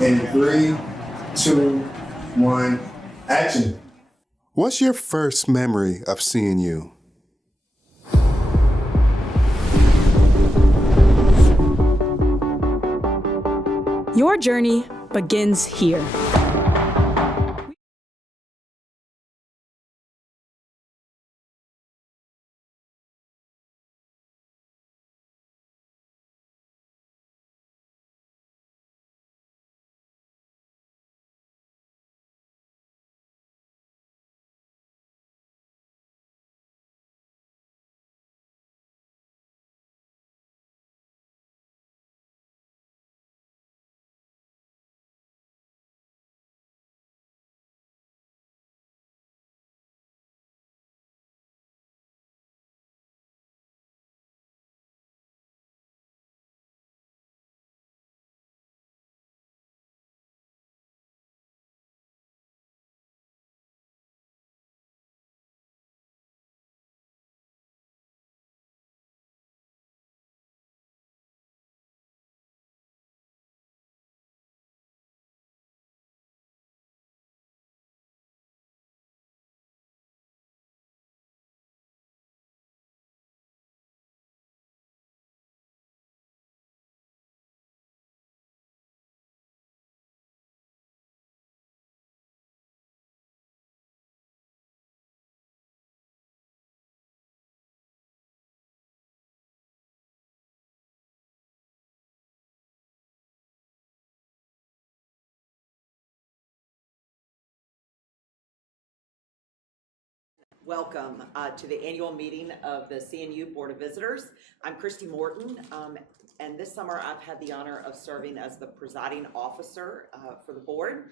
In three, two, one, action. What's your first memory of CNU? Your journey begins here. Welcome to the annual meeting of the CNU Board of Visitors. I'm Christy Morton, and this summer I've had the honor of serving as the presiding officer for the board.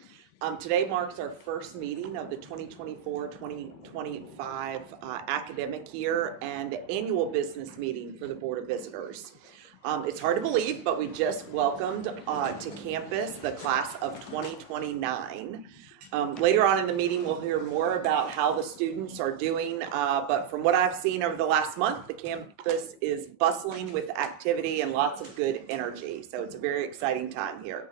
Today marks our first meeting of the 2024-2025 academic year and the annual business meeting for the Board of Visitors. It's hard to believe, but we just welcomed to campus the class of 2029. Later on in the meeting, we'll hear more about how the students are doing, but from what I've seen over the last month, the campus is bustling with activity and lots of good energy, so it's a very exciting time here.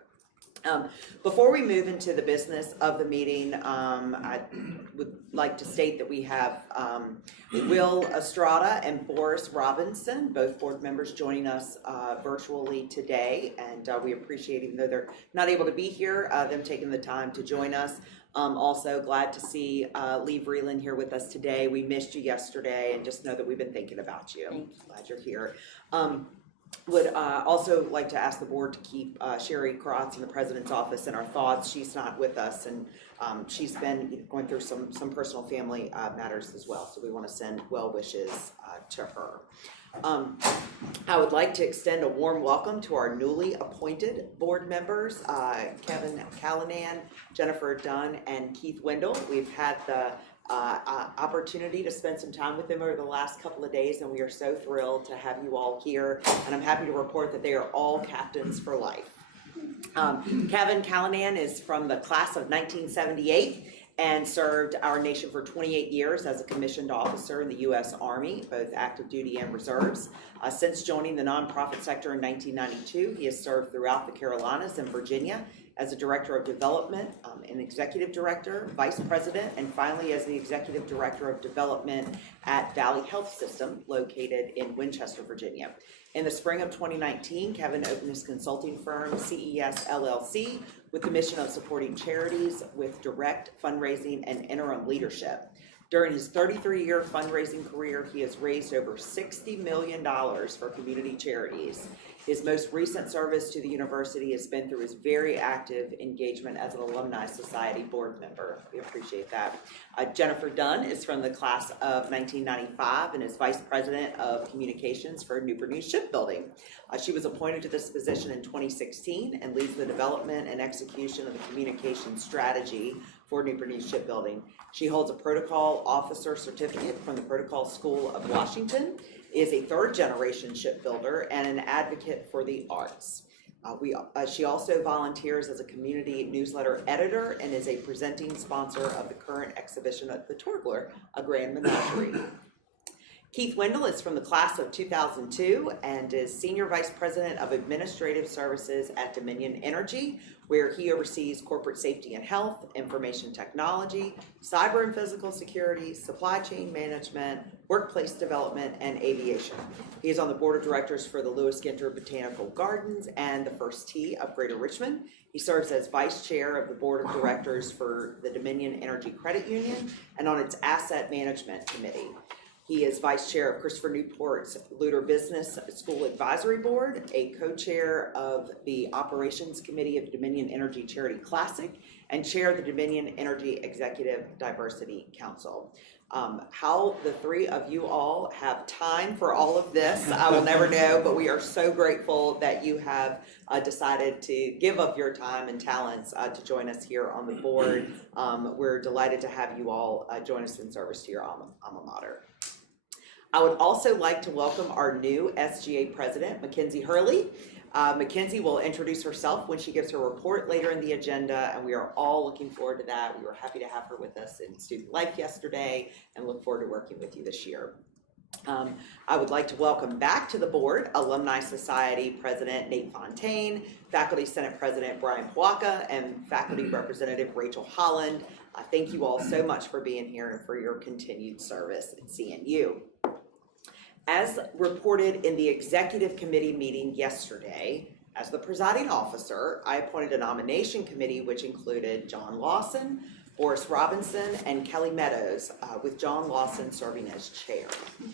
Before we move into the business of the meeting, I would like to state that we have Will Estrada and Boris Robinson, both board members, joining us virtually today, and we appreciate, even though they're not able to be here, them taking the time to join us. Also glad to see Lee Vreeland here with us today. We missed you yesterday, and just know that we've been thinking about you. I'm glad you're here. Would also like to ask the board to keep Sherry Krotz in the president's office in our thoughts. She's not with us, and she's been going through some personal family matters as well, so we want to send well wishes to her. I would like to extend a warm welcome to our newly appointed board members, Kevin Callanan, Jennifer Dunn, and Keith Wendell. We've had the opportunity to spend some time with them over the last couple of days, and we are so thrilled to have you all here, and I'm happy to report that they are all captains for life. Kevin Callanan is from the class of 1978 and served our nation for 28 years as a commissioned officer in the U.S. Army, both active duty and reserves. Since joining the nonprofit sector in 1992, he has served throughout the Carolinas and Virginia as a director of development, an executive director, vice president, and finally as the executive director of development at Valley Health System, located in Winchester, Virginia. In the spring of 2019, Kevin opened his consulting firm, CES LLC, with the mission of supporting charities with direct fundraising and interim leadership. During his 33-year fundraising career, he has raised over $60 million for community charities. His most recent service to the university has been through his very active engagement as an Alumni Society board member. We appreciate that. Jennifer Dunn is from the class of 1995 and is Vice President of Communications for Newport News Shipbuilding. She was appointed to this position in 2016 and leads the development and execution of the communication strategy for Newport News Shipbuilding. She holds a Protocol Officer Certificate from the Protocol School of Washington, is a third-generation shipbuilder, and an advocate for the arts. She also volunteers as a community newsletter editor and is a presenting sponsor of the current exhibition at the Torgler, A Grand Menagerie. Keith Wendell is from the class of 2002 and is Senior Vice President of Administrative Services at Dominion Energy, where he oversees corporate safety and health, information technology, cyber and physical security, supply chain management, workplace development, and aviation. He is on the board of directors for the Lewis Ginter Botanical Gardens and the First Tee of Greater Richmond. He serves as vice chair of the board of directors for the Dominion Energy Credit Union and on its asset management committee. He is vice chair of Christopher Newport's Luter Business School Advisory Board, a co-chair of the Operations Committee of Dominion Energy Charity Classic, and chair of the Dominion Energy Executive Diversity Council. How the three of you all have time for all of this, I will never know, but we are so grateful that you have decided to give up your time and talents to join us here on the board. We're delighted to have you all join us in service to your alma mater. I would also like to welcome our new SGA president, Mackenzie Hurley. Mackenzie will introduce herself when she gives her report later in the agenda, and we are all looking forward to that. We were happy to have her with us in Student Life yesterday and look forward to working with you this year. I would like to welcome back to the board Alumni Society President Nate Fontaine, Faculty Senate President Brian Pwaka, and Faculty Representative Rachel Holland. Thank you all so much for being here and for your continued service at CNU. As reported in the executive committee meeting yesterday, as the presiding officer, I appointed a nomination committee which included John Lawson, Boris Robinson, and Kelly Meadows, with John Lawson serving as chair.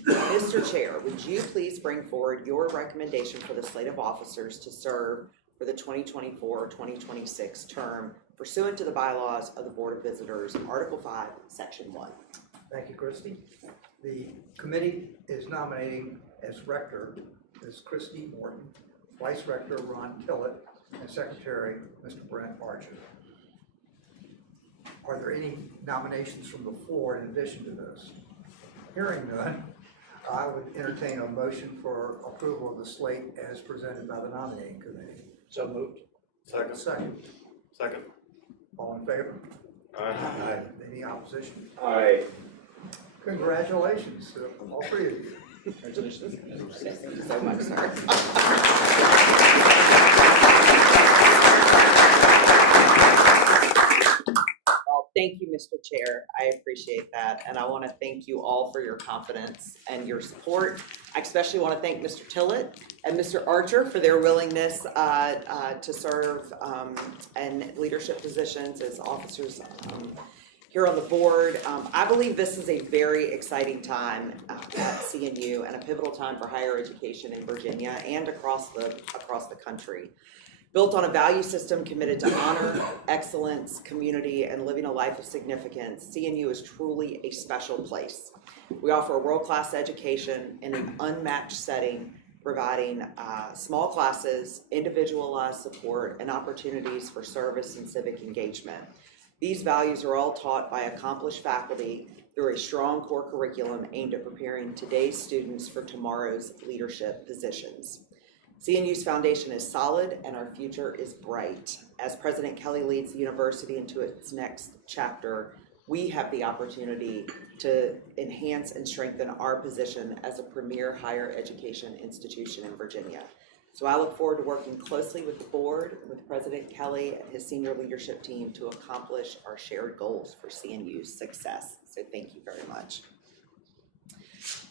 Mr. Chair, would you please bring forward your recommendation for the slate of officers to serve for the 2024-2026 term pursuant to the bylaws of the Board of Visitors, Article 5, Section 1. Thank you, Christy. The committee is nominating as rector Ms. Christy Morton, vice rector Ron Tillett, and secretary Mr. Brent Archer. Are there any nominations from the floor in addition to this? Hearing none, I would entertain a motion for approval of the slate as presented by the nominating committee. So moved. Second. Second. All in favor? Aye. Any opposition? Aye. Congratulations to all three of you. Congratulations. Thank you so much, sir. Well, thank you, Mr. Chair. I appreciate that. And I want to thank you all for your confidence and your support. I especially want to thank Mr. Tillett and Mr. Archer for their willingness to serve in leadership positions as officers here on the board. I believe this is a very exciting time at CNU and a pivotal time for higher education in Virginia and across the country. Built on a value system committed to honor, excellence, community, and living a life of significance, CNU is truly a special place. We offer a world-class education in an unmatched setting, providing small classes, individualized support, and opportunities for service and civic engagement. These values are all taught by accomplished faculty through a strong core curriculum aimed at preparing today's students for tomorrow's leadership positions. CNU's foundation is solid and our future is bright. As President Kelly leads the university into its next chapter, we have the opportunity to enhance and strengthen our position as a premier higher education institution in Virginia. So I look forward to working closely with the board, with President Kelly and his senior leadership team to accomplish our shared goals for CNU's success. So thank you very much.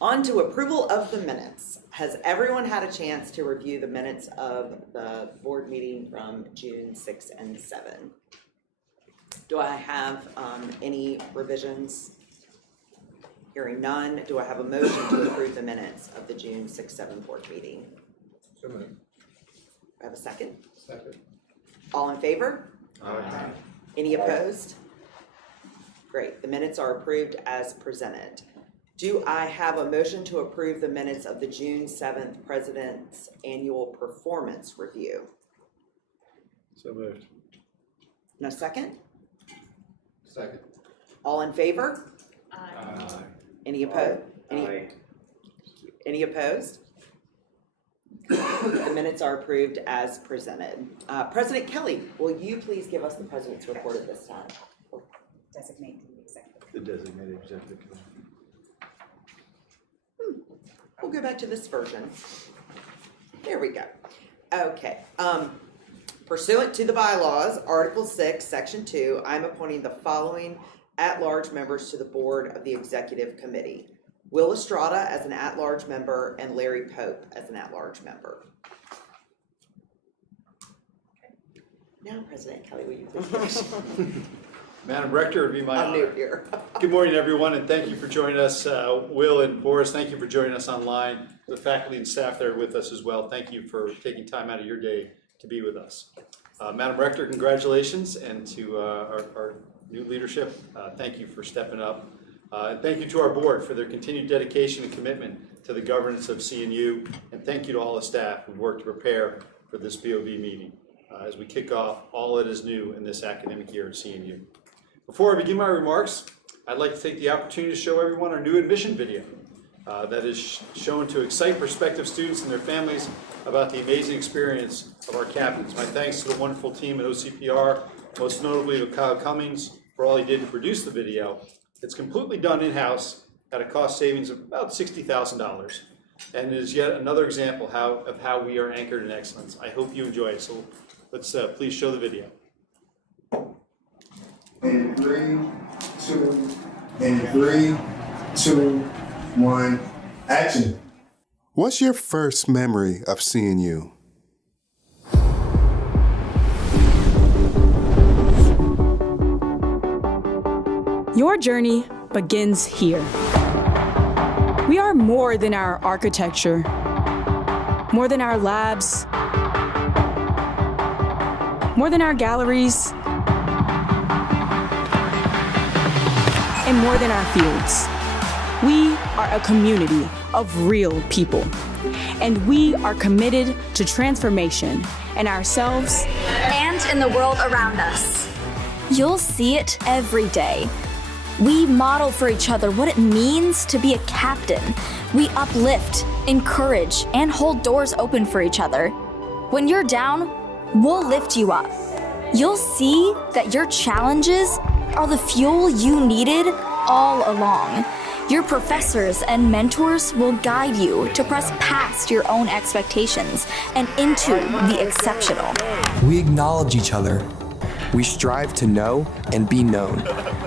On to approval of the minutes. Has everyone had a chance to review the minutes of the board meeting from June 6 and 7? Do I have any revisions? Hearing none, do I have a motion to approve the minutes of the June 6-7 board meeting? So moved. I have a second. Second. All in favor? Aye. Any opposed? Great, the minutes are approved as presented. Do I have a motion to approve the minutes of the June 7th President's Annual Performance Review? So moved. And a second? Second. All in favor? Aye. Any opposed? Any opposed? The minutes are approved as presented. President Kelly, will you please give us the President's report at this time? Designate the executive. The designated executive. We'll go back to this version. There we go. Okay. Pursuant to the bylaws, Article 6, Section 2, I'm appointing the following at-large members to the board of the Executive Committee. Will Estrada as an at-large member and Larry Pope as an at-large member. Now, President Kelly, will you please? Madam Rector, it would be my I'm new honor. here. Good morning, everyone, and thank you for joining us. Will and Boris, thank you for joining us online. The faculty and staff that are with us as well, thank you for taking time out of your day to be with us. Madam Rector, congratulations, and to our new leadership, thank you for stepping up. And thank you to our board for their continued dedication and commitment to the governance of CNU, and thank you to all the staff who worked to prepare for this BOV meeting as we kick off all that is new in this academic year at CNU. Before I begin my remarks, I'd like to take the opportunity to show everyone our new admission video that is shown to excite prospective students and their families about the amazing experience of our captains. My thanks to the wonderful team at OCPR, most notably to Kyle Cummings for all he did to produce the video. It's completely done in-house at a cost savings of about $60,000, and it is yet another example of how we are anchored in excellence. I hope you enjoy it, so let's please show the video. In 3, 2, 1, action. What's your first memory of seeing you? Your journey begins here. We are more than our architecture, more than our labs, more than our galleries, and more than our fields. We are a community of real people, and we are committed to transformation in ourselves and in the world around us. You'll see it every day. We model for each other what it means to be a captain. We uplift, encourage, and hold doors open for each other. When you're down, we'll lift you up. You'll see that your challenges are the fuel you needed all along. Your professors and mentors will guide you to press past your own expectations and into the exceptional. We acknowledge each other. We strive to know and be known,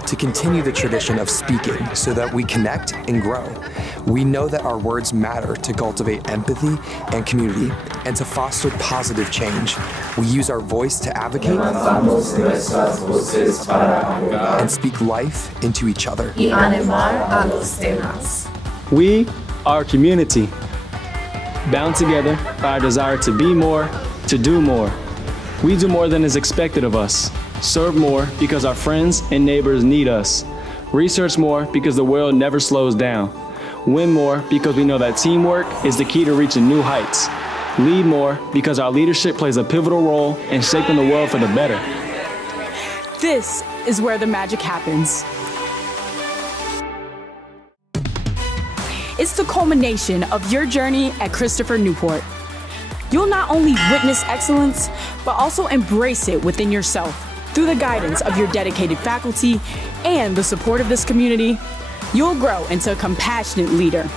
to continue the tradition of speaking so that we connect and grow. We know that our words matter to cultivate empathy and community and to foster positive change. We use our voice to advocate and speak life into each other. We are a community, bound together by our desire to be more, to do more. We do more than is expected of us, serve more because our friends and neighbors need us, research more because the world never slows down, win more because we know that teamwork is the key to reaching new heights, lead more because our leadership plays a pivotal role in shaping the world for the better. This is where the magic happens. It's the culmination of your journey at Christopher Newport. You'll not only witness excellence, but also embrace it within yourself. Through the guidance of your dedicated faculty and the support of this community, you'll grow into a compassionate leader,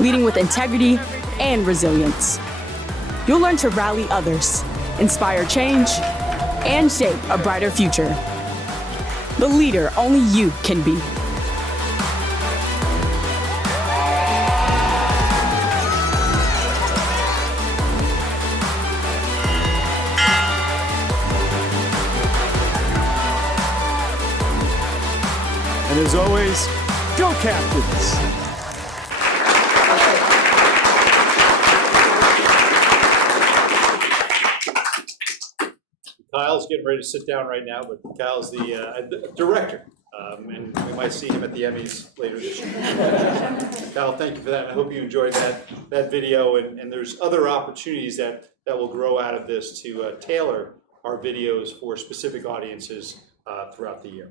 leading with integrity and resilience. You'll learn to rally others, inspire change, and shape a brighter future. The leader only you can be. And as always, go Captains! Kyle's getting ready to sit down right now, but Kyle's the director, and we might see him at the Emmys later this year. Kyle, thank you for that. I hope you enjoyed that video, and there's other opportunities that will grow out of this to tailor our videos for specific audiences throughout the year.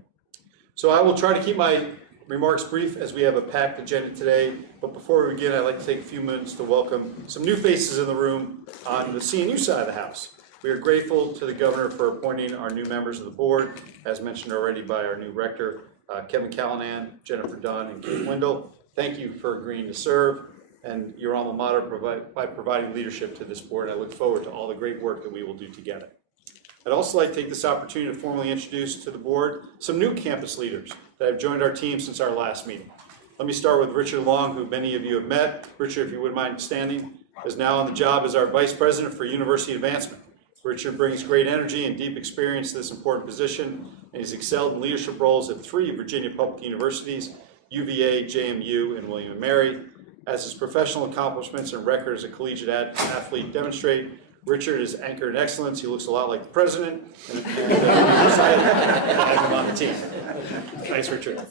So I will try to keep my remarks brief as we have a packed agenda today, but before we begin, I'd like to take a few minutes to welcome some new faces in the room on the CNU side of the house. We are grateful to the governor for appointing our new members of the board, as mentioned already by our new rector, Kevin Callanan, Jennifer Dunn, and Kate Wendell. Thank you for agreeing to serve. and your alma mater by providing leadership to this board. I look forward to all the great work that we will do together. I'd also like to take this opportunity to formally introduce to the board some new campus leaders that have joined our team since our last meeting. Let me start with Richard Long, who many of you have met. Richard, if you wouldn't mind standing, is now on the job as our Vice President for University Advancement. Richard brings great energy and deep experience to this important position, and he's excelled in leadership roles at 3 Virginia public universities, UVA, JMU, and William & Mary. As his professional accomplishments and record as a collegiate athlete demonstrate, Richard is anchored in excellence. He looks a lot like the president, and we're excited to have him on the team. Thanks, Richard.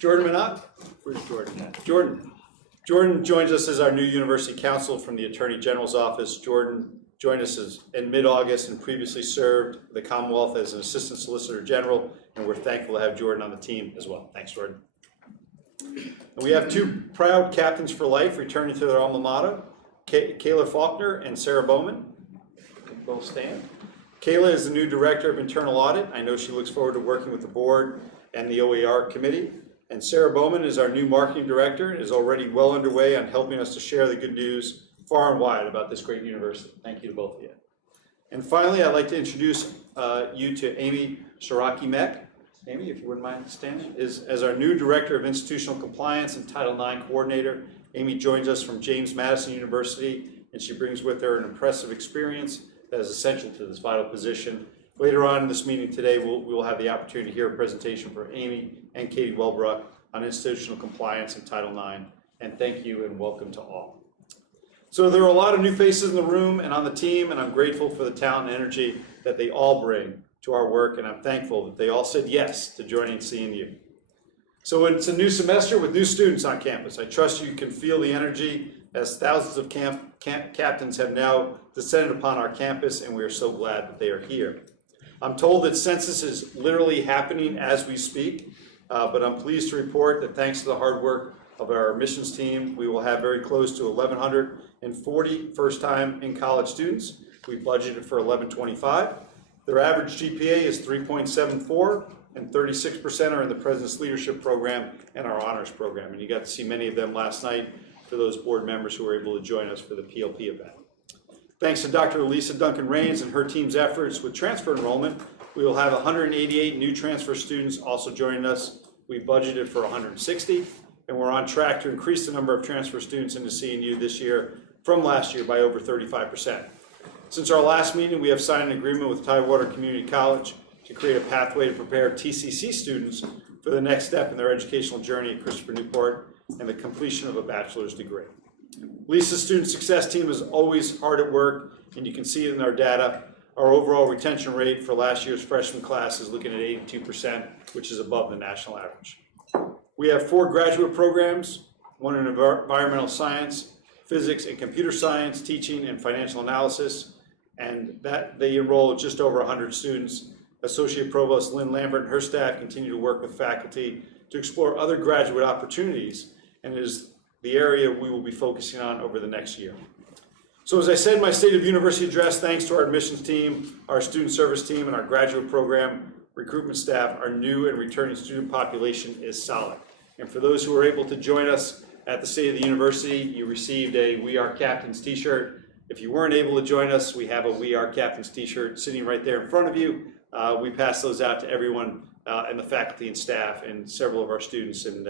Jordan Minot? Where's Jordan? Jordan joins us as our new university counsel from the Attorney General's office. Jordan joined us in mid-August and previously served the Commonwealth as an Assistant Solicitor General, and we're thankful to have Jordan on the team as well. Thanks, Jordan. And we have 2 proud captains for life returning to their alma mater, Kayla Faulkner and Sarah Bowman. Both stand. Kayla is the new Director of Internal Audit. I know she looks forward to working with the board and the OER committee. And Sarah Bowman is our new Marketing Director and is already well underway on helping us to share the good news far and wide about this great university. Thank you to both of you. And finally, I'd like to introduce you to Amy Sharaki-Mek. Amy, if you wouldn't mind standing, as our new Director of Institutional Compliance and Title IX Coordinator. Amy joins us from James Madison University, and she brings with her an impressive experience that is essential to this vital position. Later on in this meeting today, we will have the opportunity to hear a presentation from Amy and Katie Welbrook on institutional compliance and Title IX. And thank you and welcome to all. So there are a lot of new faces in the room and on the team, and I'm grateful for the talent and energy that they all bring to our work, and I'm thankful that they all said yes to joining CNU. So it's a new semester with new students on campus. I trust you can feel the energy as thousands of captains have now descended upon our campus, and we are so glad that they are here. I'm told that census is literally happening as we speak, but I'm pleased to report that thanks to the hard work of our admissions team, we will have very close to 1,140 first-time in college students. We budgeted for 1,125. Their average GPA is 3.74, and 36% are in the President's Leadership Program and our Honors Program. And you got to see many of them last night for those board members who were able to join us for the PLP event. Thanks to Dr. Lisa Duncan Rains and her team's efforts with transfer enrollment, we will have 188 new transfer students also joining us. We budgeted for 160, and we're on track to increase the number of transfer students into CNU this year from last year by over 35%. Since our last meeting, we have signed an agreement with Tidewater Community College to create a pathway to prepare TCC students for the next step in their educational journey at Christopher Newport and the completion of a bachelor's degree. Lisa's student success team is always hard at work, and you can see it in our data. Our overall retention rate for last year's freshman class is looking at 82%, which is above the national average. We have 4 graduate programs, 1 in environmental science, physics and computer science, teaching and financial analysis, and that they enroll just over 100 students. Associate Provost Lynn Lambert and her staff continue to work with faculty to explore other graduate opportunities, and it is the area we will be focusing on over the next year. So as I said in my State of University address, thanks to our admissions team, our student service team, and our graduate program recruitment staff, our new and returning student population is solid. And for those who were able to join us at the State of the University, you received a We Are Captains t-shirt. If you weren't able to join us, we have a We Are Captains t-shirt sitting right there in front of you. We pass those out to everyone and the faculty and staff and several of our students. And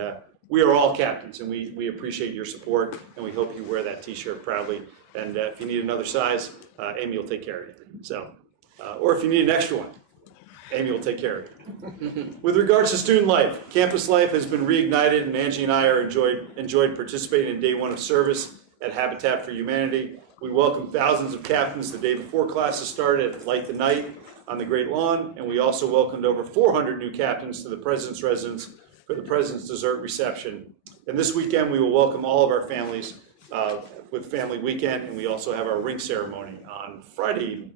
we are all captains, and we appreciate your support, and we hope you wear that t-shirt proudly. And if you need another size, Amy will take care of you. So, or if you need an extra one, Amy will take care of you. With regards to student life, campus life has been reignited, and Angie and I are enjoyed participating in day 1 of service at Habitat for Humanity. We welcomed thousands of captains the day before classes started at Light the Night on the Great Lawn, and we also welcomed over 400 new captains to the President's residence for the President's Dessert Reception. And this weekend, we will welcome all of our families with Family Weekend, and we also have our ring ceremony on Friday evening.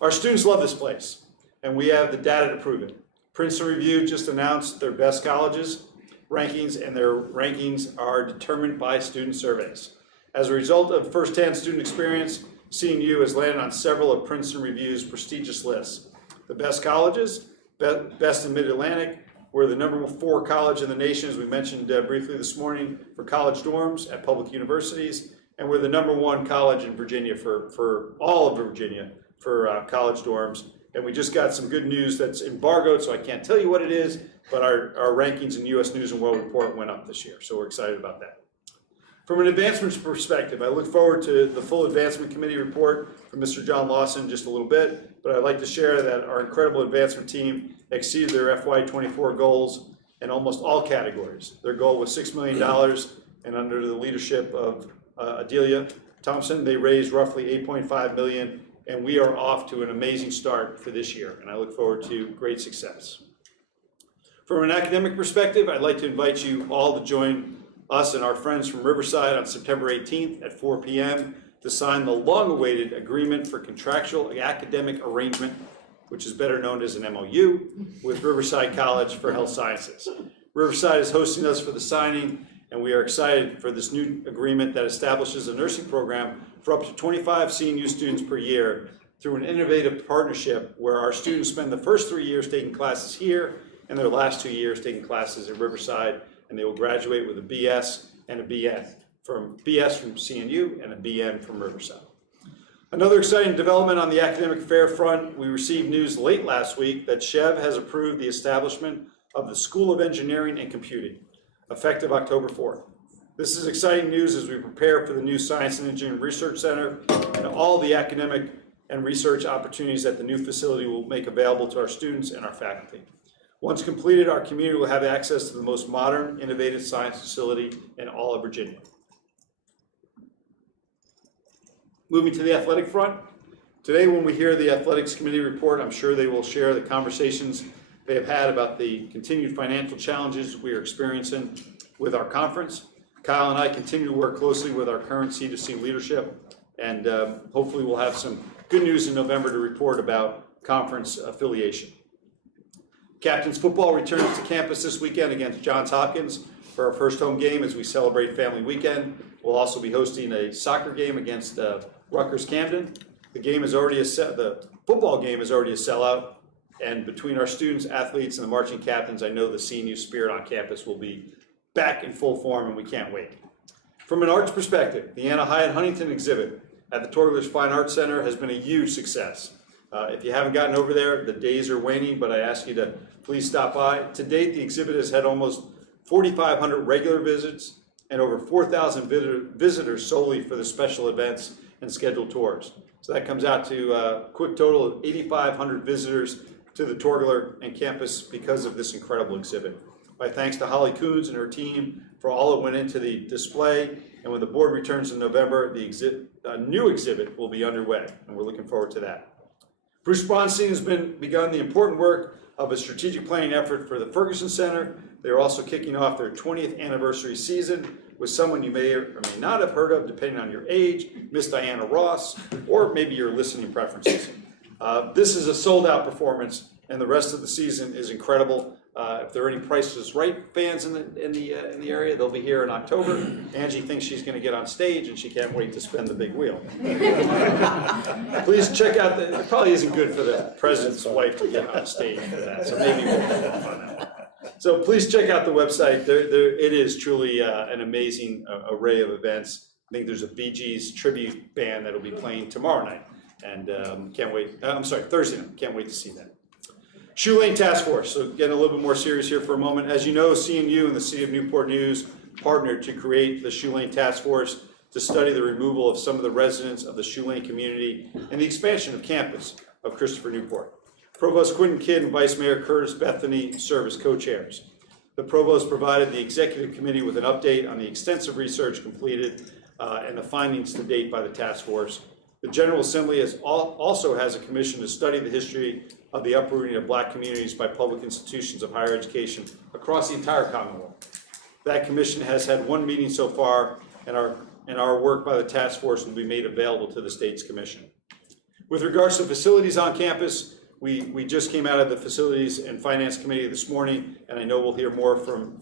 Our students love this place, and we have the data to prove it. Princeton Review just announced their best colleges rankings, and their rankings are determined by student surveys. As a result of firsthand student experience, CNU has landed on several of Princeton Review's prestigious lists. The best colleges, best in Mid-Atlantic, We're the #4 college in the nation, as we mentioned briefly this morning, for college dorms at public universities. And we're the #1 college in Virginia for all of Virginia for college dorms. And we just got some good news that's embargoed, so I can't tell you what it is, but our rankings in US News and World Report went up this year, so we're excited about that. From an advancements perspective, I look forward to the full advancement committee report from Mr. John Lawson in just a little bit, but I'd like to share that our incredible advancement team exceeded their FY24 goals in almost all categories. Their goal was $6 million, and under the leadership of Adelia Thompson, they raised roughly $8.5 million, and we are off to an amazing start for this year, and I look forward to great success. From an academic perspective, I'd like to invite you all to join us and our friends from Riverside on September 18th at 4 p.m. to sign the long-awaited agreement for contractual academic arrangement, which is better known as an MOU, with Riverside College for Health Sciences. Riverside is hosting us for the signing, and we are excited for this new agreement that establishes a nursing program for up to 25 CNU students per year through an innovative partnership where our students spend the first 3 years taking classes here and their last 2 years taking classes at Riverside, and they will graduate with a BS and a BN, from CNU and a BN from Riverside. Another exciting development on the academic fair front, we received news late last week that Chev has approved the establishment of the School of Engineering and Computing, effective October 4th. This is exciting news as we prepare for the new Science and Engineering Research Center and all the academic and research opportunities that the new facility will make available to our students and our faculty. Once completed, our community will have access to the most modern, innovative science facility in all of Virginia. Moving to the athletic front, today when we hear the Athletics Committee report, I'm sure they will share the conversations they have had about the continued financial challenges we are experiencing with our conference. Kyle and I continue to work closely with our current C2C leadership, and hopefully we'll have some good news in November to report about conference affiliation. Captains football returns to campus this weekend against Johns Hopkins for our first home game as we celebrate Family Weekend. We'll also be hosting a soccer game against Rutgers Camden. The football game is already a sellout, and between our students, athletes, and the marching captains, I know the CNU spirit on campus will be back in full form, and we can't wait. From an arts perspective, the Anna Hyatt Huntington exhibit at the Torglers Fine Arts Center has been a huge success. If you haven't gotten over there, the days are waning, but I ask you to please stop by. To date, the exhibit has had almost 4,500 regular visits and over 4,000 visitors solely for the special events and scheduled tours. So that comes out to a quick total of 8,500 visitors to the Torgler and campus because of this incredible exhibit. My thanks to Holly Coons and her team for all that went into the display, and when the board returns in November, the new exhibit will be underway, and we're looking forward to that. Bruce Bronstein has begun the important work of a strategic planning effort for the Ferguson Center. They're also kicking off their 20th anniversary season with someone you may or may not have heard of, depending on your age, Miss Diana Ross, or maybe your listening preferences. This is a sold-out performance, and the rest of the season is incredible. If there are any Price is Right fans in the area, they'll be here in October. Angie thinks she's going to get on stage, and she can't wait to spin the big wheel. Please check out it probably isn't good for the president's wife to get on stage for that, so maybe we'll have fun on that. So please check out the website. It is truly an amazing array of events. I think there's a Bee Gees tribute band that'll be playing tomorrow night, and Thursday night. Can't wait to see that. Shoe Lane Task Force, so getting a little bit more serious here for a moment. As you know, CNU and the City of Newport News partnered to create the Shoe Lane Task Force to study the removal of some of the residents of the Shoe Lane community and the expansion of campus of Christopher Newport. Provost Quentin Kidd and Vice Mayor Curtis Bethany serve as co-chairs. The Provost provided the Executive Committee with an update on the extensive research completed and the findings to date by the task force. The General Assembly also has a commission to study the history of the uprooting of Black communities by public institutions of higher education across the entire Commonwealth. That commission has had one meeting so far, and our work by the task force will be made available to the state's commission. With regards to facilities on campus, we just came out of the Facilities and Finance Committee this morning, and I know we'll hear more from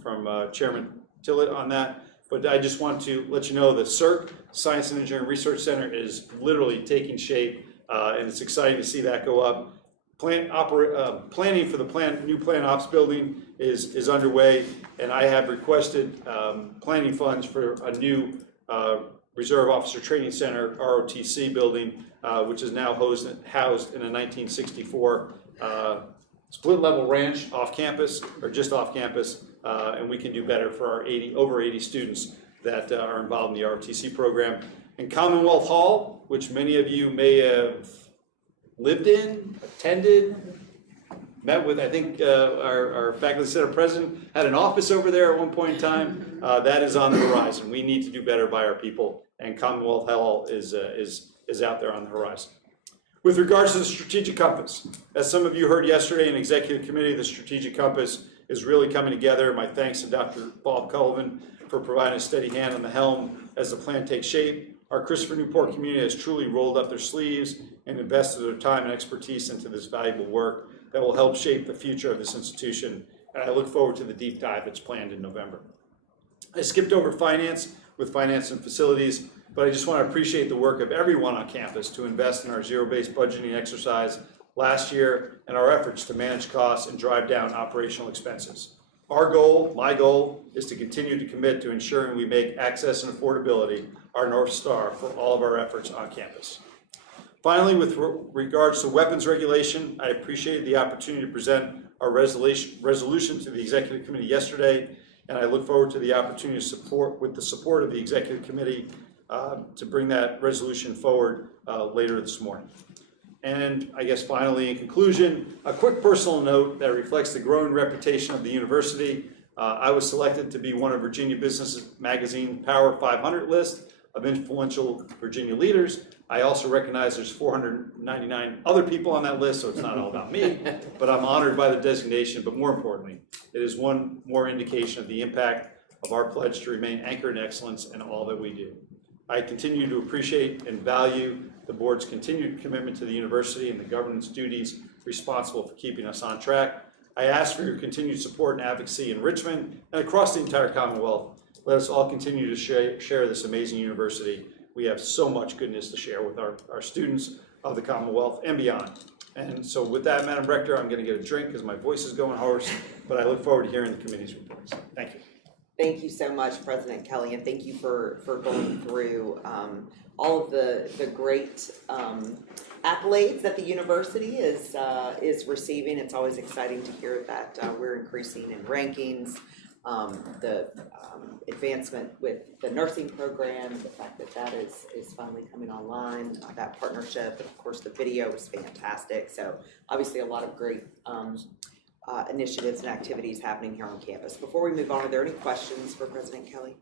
Chairman Tillett on that. But I just want to let you know that CERC, Science and Engineering Research Center, is literally taking shape, and it's exciting to see that go up. planning for the new plant ops building is underway, and I have requested planning funds for a new Reserve Officer Training Center, ROTC building, which is now housed in a 1964 split level ranch off campus, or just off campus, and we can do better for our over 80 students that are involved in the ROTC program. And Commonwealth Hall, which many of you may have lived in, attended, met with, I think our faculty senate president had an office over there at one point in time. That is on the horizon. We need to do better by our people, and Commonwealth Hall is out there on the horizon. With regards to the strategic compass, as some of you heard yesterday in executive committee, the strategic compass is really coming together. My thanks to Dr. Bob Cullivan for providing a steady hand on the helm as the plan takes shape. Our Christopher Newport community has truly rolled up their sleeves and invested their time and expertise into this valuable work that will help shape the future of this institution, and I look forward to the deep dive that's planned in November. I skipped over finance with finance and facilities, but I just want to appreciate the work of everyone on campus to invest in our zero-based budgeting exercise last year and our efforts to manage costs and drive down operational expenses. Our goal, my goal, is to continue to commit to ensuring we make access and affordability our North Star for all of our efforts on campus. Finally, with regards to weapons regulation, I appreciated the opportunity to present our resolution to the Executive Committee yesterday, and I look forward to the opportunity to with the support of the Executive Committee to bring that resolution forward later this morning. And I guess finally, in conclusion, a quick personal note that reflects the growing reputation of the university. I was selected to be one of Virginia Business Magazine Power 500 list of influential Virginia leaders. I also recognize there's 499 other people on that list, so it's not all about me, but I'm honored by the designation. But more importantly, it is one more indication of the impact of our pledge to remain anchored in excellence in all that we do. I continue to appreciate and value the board's continued commitment to the university and the governance duties responsible for keeping us on track. I ask for your continued support and advocacy in Richmond and across the entire Commonwealth. Let us all continue to share this amazing university. We have so much goodness to share with our students of the Commonwealth and beyond. And so with that, Madam Rector, I'm going to get a drink because my voice is going hoarse, but I look forward to hearing the committee's reports. Thank you. Thank you so much, President Kelly, and thank you for going through all of the great accolades that the university is receiving. It's always exciting to hear that we're increasing in rankings, the advancement with the nursing program, the fact that that is finally coming online, that partnership, and of course the video was fantastic. So obviously a lot of great initiatives and activities happening here on campus. Before we move on, are there any questions for President Kelly?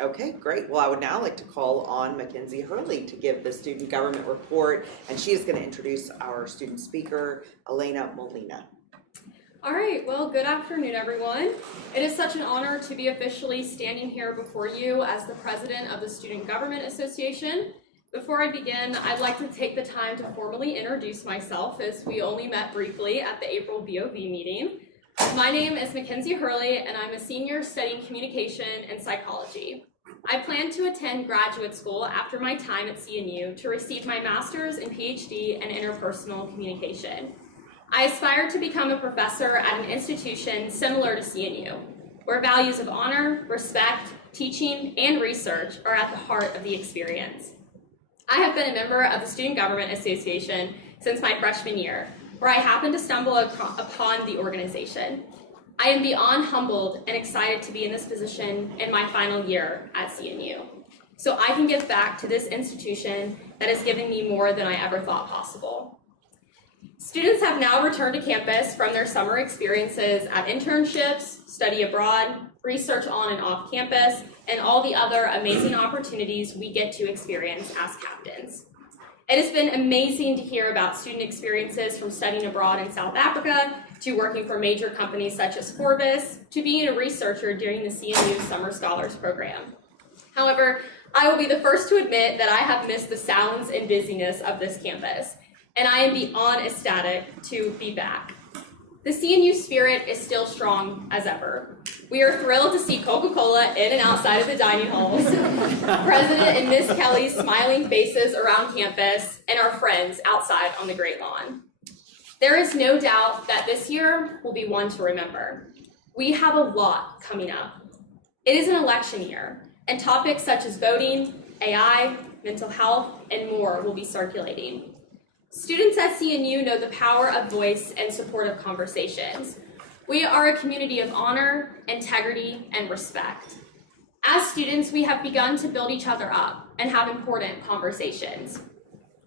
Okay, great. Well, I would now like to call on Mackenzie Hurley to give the student government report, and she is going to introduce our student speaker, Elena Molina. All right, well, good afternoon, everyone. It is such an honor to be officially standing here before you as the president of the Student Government Association. Before I begin, I'd like to take the time to formally introduce myself, as we only met briefly at the April BOV meeting. My name is Mackenzie Hurley, and I'm a senior studying communication and psychology. I plan to attend graduate school after my time at CNU to receive my master's and PhD in interpersonal communication. I aspire to become a professor at an institution similar to CNU, where values of honor, respect, teaching, and research are at the heart of the experience. I have been a member of the Student Government Association since my freshman year, where I happened to stumble upon the organization. I am beyond humbled and excited to be in this position in my final year at CNU, so I can give back to this institution that has given me more than I ever thought possible. Students have now returned to campus from their summer experiences at internships, study abroad, research on and off campus, and all the other amazing opportunities we get to experience as captains. It has been amazing to hear about student experiences from studying abroad in South Africa, to working for major companies such as Forbes, to being a researcher during the CNU Summer Scholars Program. However, I will be the first to admit that I have missed the sounds and busyness of this campus, and I am beyond ecstatic to be back. The CNU spirit is still strong as ever. We are thrilled to see Coca-Cola in and outside of the dining halls, President and Ms. Kelly's smiling faces around campus, and our friends outside on the Great Lawn. There is no doubt that this year will be one to remember. We have a lot coming up. It is an election year, and topics such as voting, AI, mental health, and more will be circulating. Students at CNU know the power of voice and supportive conversations. We are a community of honor, integrity, and respect. As students, we have begun to build each other up and have important conversations.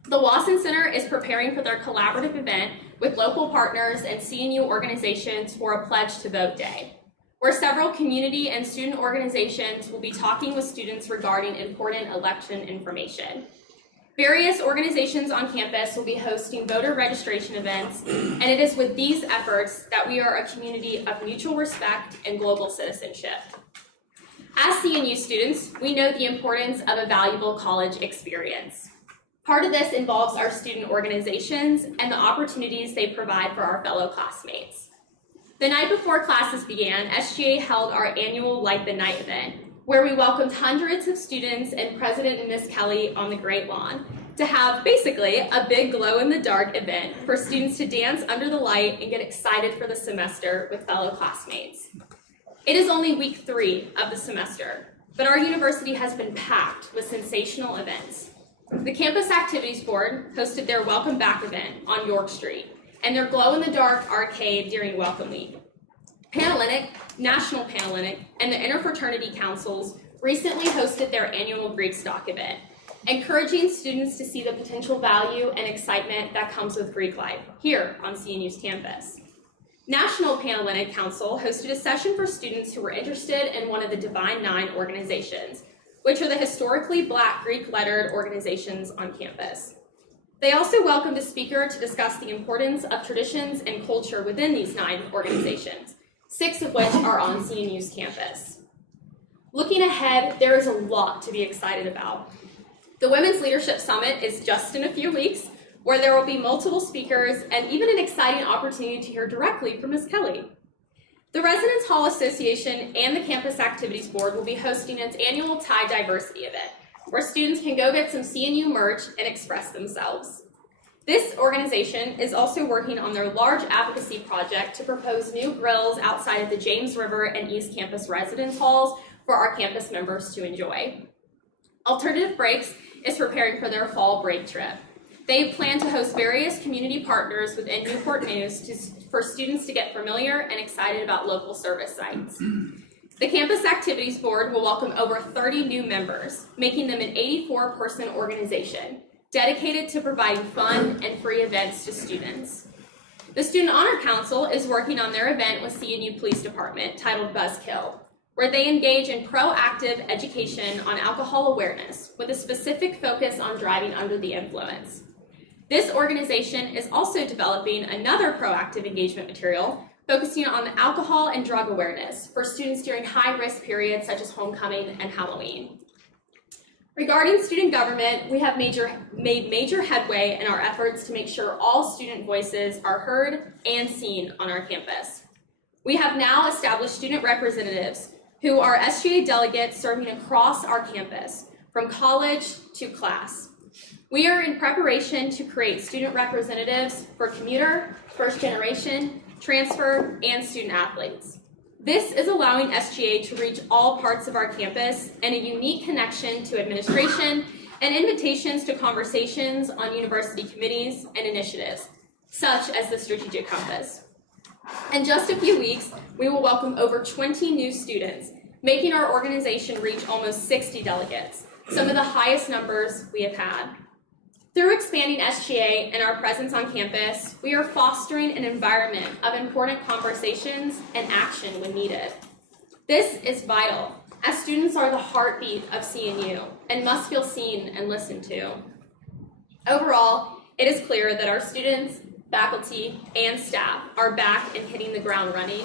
The Wasson Center is preparing for their collaborative event with local partners and CNU organizations for a Pledge to Vote Day, where several community and student organizations will be talking with students regarding important election information. Various organizations on campus will be hosting voter registration events, and it is with these efforts that we are a community of mutual respect and global citizenship. As CNU students, we know the importance of a valuable college experience. Part of this involves our student organizations and the opportunities they provide for our fellow classmates. The night before classes began, SGA held our annual Light the Night event, where we welcomed hundreds of students and President and Ms. Kelly on the Great Lawn to have basically a big glow-in-the-dark event for students to dance under the light and get excited for the semester with fellow classmates. It is only week 3 of the semester, but our university has been packed with sensational events. The Campus Activities Board hosted their Welcome Back event on York Street and their glow-in-the-dark arcade during Welcome Week. Panhellenic, National Panhellenic, and the Interfraternity Councils recently hosted their annual Greek Stock event, encouraging students to see the potential value and excitement that comes with Greek life here on CNU's campus. National Panhellenic Council hosted a session for students who were interested in one of the Divine Nine organizations, which are the historically Black Greek-lettered organizations on campus. They also welcomed a speaker to discuss the importance of traditions and culture within these 9 organizations, 6 of which are on CNU's campus. Looking ahead, there is a lot to be excited about. The Women's Leadership Summit is just in a few weeks, where there will be multiple speakers and even an exciting opportunity to hear directly from Ms. Kelly. The Residence Hall Association and the Campus Activities Board will be hosting its annual Tie Diversity event, where students can go get some CNU merch and express themselves. This organization is also working on their large advocacy project to propose new grills outside of the James River and East Campus residence halls for our campus members to enjoy. Alternative Breaks is preparing for their fall break trip. They plan to host various community partners within Newport News for students to get familiar and excited about local service sites. The Campus Activities Board will welcome over 30 new members, making them an 84-person organization dedicated to providing fun and free events to students. The Student Honor Council is working on their event with CNU Police Department titled Buzzkill, where they engage in proactive education on alcohol awareness with a specific focus on driving under the influence. This organization is also developing another proactive engagement material focusing on alcohol and drug awareness for students during high-risk periods such as homecoming and Halloween. Regarding student government, we have made major headway in our efforts to make sure all student voices are heard and seen on our campus. We have now established student representatives who are SGA delegates serving across our campus, from college to class. We are in preparation to create student representatives for commuter, first generation, transfer, and student athletes. This is allowing SGA to reach all parts of our campus and a unique connection to administration and invitations to conversations on university committees and initiatives, such as the Strategic Compass. In just a few weeks, we will welcome over 20 new students, making our organization reach almost 60 delegates, some of the highest numbers we have had. Through expanding SGA and our presence on campus, we are fostering an environment of important conversations and action when needed. This is vital, as students are the heartbeat of CNU and must feel seen and listened to. Overall, it is clear that our students, faculty, and staff are back and hitting the ground running.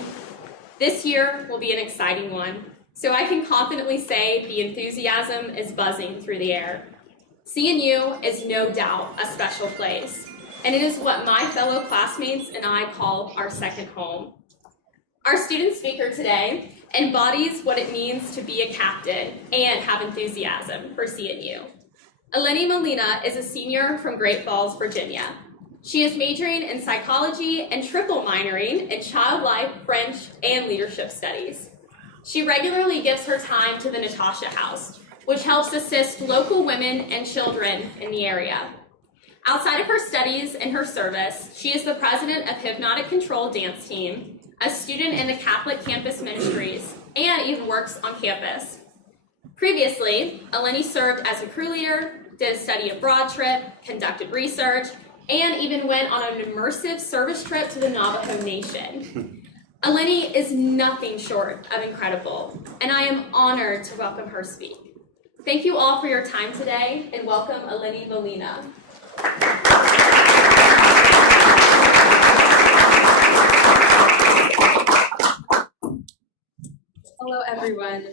This year will be an exciting one, so I can confidently say the enthusiasm is buzzing through the air. CNU is no doubt a special place, and it is what my fellow classmates and I call our second home. Our student speaker today embodies what it means to be a captain and have enthusiasm for CNU. Eleni Molina is a senior from Great Falls, Virginia. She is majoring in psychology and triple minoring in child life, French, and leadership studies. She regularly gives her time to the Natasha House, which helps assist local women and children in the area. Outside of her studies and her service, she is the president of Hypnotic Control Dance Team, a student in the Catholic Campus Ministries, and even works on campus. Previously, Eleni served as a crew leader, did a study abroad trip, conducted research, and even went on an immersive service trip to the Navajo Nation. Eleni is nothing short of incredible, and I am honored to welcome her speak. Thank you all for your time today, and welcome Eleni Molina. Hello, everyone.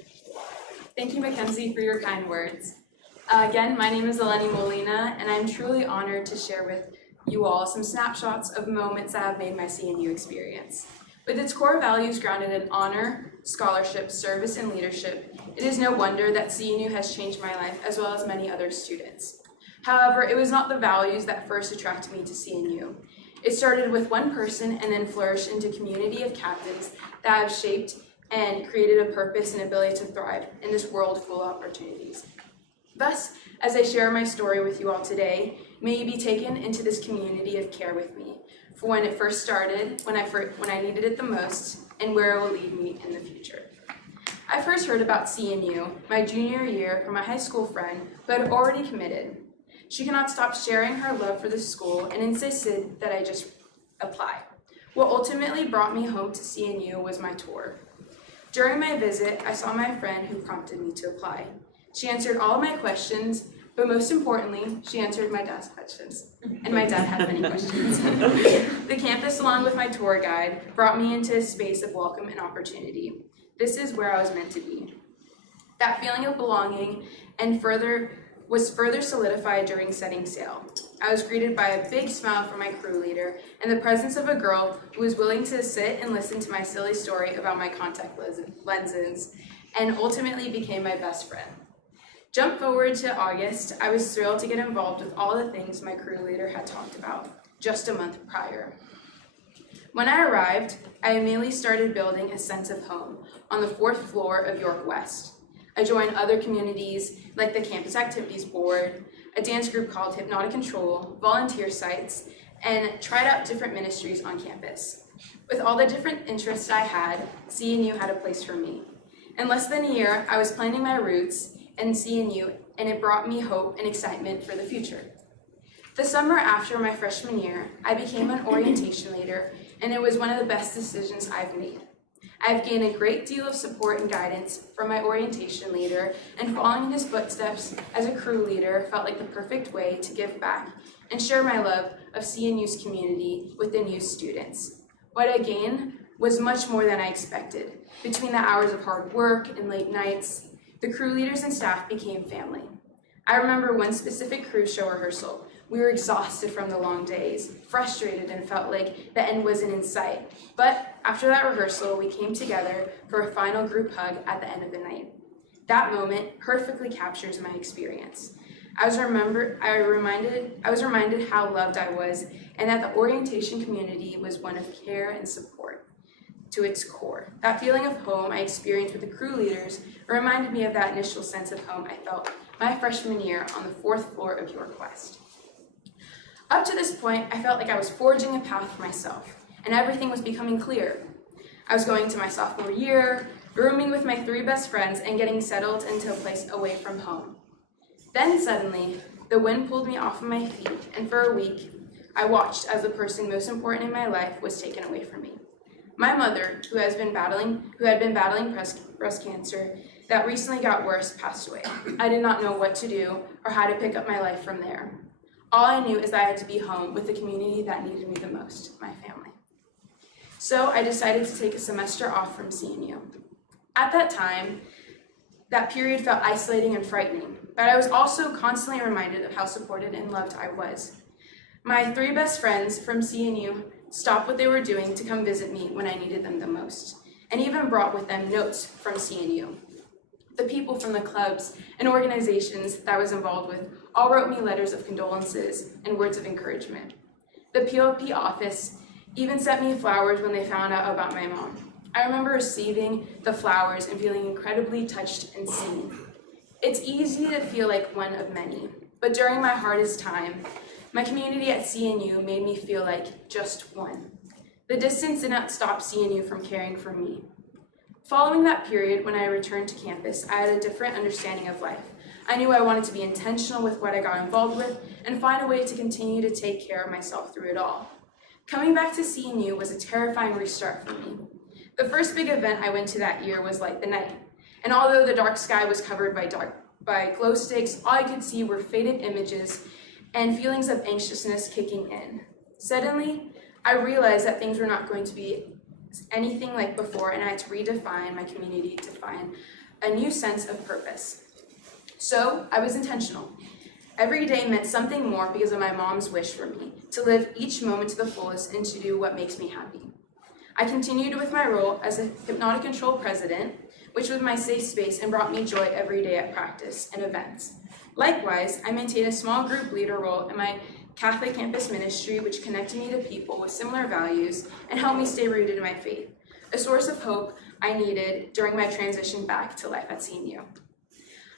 Thank you, Mackenzie, for your kind words. Again, my name is Eleni Molina, and I'm truly honored to share with you all some snapshots of moments that have made my CNU experience. With its core values grounded in honor, scholarship, service, and leadership, it is no wonder that CNU has changed my life as well as many other students. However, it was not the values that first attracted me to CNU. It started with one person and then flourished into a community of captains that have shaped and created a purpose and ability to thrive in this world full of opportunities. Thus, as I share my story with you all today, may you be taken into this community of care with me, for when it first started, when I needed it the most, and where it will lead me in the future. I first heard about CNU my junior year from a high school friend who had already committed. She could not stop sharing her love for the school and insisted that I just apply. What ultimately brought me home to CNU was my tour. During my visit, I saw my friend who prompted me to apply. She answered all of my questions, but most importantly, she answered my dad's questions. And my dad had many questions. The campus, along with my tour guide, brought me into a space of welcome and opportunity. This is where I was meant to be. That feeling of belonging was further solidified during setting sail. I was greeted by a big smile from my crew leader and the presence of a girl who was willing to sit and listen to my silly story about my contact lenses and ultimately became my best friend. Jump forward to August, I was thrilled to get involved with all the things my crew leader had talked about just a month prior. When I arrived, I immediately started building a sense of home on the 4th floor of York West. I joined other communities like the Campus Activities Board, a dance group called Hypnotic Control, volunteer sites, and tried out different ministries on campus. With all the different interests I had, CNU had a place for me. In less than a year, I was planning my roots in CNU, and it brought me hope and excitement for the future. The summer after my freshman year, I became an orientation leader, and it was one of the best decisions I've made. I've gained a great deal of support and guidance from my orientation leader, and following his footsteps as a crew leader felt like the perfect way to give back and share my love of CNU's community with the new students. What I gained was much more than I expected. Between the hours of hard work and late nights, the crew leaders and staff became family. I remember one specific crew show rehearsal. We were exhausted from the long days, frustrated, and felt like the end wasn't in sight. But after that rehearsal, we came together for a final group hug at the end of the night. That moment perfectly captures my experience. I was reminded how loved I was, and that the orientation community was one of care and support to its core. That feeling of home I experienced with the crew leaders reminded me of that initial sense of home I felt my freshman year on the 4th floor of York West. Up to this point, I felt like I was forging a path for myself, and everything was becoming clear. I was going to my sophomore year, rooming with my 3 best friends, and getting settled into a place away from home. Then suddenly, the wind pulled me off of my feet, and for a week, I watched as the person most important in my life was taken away from me. My mother, who had been battling breast cancer that recently got worse, passed away. I did not know what to do or how to pick up my life from there. All I knew is that I had to be home with the community that needed me the most, my family. So I decided to take a semester off from CNU. At that time, that period felt isolating and frightening, but I was also constantly reminded of how supported and loved I was. My 3 best friends from CNU stopped what they were doing to come visit me when I needed them the most. and even brought with them notes from CNU. The people from the clubs and organizations that I was involved with all wrote me letters of condolences and words of encouragement. The PLP office even sent me flowers when they found out about my mom. I remember receiving the flowers and feeling incredibly touched and seen. It's easy to feel like one of many, but during my hardest time, my community at CNU made me feel like just one. The distance did not stop CNU from caring for me. Following that period, when I returned to campus, I had a different understanding of life. I knew I wanted to be intentional with what I got involved with and find a way to continue to take care of myself through it all. Coming back to CNU was a terrifying restart for me. The first big event I went to that year was Light the Night, and although the dark sky was covered by glow sticks, all I could see were faded images and feelings of anxiousness kicking in. Suddenly, I realized that things were not going to be anything like before, and I had to redefine my community to find a new sense of purpose. So I was intentional. Every day meant something more because of my mom's wish for me, to live each moment to the fullest and to do what makes me happy. I continued with my role as a Hypnotic Control president, which was my safe space and brought me joy every day at practice and events. Likewise, I maintained a small group leader role in my Catholic campus ministry, which connected me to people with similar values and helped me stay rooted in my faith, a source of hope I needed during my transition back to life at CNU.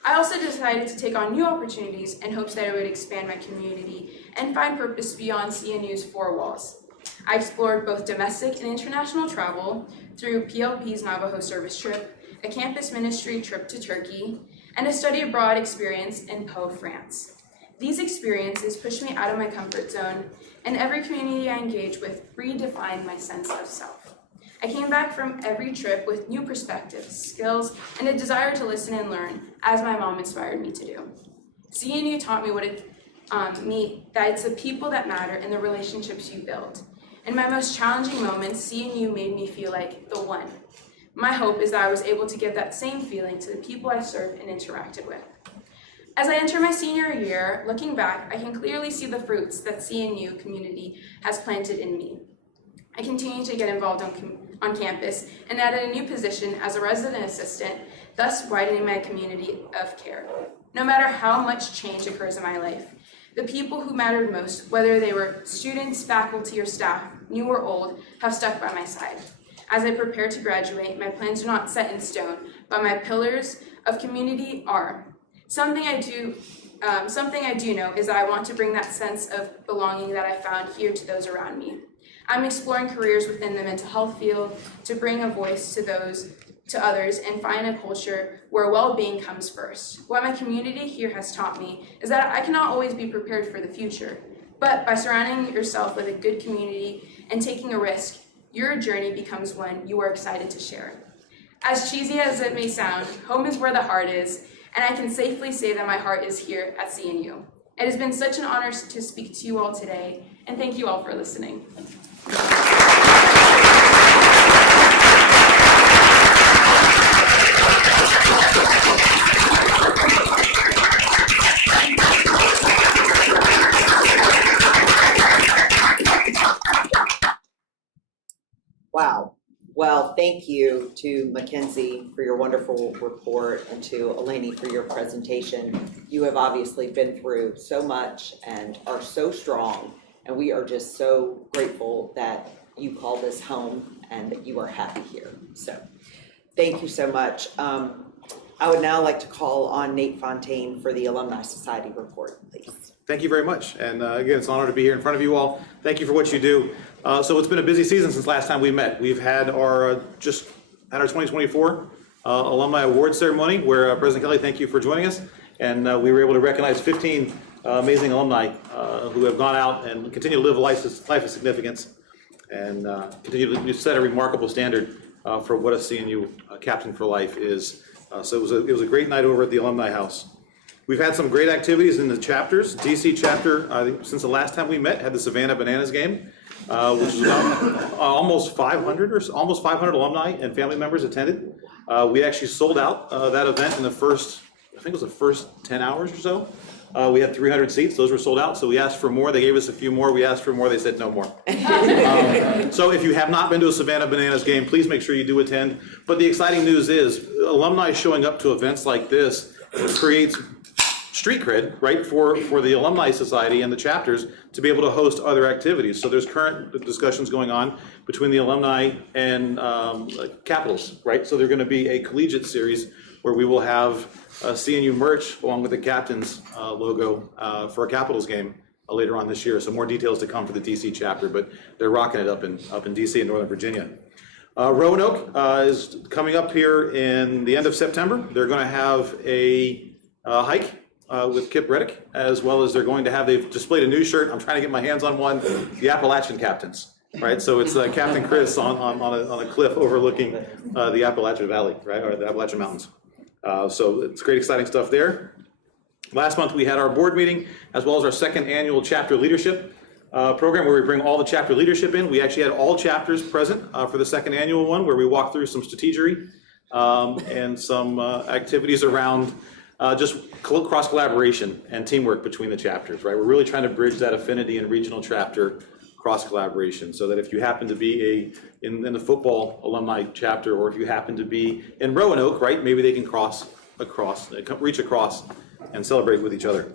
I also decided to take on new opportunities in hopes that I would expand my community and find purpose beyond CNU's four walls. I explored both domestic and international travel through PLP's Navajo service trip, a campus ministry trip to Turkey, and a study abroad experience in Pau, France. These experiences pushed me out of my comfort zone, and every community I engaged with redefined my sense of self. I came back from every trip with new perspectives, skills, and a desire to listen and learn, as my mom inspired me to do. CNU taught me that it's the people that matter and the relationships you build. In my most challenging moments, CNU made me feel like the one. My hope is that I was able to give that same feeling to the people I served and interacted with. As I enter my senior year, looking back, I can clearly see the fruits that CNU community has planted in me. I continue to get involved on campus and added a new position as a resident assistant, thus widening my community of care. No matter how much change occurs in my life, the people who mattered most, whether they were students, faculty, or staff, new or old, have stuck by my side. As I prepare to graduate, my plans are not set in stone, but my pillars of community are. Something I do know is that I want to bring that sense of belonging that I found here to those around me. I'm exploring careers within the mental health field to bring a voice to others and find a culture where well-being comes first. What my community here has taught me is that I cannot always be prepared for the future, but by surrounding yourself with a good community and taking a risk, your journey becomes one you are excited to share. As cheesy as it may sound, home is where the heart is, and I can safely say that my heart is here at CNU. It has been such an honor to speak to you all today, and thank you all for listening. Wow. Well, thank you to Mackenzie for your wonderful report and to Eleni for your presentation. You have obviously been through so much and are so strong, and we are just so grateful that you call this home and that you are happy here. So thank you so much. I would now like to call on Nate Fontaine for the Alumni Society report, please. Thank you very much. And again, it's an honor to be here in front of you all. Thank you for what you do. So it's been a busy season since last time we met. We've had our 2024 Alumni Awards ceremony where President Kelly, thank you for joining us. And we were able to recognize 15 amazing alumni who have gone out and continue to live a life of significance and continue to set a remarkable standard for what a CNU Captain for Life is. So it was a great night over at the Alumni House. We've had some great activities in the chapters. DC chapter, I think since the last time we met, had the Savannah Bananas game, which was almost 500 alumni and family members attended. We actually sold out that event in the first 10 hours or so. We had 300 seats, those were sold out, so we asked for more, they gave us a few more, we asked for more, they said no more. So if you have not been to a Savannah Bananas game, please make sure you do attend. But the exciting news is, alumni showing up to events like this creates street cred, right, for the Alumni Society and the chapters to be able to host other activities. So there's current discussions going on between the alumni and Capitals, right? So they're going to be a collegiate series where we will have CNU merch along with the captain's logo for a Capitals game later on this year. So more details to come for the DC chapter, but they're rocking it up in DC and Northern Virginia. Roanoke is coming up here in the end of September. They're going to have a hike with Kip Reddick, as well as they've displayed a new shirt. I'm trying to get my hands on one, the Appalachian Captains, right? So it's Captain Chris on a cliff overlooking the Appalachian Valley, right, or the Appalachian Mountains. So it's great, exciting stuff there. Last month we had our board meeting, as well as our second annual chapter leadership program, where we bring all the chapter leadership in. We actually had all chapters present for the second annual one, where we walked through some strategery and some activities around just cross collaboration and teamwork between the chapters, right? We're really trying to bridge that affinity and regional chapter cross collaboration, so that if you happen to be in the football alumni chapter, or if you happen to be in Roanoke, right, maybe they can reach across and celebrate with each other.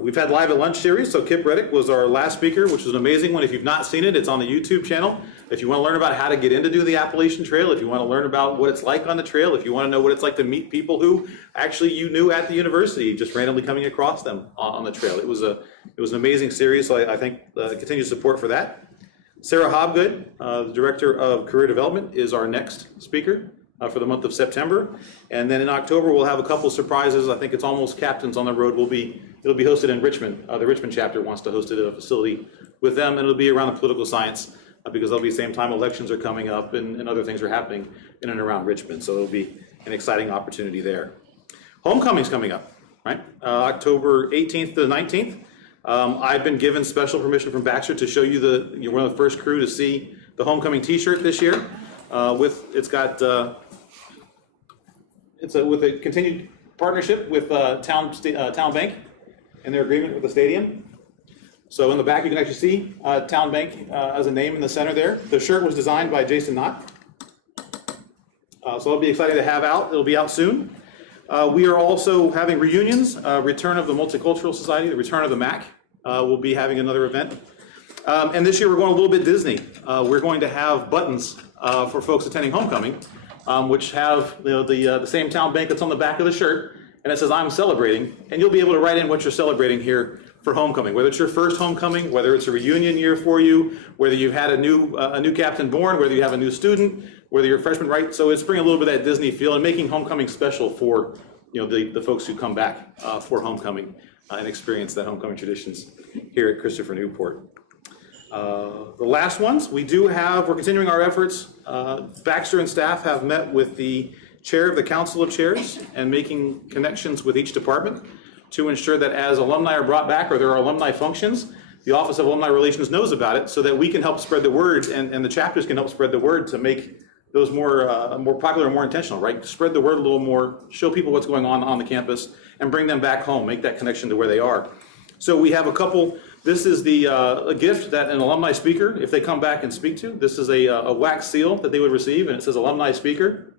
We've had Live at Lunch series, so Kip Reddick was our last speaker, which was an amazing one. If you've not seen it, it's on the YouTube channel. If you want to learn about how to get in to do the Appalachian Trail, if you want to learn about what it's like on the trail, if you want to know what it's like to meet people who actually you knew at the university, just randomly coming across them on the trail. It was an amazing series, so I think continued support for that. Sarah Hobgood, the Director of Career Development, is our next speaker for the month of September. And then in October, we'll have a couple surprises. I think it's almost Captains on the Road. It'll be hosted in Richmond. The Richmond chapter wants to host it at a facility with them, and it'll be around the political science because it'll be the same time elections are coming up and other things are happening in and around Richmond. So it'll be an exciting opportunity there. Homecoming's coming up, right? October 18th to the 19th. I've been given special permission from Baxter to show you you're one of the first crew to see the homecoming T-shirt this year. With a continued partnership with Town Bank and their agreement with the stadium. So in the back, you can actually see Town Bank as a name in the center there. The shirt was designed by Jason Knott. So it'll be exciting to have out. It'll be out soon. We are also having reunions, return of the Multicultural Society, the return of the MAC. We'll be having another event. And this year we're going a little bit Disney. We're going to have buttons for folks attending homecoming, which have the same Town Bank that's on the back of the shirt, and it says "I'm celebrating," and you'll be able to write in what you're celebrating here for homecoming, whether it's your first homecoming, whether it's a reunion year for you, whether you've had a new captain born, whether you have a new student, whether you're a freshman, right? So it's bringing a little bit of that Disney feel and making homecoming special for the folks who come back for homecoming and experience the homecoming traditions here at Christopher Newport. The last ones, we're continuing our efforts. Baxter and staff have met with the chair of the Council of Chairs and making connections with each department to ensure that as alumni are brought back or there are alumni functions, the Office of Alumni Relations knows about it so that we can help spread the word and the chapters can help spread the word to make those more popular and more intentional, right? Spread the word a little more, show people what's going on the campus and bring them back home, make that connection to where they are. So we have a couple. This is a gift that an alumni speaker, if they come back and speak to, this is a wax seal that they would receive, and it says alumni speaker,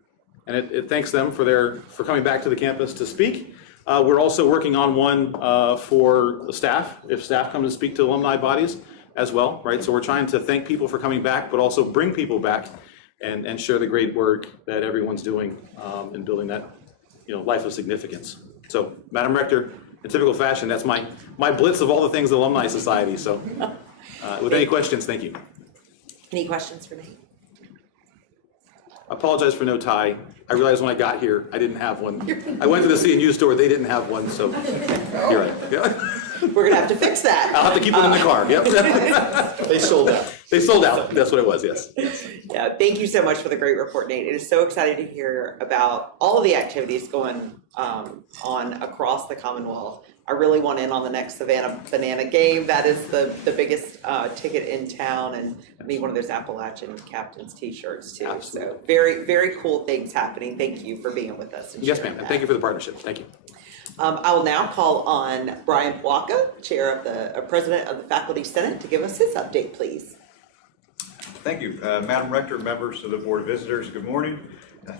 and it thanks them for coming back to the campus to speak. We're also working on one for the staff, if staff come and speak to alumni bodies as well, right? So we're trying to thank people for coming back, but also bring people back and share the great work that everyone's doing in building that life of significance. So, Madam Rector, in typical fashion, that's my blitz of all the things Alumni Society. So, with any questions, thank you. Any questions for me? I apologize for no tie. I realized when I got here, I didn't have one. I went to the CNU store, they didn't have one, so you're right. Yeah. We're gonna have to fix that. I'll have to keep it in the car, yep. They sold out. They sold out, that's what it was, yes. Yeah, thank you so much for the great report, Nate. It is so exciting to hear about all of the activities going on across the Commonwealth. I really want in on the next Savannah Banana game. That is the biggest ticket in town, and I need one of those Appalachian Captains t-shirts too. Absolutely. So very, very cool things happening. Thank you for being with us. And yes, ma'am. And thank you for the partnership. Thank you. I will now call on Brian Pwaka, President of the Faculty Senate, to give us his update, please. Thank you. Madam Rector, members of the Board of Visitors, good morning.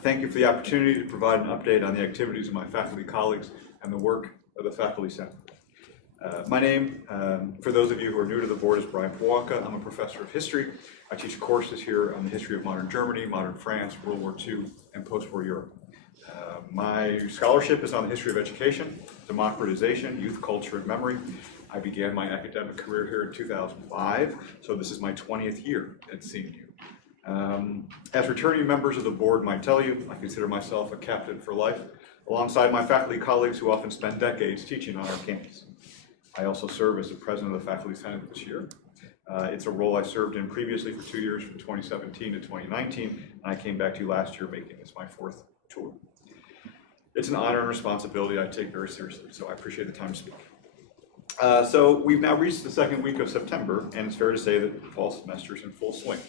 Thank you for the opportunity to provide an update on the activities of my faculty colleagues and the work of the Faculty Senate. My name, for those of you who are new to the board, is Brian Pwaka. I'm a professor of history. I teach courses here on the history of modern Germany, modern France, World War II, and post-war Europe. My scholarship is on the history of education, democratization, youth culture, and memory. I began my academic career here in 2005, so this is my 20th year at CNU. As returning members of the board might tell you, I consider myself a captain for life, alongside my faculty colleagues who often spend decades teaching on our campus. I also serve as the president of the Faculty Senate this year. It's a role I served in previously for 2 years, from 2017 to 2019, and I came back to you last year making this my 4th tour. It's an honor and responsibility I take very seriously, so I appreciate the time to speak. So we've now reached the 2nd week of September, and it's fair to say that the fall semester is in full swing.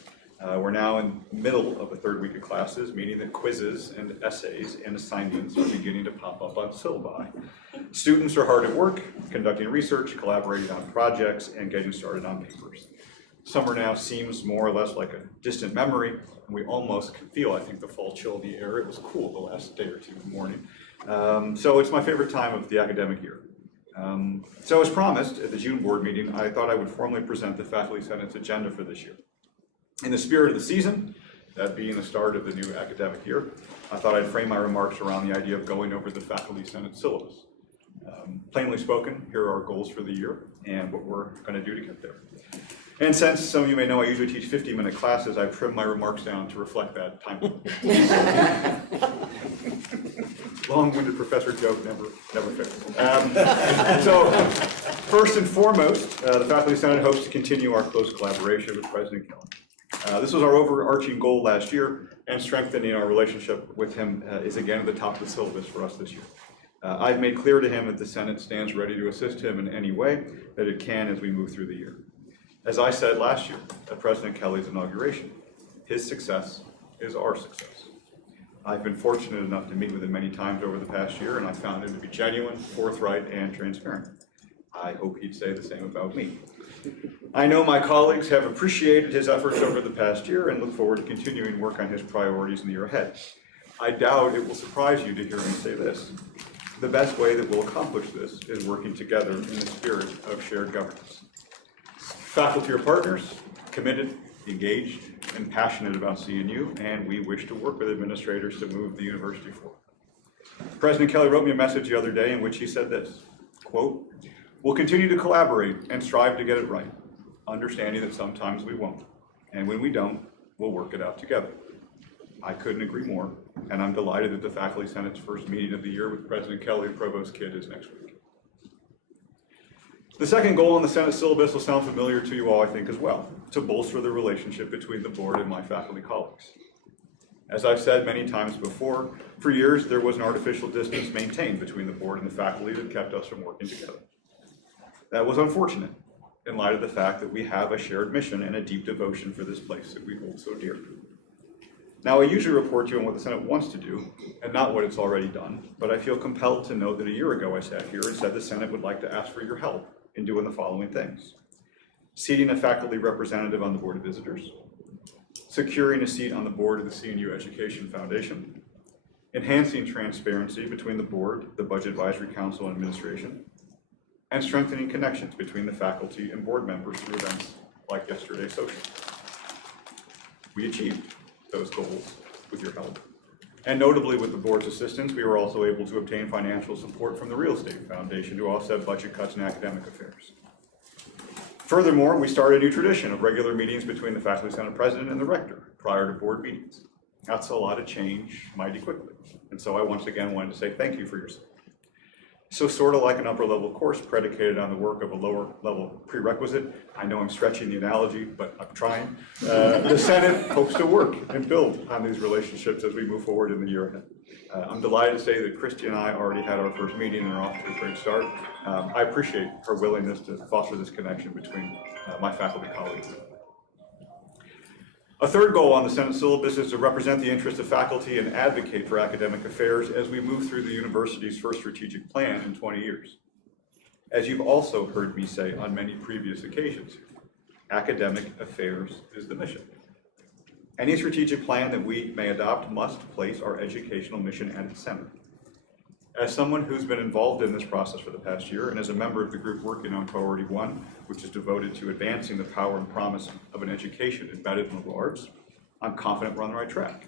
We're now in the middle of the 3rd week of classes, meaning that quizzes and essays and assignments are beginning to pop up on syllabi. Students are hard at work, conducting research, collaborating on projects, and getting started on papers. Summer now seems more or less like a distant memory, and we almost can feel, I think, the fall chill in the air. It was cool the last day or two in the morning. So it's my favorite time of the academic year. So as promised at the June board meeting, I thought I would formally present the Faculty Senate's agenda for this year. In the spirit of the season, that being the start of the new academic year, I thought I'd frame my remarks around the idea of going over the Faculty Senate syllabus. Plainly spoken, here are our goals for the year and what we're going to do to get there. And since some of you may know I usually teach 50-minute classes, I've trimmed my remarks down to reflect that time. Long-winded professor joke never fails. So first and foremost, the Faculty Senate hopes to continue our close collaboration with President Kelly. This was our overarching goal last year, and strengthening our relationship with him is again at the top of the syllabus for us this year. I've made clear to him that the Senate stands ready to assist him in any way that it can as we move through the year. As I said last year at President Kelly's inauguration, his success is our success. I've been fortunate enough to meet with him many times over the past year, and I found him to be genuine, forthright, and transparent. I hope he'd say the same about me. I know my colleagues have appreciated his efforts over the past year and look forward to continuing work on his priorities in the year ahead. I doubt it will surprise you to hear me say this. The best way that we'll accomplish this is working together in the spirit of shared governance. Faculty are partners, committed, engaged, and passionate about CNU, and we wish to work with administrators to move the university forward. President Kelly wrote me a message the other day in which he said this, quote, "We'll continue to collaborate and strive to get it right, understanding that sometimes we won't, and when we don't, we'll work it out together." I couldn't agree more, and I'm delighted that the Faculty Senate's first meeting of the year with President Kelly and Provost Kidd is next week. The second goal on the Senate syllabus will sound familiar to you all, I think, as well, to bolster the relationship between the board and my faculty colleagues. As I've said many times before, for years there was an artificial distance maintained between the board and the faculty that kept us from working together. That was unfortunate in light of the fact that we have a shared mission and a deep devotion for this place that we hold so dear. Now, I usually report to you on what the Senate wants to do and not what it's already done, but I feel compelled to note that a year ago I sat here and said the Senate would like to ask for your help in doing the following things: seating a faculty representative on the Board of Visitors, securing a seat on the board of the CNU Education Foundation, enhancing transparency between the board, the Budget Advisory Council, and administration, and strengthening connections between the faculty and board members through events like yesterday's social. We achieved those goals with your help. And notably, with the board's assistance, we were also able to obtain financial support from the Real Estate Foundation to offset budget cuts in academic affairs. Furthermore, we started a new tradition of regular meetings between the Faculty Senate President and the Rector prior to board meetings. That's a lot of change mighty quickly. And so I once again wanted to say thank you for your support. So sort of like an upper level course predicated on the work of a lower level prerequisite, I know I'm stretching the analogy, but I'm trying. The Senate hopes to work and build on these relationships as we move forward in the year ahead. I'm delighted to say that Christy and I already had our first meeting and are off to a great start. I appreciate her willingness to foster this connection between my faculty colleagues. A third goal on the Senate syllabus is to represent the interests of faculty and advocate for academic affairs as we move through the university's first strategic plan in 20 years. As you've also heard me say on many previous occasions, academic affairs is the mission. Any strategic plan that we may adopt must place our educational mission at its center. As someone who's been involved in this process for the past year, and as a member of the group working on Priority 1, which is devoted to advancing the power and promise of an education embedded in the liberal arts, I'm confident we're on the right track.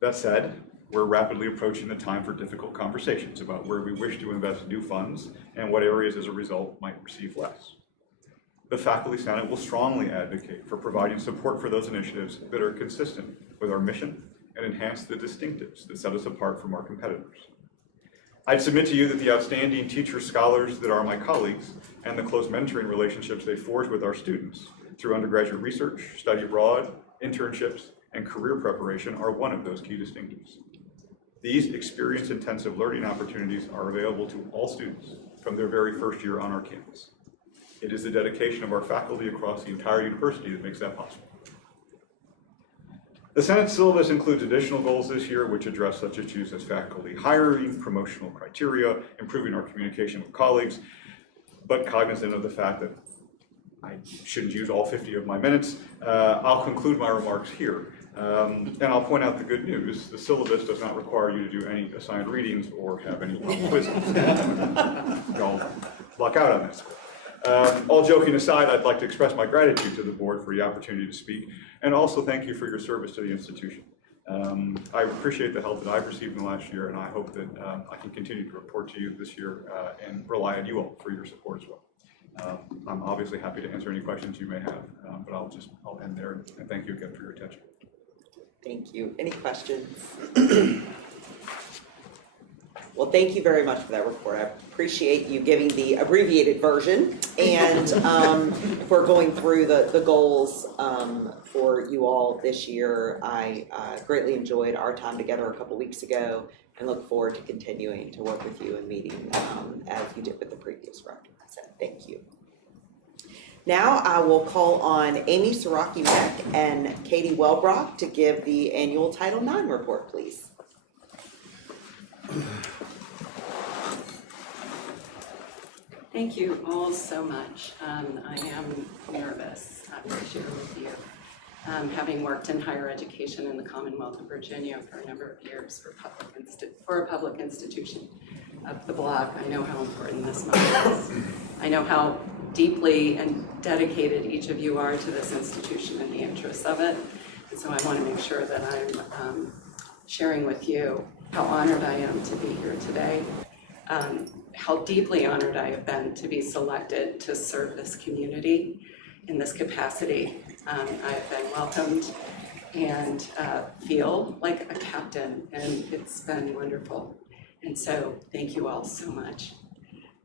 That said, we're rapidly approaching the time for difficult conversations about where we wish to invest new funds and what areas as a result might receive less. The Faculty Senate will strongly advocate for providing support for those initiatives that are consistent with our mission and enhance the distinctives that set us apart from our competitors. I'd submit to you that the outstanding teachers, scholars that are my colleagues and the close mentoring relationships they forge with our students through undergraduate research, study abroad, internships, and career preparation are one of those key distinctives. These experience-intensive learning opportunities are available to all students from their very first year on our campus. It is the dedication of our faculty across the entire university that makes that possible. The Senate syllabus includes additional goals this year which address such issues as faculty hiring, promotional criteria, improving our communication with colleagues, but cognizant of the fact that I shouldn't use all 50 of my minutes, I'll conclude my remarks here. And I'll point out the good news. The syllabus does not require you to do any assigned readings or have any quizzes. Y'all luck out on this. All joking aside, I'd like to express my gratitude to the board for the opportunity to speak, and also thank you for your service to the institution. I appreciate the help that I've received in the last year, and I hope that I can continue to report to you this year and rely on you all for your support as well. I'm obviously happy to answer any questions you may have, but I'll end there, and thank you again for your attention. Thank you. Any questions? Well, thank you very much for that report. I appreciate you giving the abbreviated version and for going through the goals for you all this year. I greatly enjoyed our time together a couple weeks ago and look forward to continuing to work with you and meeting as you did with the previous rector. So thank you. Now I will call on Amy Siraki-Meck and Katie Wellbrock to give the annual Title IX report, please. Thank you all so much. I am nervous to share with you. Having worked in higher education in the Commonwealth of Virginia for a number of years for a public institution of the block, I know how important this moment is. I know how deeply and dedicated each of you are to this institution and the interests of it. And so I want to make sure that I'm sharing with you how honored I am to be here today. How deeply honored I have been to be selected to serve this community in this capacity. I have been welcomed and feel like a captain, and it's been wonderful. And so thank you all so much.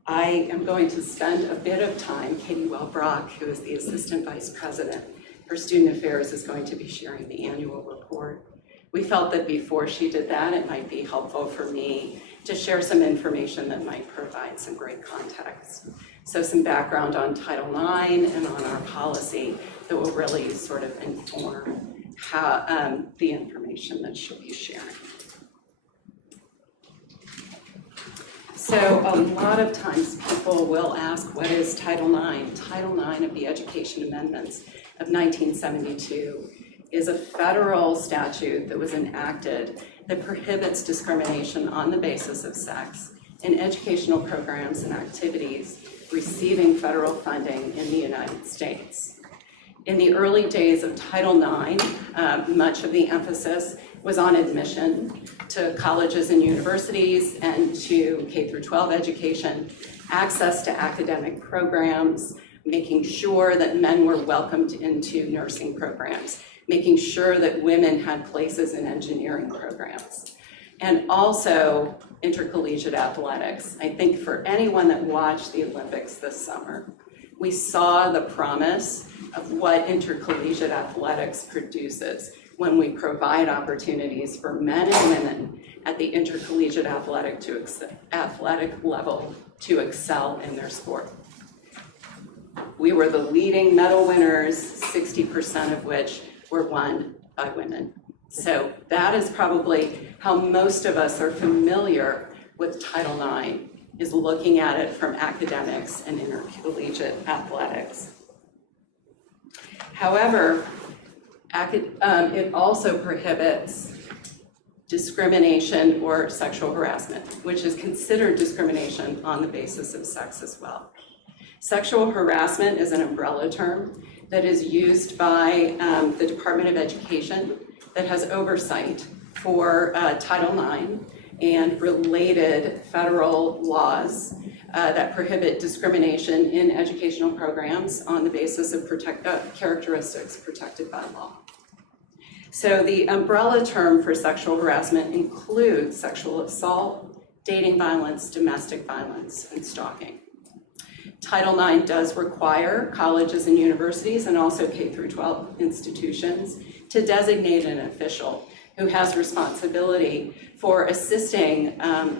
I am going to spend a bit of time, Katie Wellbrock, who is the Assistant Vice President for Student Affairs, is going to be sharing the annual report. We felt that before she did that, it might be helpful for me to share some information that might provide some great context. So some background on Title IX and on our policy that will really sort of inform how the information that she'll be sharing. So a lot of times people will ask, what is Title IX? Title IX of the Education Amendments of 1972 is a federal statute that was enacted that prohibits discrimination on the basis of sex in educational programs and activities receiving federal funding in the United States. In the early days of Title IX, much of the emphasis was on admission to colleges and universities and to K-12 education, access to academic programs, making sure that men were welcomed into nursing programs, making sure that women had places in engineering programs, and also intercollegiate athletics. I think for anyone that watched the Olympics this summer, we saw the promise of what intercollegiate athletics produces when we provide opportunities for men and women at the intercollegiate athletic level to excel in their sport. We were the leading medal winners, 60% of which were won by women. So that is probably how most of us are familiar with Title IX, is looking at it from academics and intercollegiate athletics. However, it also prohibits discrimination or sexual harassment, which is considered discrimination on the basis of sex as well. Sexual harassment is an umbrella term that is used by the Department of Education that has oversight for Title IX and related federal laws that prohibit discrimination in educational programs on the basis of characteristics protected by law. So the umbrella term for sexual harassment includes sexual assault, dating violence, domestic violence, and stalking. Title IX does require colleges and universities and also K-12 institutions to designate an official who has responsibility for assisting an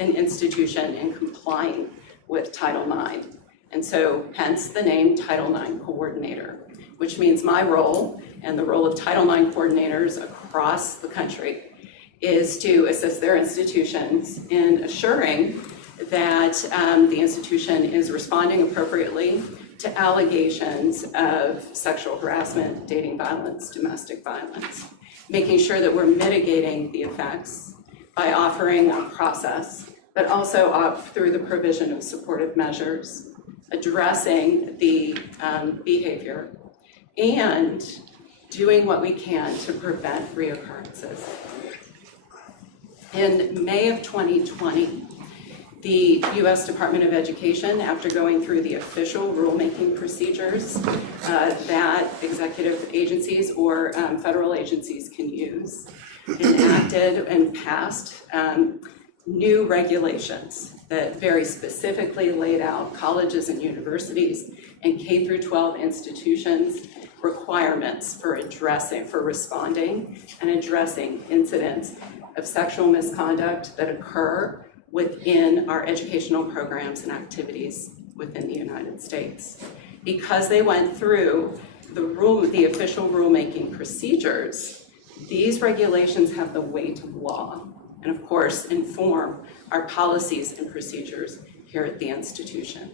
institution in complying with Title IX. And so hence the name Title IX Coordinator, which means my role and the role of Title IX coordinators across the country is to assist their institutions in assuring that the institution is responding appropriately to allegations of sexual harassment, dating violence, domestic violence, making sure that we're mitigating the effects by offering a process, but also through the provision of supportive measures, addressing the behavior, and doing what we can to prevent reoccurrences. In May of 2020, the U.S. Department of Education, after going through the official rulemaking procedures that executive agencies or federal agencies can use, enacted and passed new regulations that very specifically laid out colleges and universities and K-12 institutions requirements for responding and addressing incidents of sexual misconduct that occur within our educational programs and activities within the United States. Because they went through the official rulemaking procedures, these regulations have the weight of law and of course inform our policies and procedures here at the institution.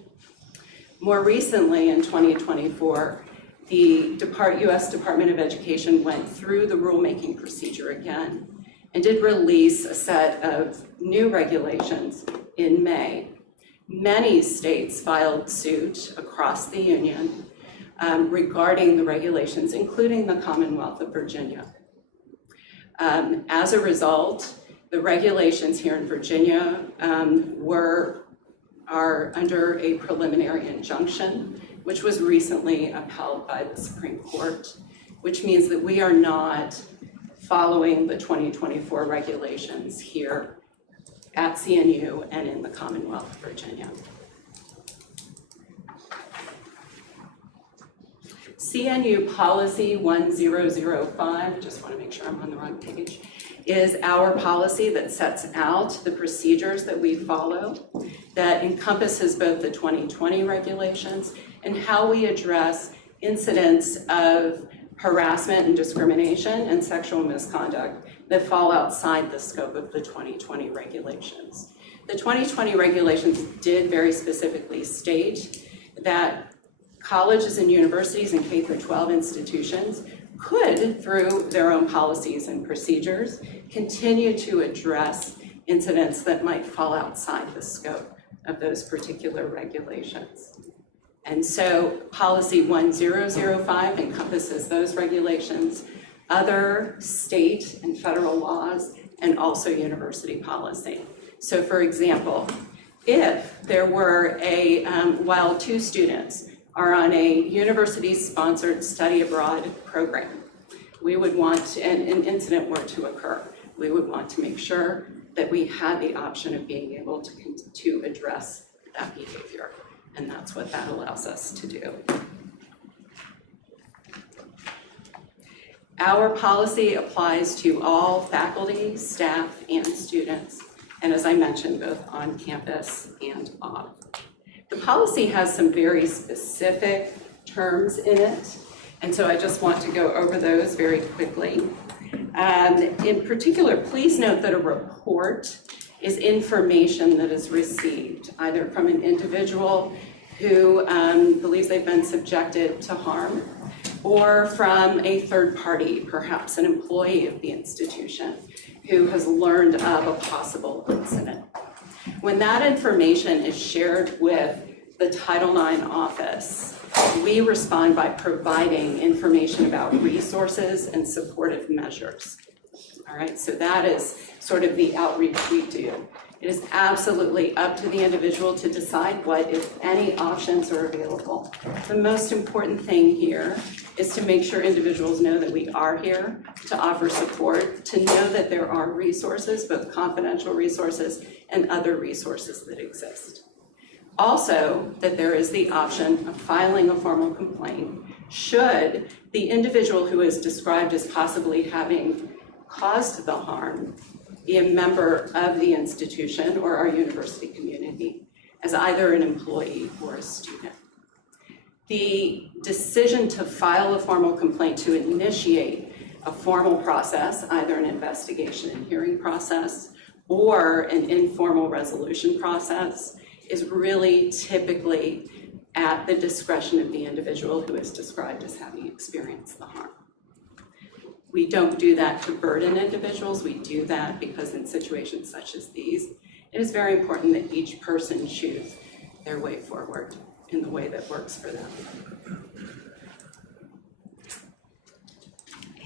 More recently in 2024, the U.S. Department of Education went through the rulemaking procedure again and did release a set of new regulations in May. Many states filed suit across the union regarding the regulations, including the Commonwealth of Virginia. As a result, the regulations here in Virginia are under a preliminary injunction, which was recently upheld by the Supreme Court, which means that we are not following the 2024 regulations here at CNU and in the Commonwealth of Virginia. CNU Policy 1005, just want to make sure I'm on the wrong page, is our policy that sets out the procedures that we follow that encompasses both the 2020 regulations and how we address incidents of harassment and discrimination and sexual misconduct that fall outside the scope of the 2020 regulations. The 2020 regulations did very specifically state that colleges and universities and K-12 institutions could, through their own policies and procedures, continue to address incidents that might fall outside the scope of those particular regulations. And so policy 1005 encompasses those regulations, other state and federal laws, and also university policy. So for example, if there were while two students are on a university-sponsored study abroad program, we would want, and an incident were to occur, we would want to make sure that we had the option of being able to address that behavior. And that's what that allows us to do. Our policy applies to all faculty, staff, and students, and as I mentioned, both on campus and off. The policy has some very specific terms in it And so I just want to go over those very quickly. In particular, please note that a report is information that is received either from an individual who believes they've been subjected to harm, or from a third party, perhaps an employee of the institution, who has learned of a possible incident. When that information is shared with the Title IX office, we respond by providing information about resources and supportive measures. All right, so that is sort of the outreach we do. It is absolutely up to the individual to decide what, if any, options are available. The most important thing here is to make sure individuals know that we are here to offer support, to know that there are resources, both confidential resources and other resources that exist. Also, that there is the option of filing a formal complaint should the individual who is described as possibly having caused the harm be a member of the institution or our university community as either an employee or a student. The decision to file a formal complaint, to initiate a formal process, either an investigation and hearing process or an informal resolution process, is really typically at the discretion of the individual who is described as having experienced the harm. We don't do that to burden individuals. We do that because in situations such as these, it is very important that each person choose their way forward in the way that works for them.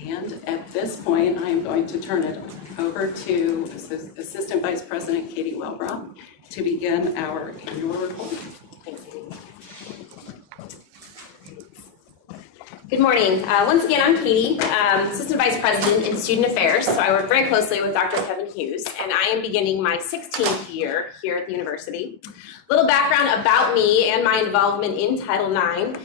And at this point, I am going to turn it over to Assistant Vice President Katie Welbrock to begin our annual report. Thanks, Katie. Good morning. Once again, I'm Katie, Assistant Vice President in Student Affairs. So I work very closely with Dr. Kevin Hughes, and I am beginning my 16th year here at the university. A little background about me and my involvement in Title IX.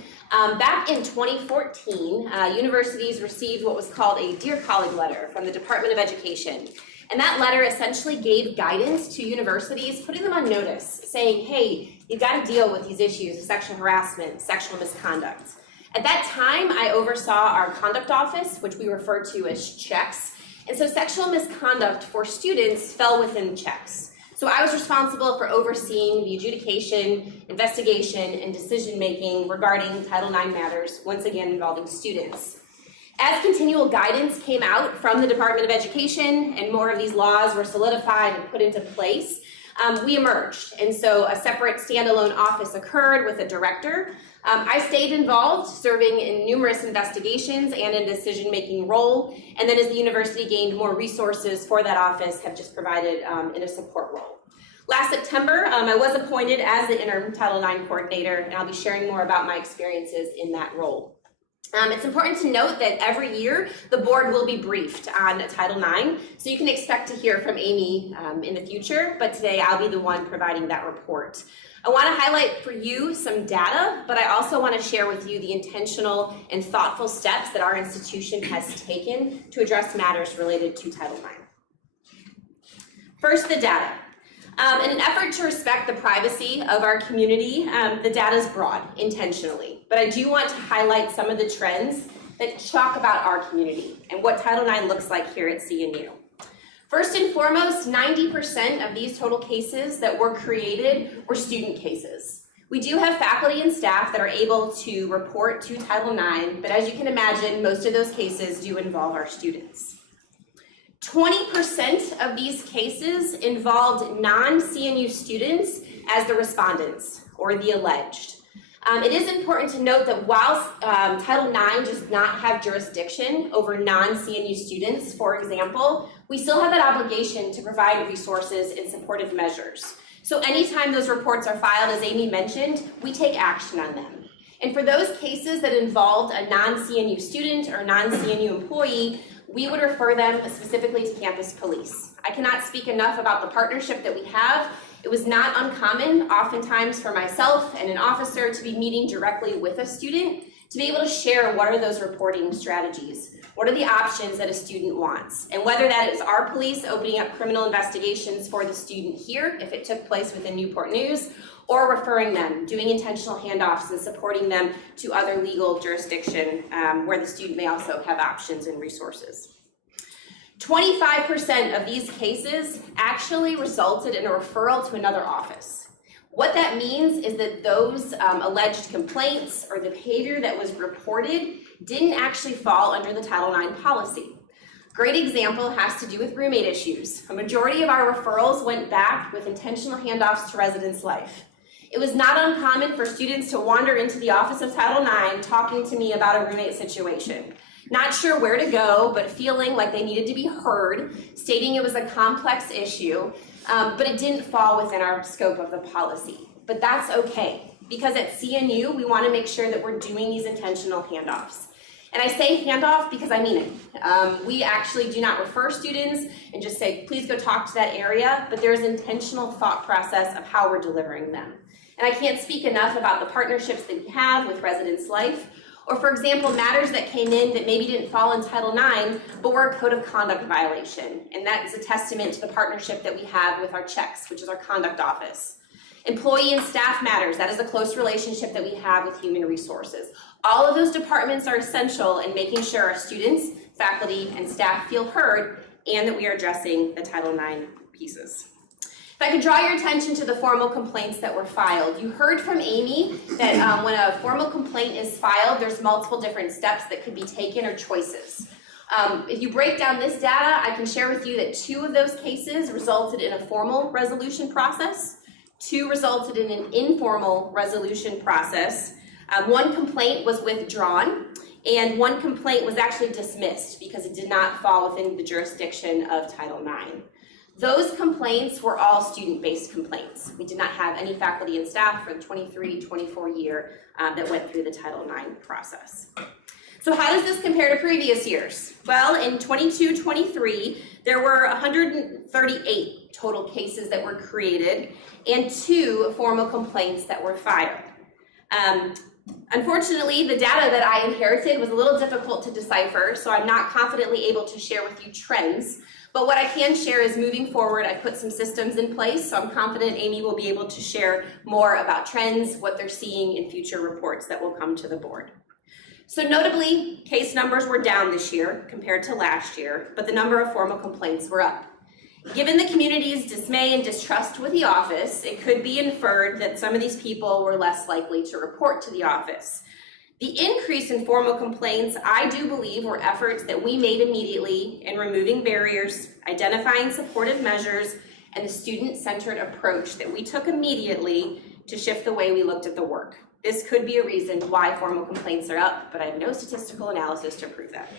Back in 2014, universities received what was called a Dear Colleague letter from the Department of Education. And that letter essentially gave guidance to universities, putting them on notice, saying, hey, you've got to deal with these issues of sexual harassment, sexual misconduct. At that time, I oversaw our conduct office, which we refer to as checks. And so sexual misconduct for students fell within checks. So I was responsible for overseeing the adjudication, investigation, and decision-making regarding Title IX matters, once again involving students. As continual guidance came out from the Department of Education and more of these laws were solidified and put into place, we emerged. And so a separate standalone office occurred with a director. I stayed involved, serving in numerous investigations and in decision-making role. And then as the university gained more resources for that office, have just provided in a support role. Last September, I was appointed as the interim Title IX coordinator, and I'll be sharing more about my experiences in that role. It's important to note that every year the board will be briefed on Title IX, so you can expect to hear from Amy in the future, but today I'll be the one providing that report. I want to highlight for you some data, but I also want to share with you the intentional and thoughtful steps that our institution has taken to address matters related to Title IX. First, the data. In an effort to respect the privacy of our community, the data is broad intentionally, but I do want to highlight some of the trends that talk about our community and what Title IX looks like here at CNU. First and foremost, 90% of these total cases that were created were student cases. We do have faculty and staff that are able to report to Title IX, but as you can imagine, most of those cases do involve our students. 20% of these cases involved non-CNU students as the respondents or the alleged. It is important to note that while Title IX does not have jurisdiction over non-CNU students, for example, we still have that obligation to provide resources and supportive measures. So anytime those reports are filed, as Amy mentioned, we take action on them. And for those cases that involved a non-CNU student or non-CNU employee, we would refer them specifically to campus police. I cannot speak enough about the partnership that we have. It was not uncommon, oftentimes for myself and an officer, to be meeting directly with a student to be able to share what are those reporting strategies, what are the options that a student wants, and whether that is our police opening up criminal investigations for the student here, if it took place within Newport News, or referring them, doing intentional handoffs and supporting them to other legal jurisdiction where the student may also have options and resources. 25% of these cases actually resulted in a referral to another office. What that means is that those alleged complaints or the behavior that was reported didn't actually fall under the Title IX policy. Great example has to do with roommate issues. A majority of our referrals went back with intentional handoffs to Residence Life. It was not uncommon for students to wander into the office of Title IX talking to me about a roommate situation. Not sure where to go, but feeling like they needed to be heard, stating it was a complex issue, but it didn't fall within our scope of the policy. But that's okay, because at CNU, we want to make sure that we're doing these intentional handoffs. And I say handoff because I mean it. We actually do not refer students and just say, please go talk to that area, but there's intentional thought process of how we're delivering them. And I can't speak enough about the partnerships that we have with Residence Life, or for example, matters that came in that maybe didn't fall in Title IX, but were a code of conduct violation. And that is a testament to the partnership that we have with our CHECS, which is our conduct office. Employee and staff matters, that is a close relationship that we have with human resources. All of those departments are essential in making sure our students, faculty, and staff feel heard, and that we are addressing the Title IX pieces. If I could draw your attention to the formal complaints that were filed. You heard from Amy that when a formal complaint is filed, there's multiple different steps that could be taken or choices. If you break down this data, I can share with you that 2 of those cases resulted in a formal resolution process, 2 resulted in an informal resolution process, 1 complaint was withdrawn, and 1 complaint was actually dismissed because it did not fall within the jurisdiction of Title IX. Those complaints were all student-based complaints. We did not have any faculty and staff for the 23-24 year that went through the Title IX process. So how does this compare to previous years? Well, in 22-23, there were 138 total cases that were created and 2 formal complaints that were filed. Unfortunately, the data that I inherited was a little difficult to decipher, so I'm not confidently able to share with you trends. But what I can share is moving forward, I put some systems in place, so I'm confident Amy will be able to share more about trends, what they're seeing in future reports that will come to the board. So notably, case numbers were down this year compared to last year, but the number of formal complaints were up. Given the community's dismay and distrust with the office, it could be inferred that some of these people were less likely to report to the office. The increase in formal complaints, I do believe, were efforts that we made immediately in removing barriers, identifying supportive measures, and the student-centered approach that we took immediately to shift the way we looked at the work. This could be a reason why formal complaints are up, but I have no statistical analysis to prove that.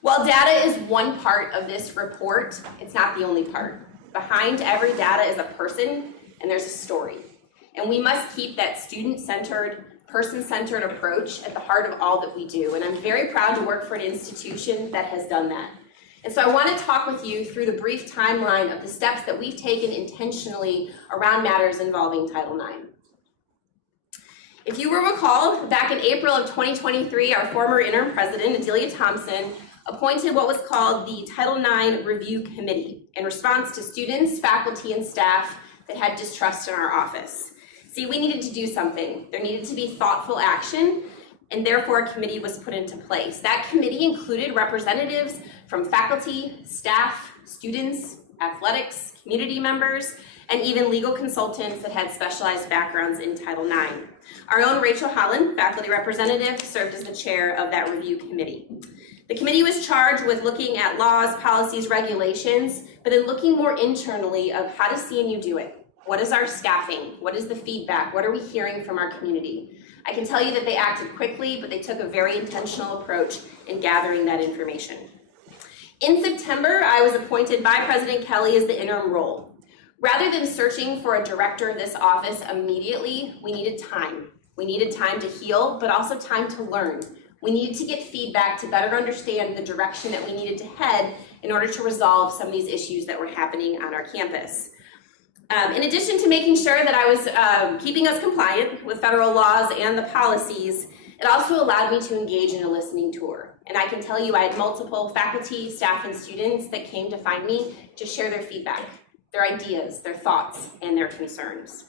While data is one part of this report, it's not the only part. Behind every data is a person, and there's a story. And we must keep that student-centered, person-centered approach at the heart of all that we do. And I'm very proud to work for an institution that has done that. And so I want to talk with you through the brief timeline of the steps that we've taken intentionally around matters involving Title IX. If you will recall, back in April of 2023, our former interim president, Adelia Thompson, appointed what was called the Title IX Review Committee in response to students, faculty, and staff that had distrust in our office. See, we needed to do something. There needed to be thoughtful action, and therefore a committee was put into place. That committee included representatives from faculty, staff, students, athletics, community members, and even legal consultants that had specialized backgrounds in Title IX. Our own Rachel Holland, faculty representative, served as the chair of that review committee. The committee was charged with looking at laws, policies, regulations, but then looking more internally of how does CNU do it? What is our staffing? What is the feedback? What are we hearing from our community? I can tell you that they acted quickly, but they took a very intentional approach in gathering that information. In September, I was appointed by President Kelly as the interim role. Rather than searching for a director of this office immediately, we needed time. We needed time to heal, but also time to learn. We needed to get feedback to better understand the direction that we needed to head in order to resolve some of these issues that were happening on our campus. In addition to making sure that I was keeping us compliant with federal laws and the policies, It also allowed me to engage in a listening tour. And I can tell you I had multiple faculty, staff, and students that came to find me to share their feedback, their ideas, their thoughts, and their concerns.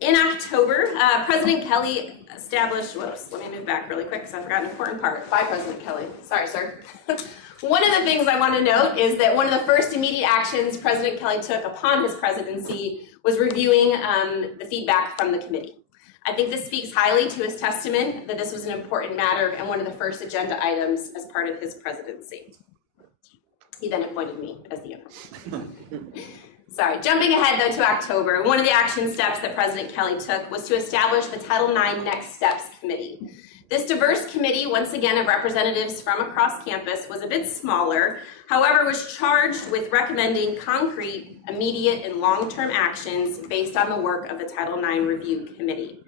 In October, President Kelly established, whoops, let me move back really quick because I forgot an important part. Bye, President Kelly. Sorry, sir. One of the things I want to note is that one of the first immediate actions President Kelly took upon his presidency was reviewing the feedback from the committee. I think this speaks highly to his testament that this was an important matter and one of the first agenda items as part of his presidency. He then appointed me as the owner. Sorry, jumping ahead though to October, one of the action steps that President Kelly took was to establish the Title IX Next Steps Committee. This diverse committee, once again of representatives from across campus, was a bit smaller, however was charged with recommending concrete, immediate, and long-term actions based on the work of the Title IX Review Committee.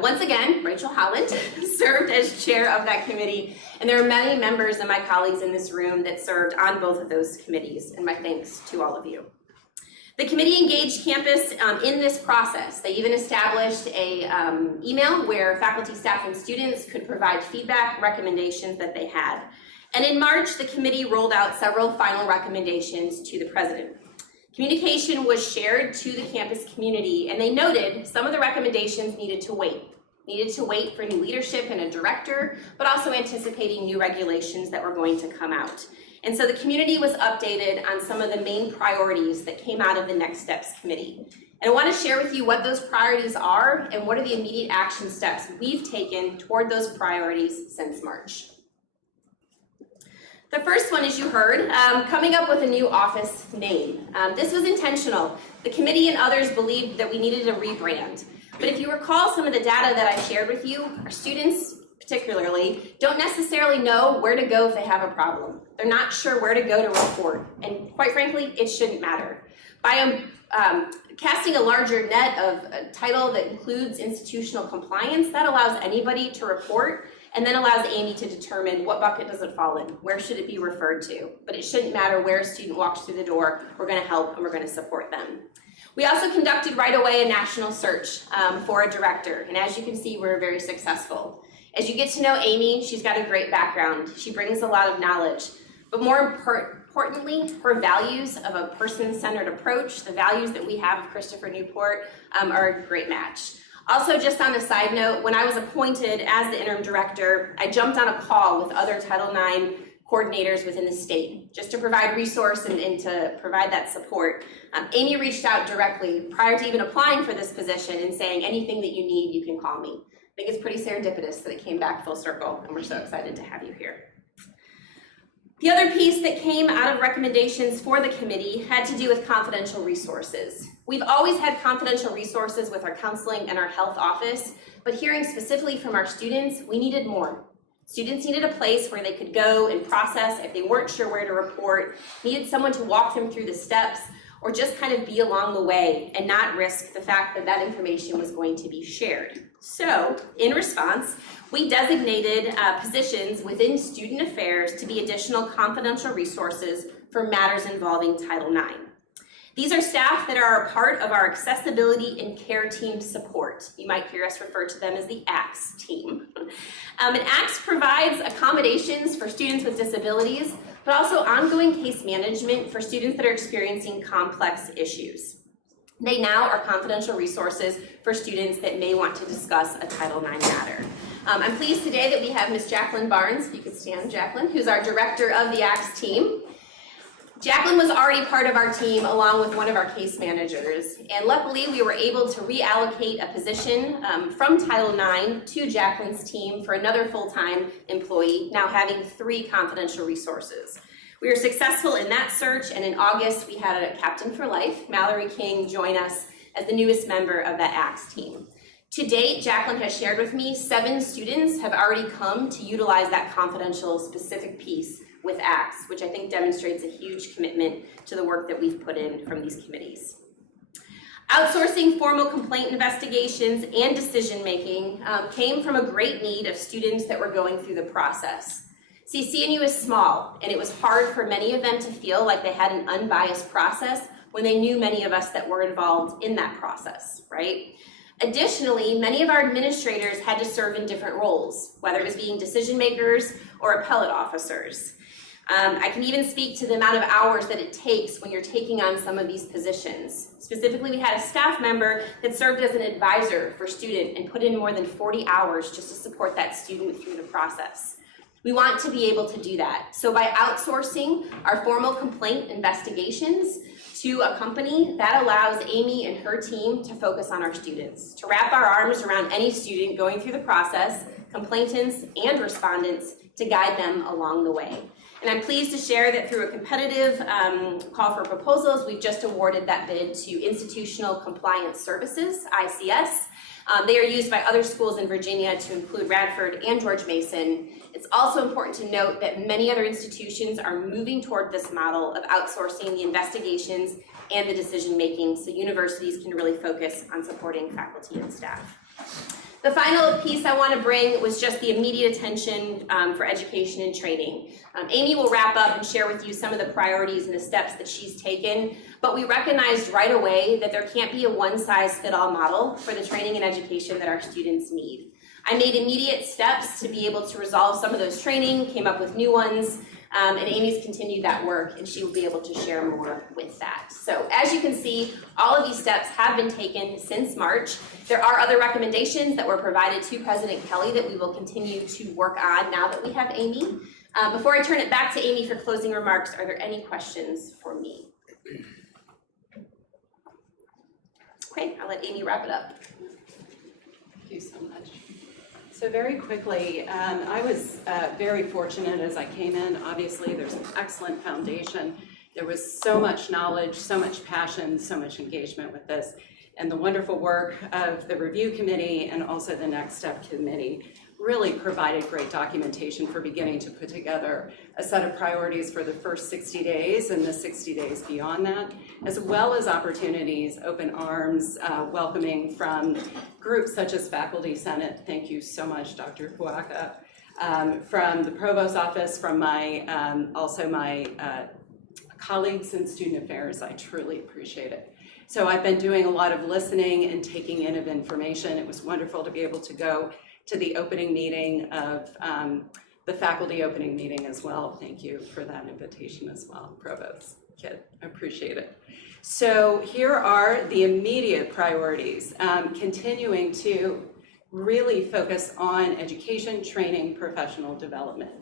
Once again, Rachel Holland served as chair of that committee, and there are many members of my colleagues in this room that served on both of those committees, and my thanks to all of you. The committee engaged campus in this process. They even established a email where faculty, staff, and students could provide feedback, recommendations that they had. And in March, the committee rolled out several final recommendations to the president. Communication was shared to the campus community, and they noted some of the recommendations needed to wait for new leadership and a director, but also anticipating new regulations that were going to come out. And so the community was updated on some of the main priorities that came out of the Next Steps Committee. And I want to share with you what those priorities are and what are the immediate action steps we've taken toward those priorities since March. The first one, as you heard, coming up with a new office name. This was intentional. The committee and others believed that we needed a rebrand. But if you recall some of the data that I shared with you, our students particularly don't necessarily know where to go if they have a problem. They're not sure where to go to report, and quite frankly, it shouldn't matter. By casting a larger net of a title that includes institutional compliance, that allows anybody to report and then allows Amy to determine what bucket does it fall in, where should it be referred to. But it shouldn't matter where a student walks through the door, we're gonna help and we're gonna support them. We also conducted right away a national search for a director, and as you can see, we're very successful. As you get to know Amy, she's got a great background. She brings a lot of knowledge, but more importantly, her values of a person-centered approach, the values that we have of Christopher Newport, are a great match. Also, just on a side note, when I was appointed as the interim director, I jumped on a call with other Title IX coordinators within the state, just to provide resource and to provide that support. Amy reached out directly prior to even applying for this position and saying, anything that you need, you can call me. I think it's pretty serendipitous that it came back full circle, and we're so excited to have you here. The other piece that came out of recommendations for the committee had to do with confidential resources. We've always had confidential resources with our counseling and our health office, but hearing specifically from our students, we needed more. Students needed a place where they could go and process if they weren't sure where to report, needed someone to walk them through the steps, or just kind of be along the way and not risk the fact that that information was going to be shared. So, in response, we designated positions within student affairs to be additional confidential resources for matters involving Title IX. These are staff that are a part of our accessibility and care team support. You might hear us refer to them as the ACTS team. And ACTS provides accommodations for students with disabilities, but also ongoing case management for students that are experiencing complex issues. They now are confidential resources for students that may want to discuss a Title IX matter. I'm pleased today that we have Ms. Jacqueline Barnes, if you could stand, Jacqueline, who's our director of the ACTS team. Jacqueline was already part of our team along with one of our case managers, and luckily we were able to reallocate a position from Title IX to Jacqueline's team for another full-time employee, now having 3 confidential resources. We were successful in that search, and in August we had a captain for life, Mallory King, join us as the newest member of that ACTS team. To date, Jacqueline has shared with me 7 students have already come to utilize that confidential specific piece with ACTS, which I think demonstrates a huge commitment to the work that we've put in from these committees. Outsourcing formal complaint investigations and decision-making came from a great need of students that were going through the process. See, CNU is small, and it was hard for many of them to feel like they had an unbiased process when they knew many of us that were involved in that process, right? Additionally, many of our administrators had to serve in different roles, whether it was being decision makers or appellate officers. I can even speak to the amount of hours that it takes when you're taking on some of these positions. Specifically, we had a staff member that served as an advisor for a student and put in more than 40 hours just to support that student through the process. We want to be able to do that. So by outsourcing our formal complaint investigations to a company, that allows Amy and her team to focus on our students, to wrap our arms around any student going through the process, complainants and respondents, to guide them along the way. And I'm pleased to share that through a competitive call for proposals, we've just awarded that bid to Institutional Compliance Services, ICS. They are used by other schools in Virginia to include Radford and George Mason. It's also important to note that many other institutions are moving toward this model of outsourcing the investigations and the decision making so universities can really focus on supporting faculty and staff. The final piece I want to bring was just the immediate attention for education and training. Amy will wrap up and share with you some of the priorities and the steps that she's taken, but we recognized right away that there can't be a one-size-fits-all model for the training and education that our students need. I made immediate steps to be able to resolve some of those training, came up with new ones, and Amy's continued that work, and she will be able to share more with that. So as you can see, all of these steps have been taken since March. There are other recommendations that were provided to President Kelly that we will continue to work on now that we have Amy. Before I turn it back to Amy for closing remarks, are there any questions for me? Okay, I'll let Amy wrap it up. Thank you so much. So very quickly, I was very fortunate as I came in. Obviously, there's an excellent foundation. There was so much knowledge, so much passion, so much engagement with this, and the wonderful work of the review committee and also the Next Step committee really provided great documentation for beginning to put together a set of priorities for the first 60 days and the 60 days beyond that, as well as opportunities, open arms, welcoming from groups such as Faculty Senate. Thank you so much, Dr. Huaca. From the Provost's office, from my also my colleagues in student affairs. I truly appreciate it. So I've been doing a lot of listening and taking in of information. It was wonderful to be able to go to the opening meeting of the faculty opening meeting as well. Thank you for that invitation as well, Provost Kidd. I appreciate it. So here are the immediate priorities, continuing to really focus on education, training, professional development,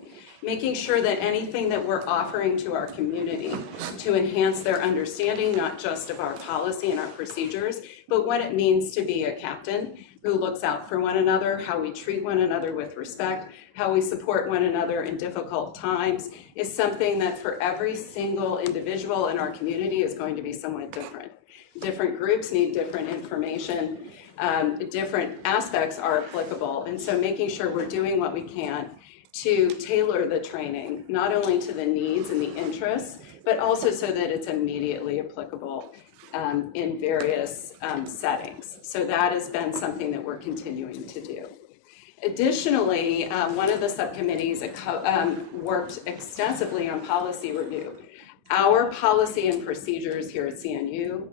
making sure that anything that we're offering to our community to enhance their understanding, not just of our policy and our procedures, but what it means to be a captain who looks out for one another, how we treat one another with respect, how we support one another in difficult times, is something that for every single individual in our community is going to be somewhat different. Different groups need different information, different aspects are applicable, and so making sure we're doing what we can to tailor the training, not only to the needs and the interests, but also so that it's immediately applicable in various settings. So that has been something that we're continuing to do. Additionally, one of the subcommittees worked extensively on policy review. Our policy and procedures here at CNU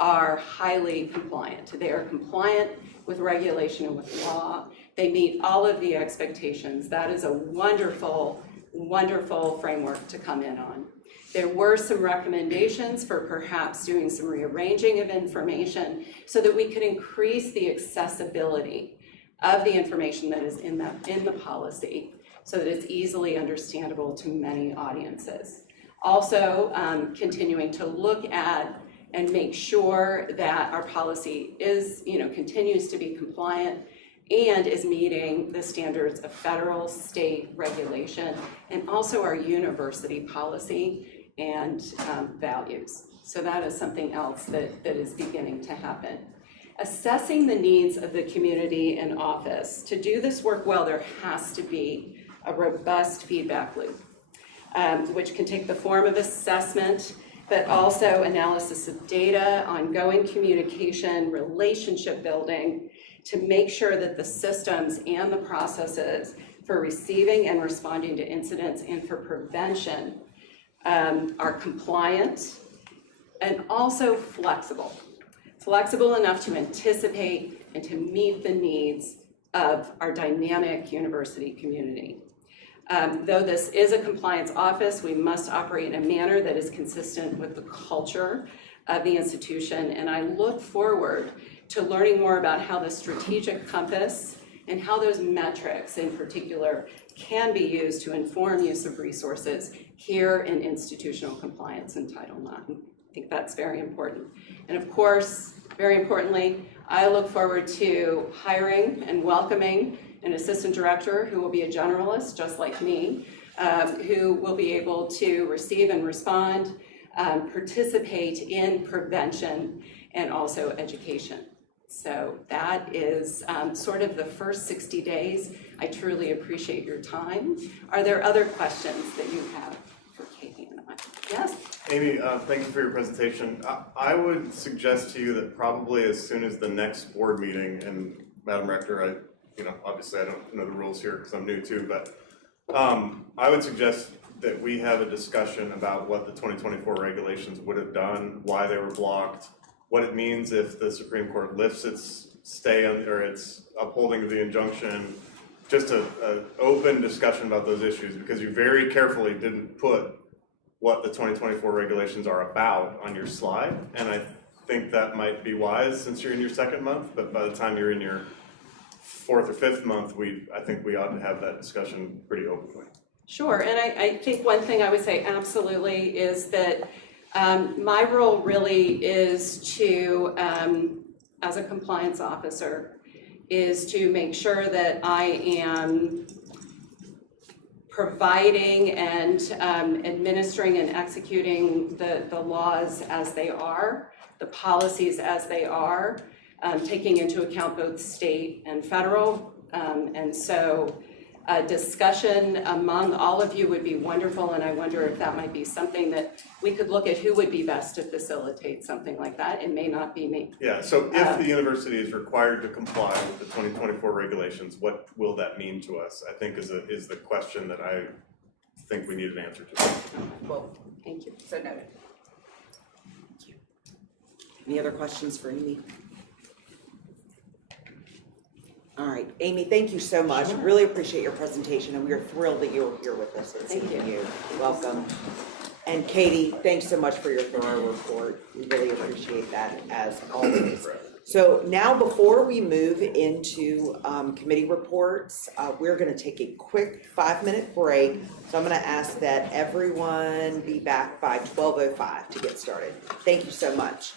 are highly compliant. They are compliant with regulation and with law. They meet all of the expectations. That is a wonderful, wonderful framework to come in on. There were some recommendations for perhaps doing some rearranging of information so that we could increase the accessibility of the information that is in the policy so that it's easily understandable to many audiences. Also, continuing to look at and make sure that our policy is, continues to be compliant and is meeting the standards of federal, state regulation, and also our university policy and values. So that is something else that is beginning to happen. Assessing the needs of the community and office. To do this work well, there has to be a robust feedback loop, which can take the form of assessment, but also analysis of data, ongoing communication, relationship building, to make sure that the systems and the processes for receiving and responding to incidents and for prevention are compliant and also flexible. Flexible enough to anticipate and to meet the needs of our dynamic university community. Though this is a compliance office, we must operate in a manner that is consistent with the culture of the institution, and I look forward to learning more about how the strategic compass and how those metrics in particular can be used to inform use of resources here in institutional compliance in Title IX. I think that's very important. And of course, very importantly, I look forward to hiring and welcoming an assistant director who will be a generalist just like me, who will be able to receive and respond, participate in prevention and also education. So that is sort of the first 60 days. I truly appreciate your time. Are there other questions that you have for Katie and I? Yes? Amy, thank you for your presentation. I would suggest to you that probably as soon as the next board meeting, and Madam Rector, obviously I don't know the rules here because I'm new too, but I would suggest that we have a discussion about what the 2024 regulations would have done, why they were blocked, what it means if the Supreme Court lifts its stay or its upholding of the injunction, just an open discussion about those issues, because you very carefully didn't put what the 2024 regulations are about on your slide, and I think that might be wise since you're in your second month, but by the time you're in your fourth or fifth month, I think we ought to have that discussion pretty openly. Sure, and I think one thing I would say absolutely is that my role really is to, as a compliance officer, is to make sure that I am providing and administering and executing the laws as they are, the policies as they are, taking into account both state and federal. And so a discussion among all of you would be wonderful, and I wonder if that might be something that we could look at who would be best to facilitate something like that. It may not be me. Yeah, so if the university is required to comply with the 2024 regulations, what will that mean to us? I think is the question that I think we need an answer to. Well, thank you. So noted. Any other questions for Amy? All right, Amy, thank you so much. Sure. Really appreciate your presentation, and we are thrilled that you were here with us. Thank you. Welcome. And Katie, thanks so much for your thorough report. We really appreciate that as always. So now before we move into committee reports, we're gonna take a quick 5-minute break. So I'm gonna ask that everyone be back by 12:05 to get started. Thank you so much.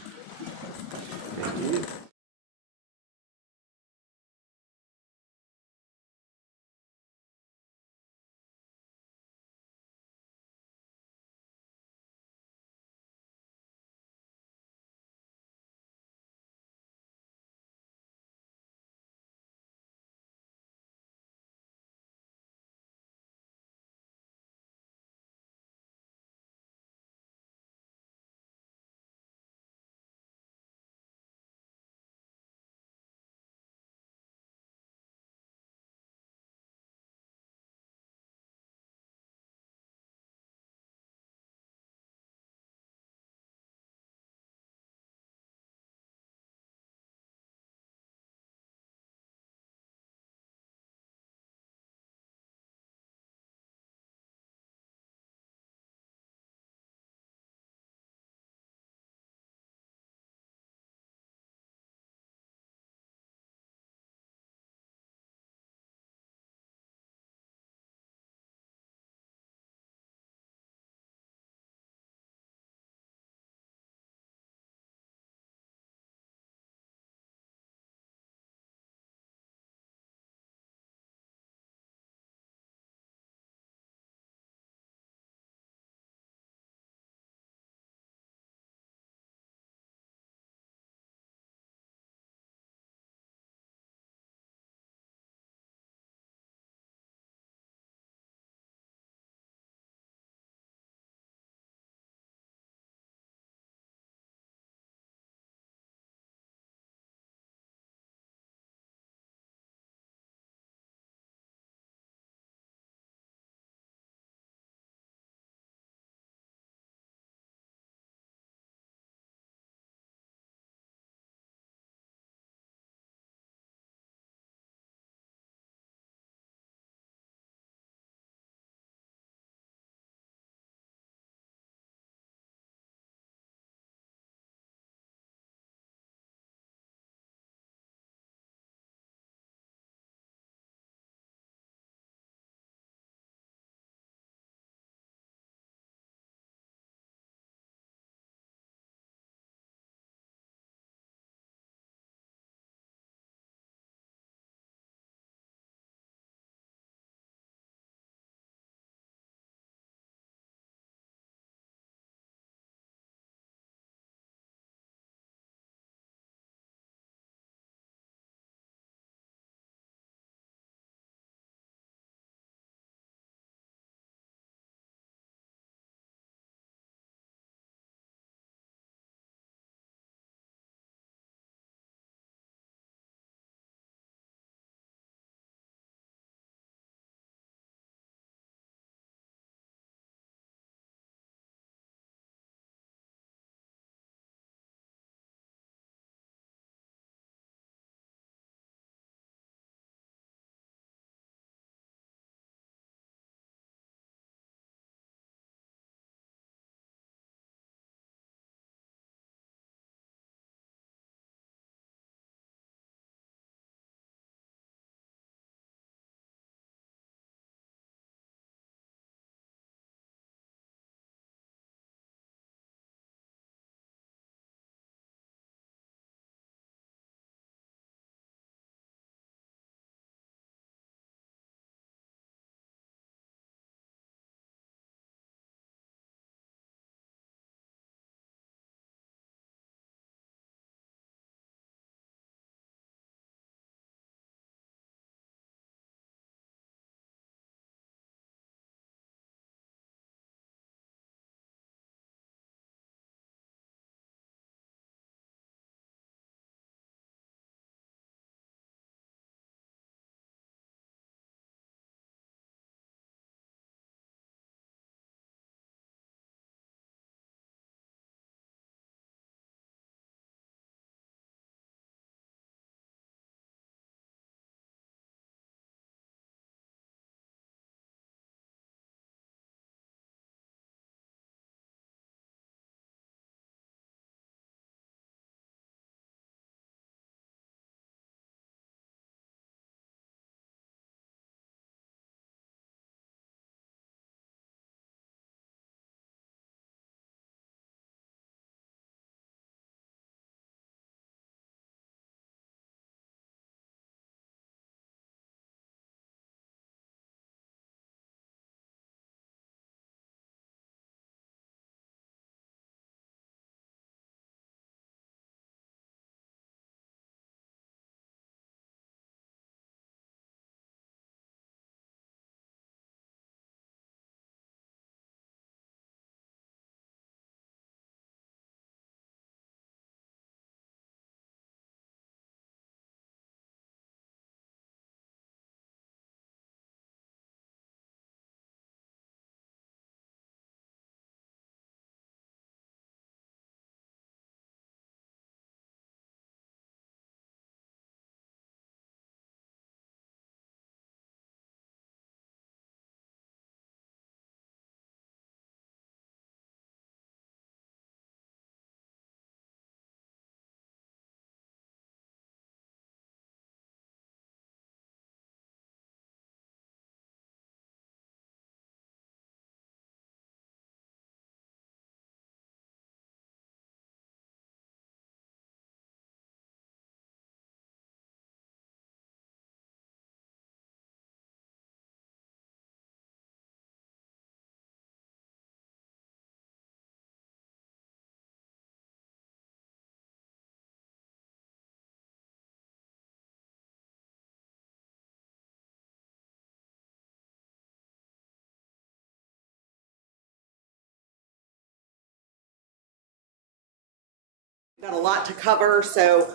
Got a lot to cover, so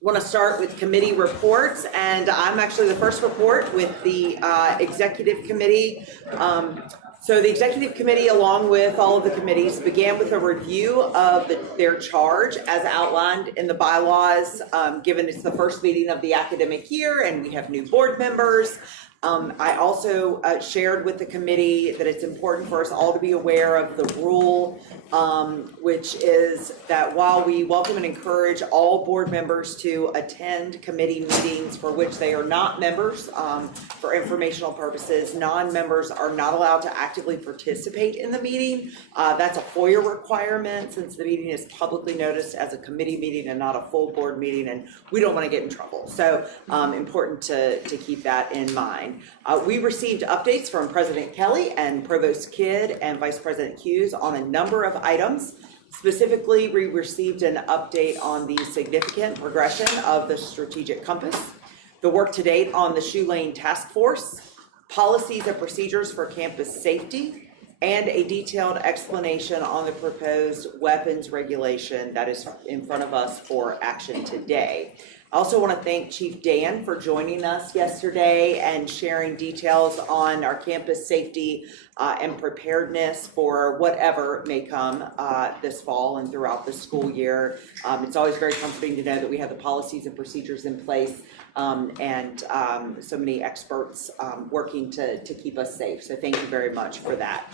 want to start with committee reports, and I'm actually the first report with the executive committee. So the executive committee, along with all of the committees, began with a review of their charge as outlined in the bylaws, given it's the first meeting of the academic year and we have new board members. I also shared with the committee that it's important for us all to be aware of the rule, which is that while we welcome and encourage all board members to attend committee meetings for which they are not members, for informational purposes, non-members are not allowed to actively participate in the meeting. That's a FOIA requirement since the meeting is publicly noticed as a committee meeting and not a full board meeting, and we don't want to get in trouble. So important to keep that in mind. We received updates from President Kelly and Provost Kidd and Vice President Hughes on a number of items. Specifically, we received an update on the significant progression of the strategic compass, the work to date on the Shoe Lane Task Force, policies and procedures for campus safety, and a detailed explanation on the proposed weapons regulation that is in front of us for action today. I also want to thank Chief Dan for joining us yesterday and sharing details on our campus safety and preparedness for whatever may come this fall and throughout the school year. It's always very comforting to know that we have the policies and procedures in place and so many experts working to keep us safe. So thank you very much for that.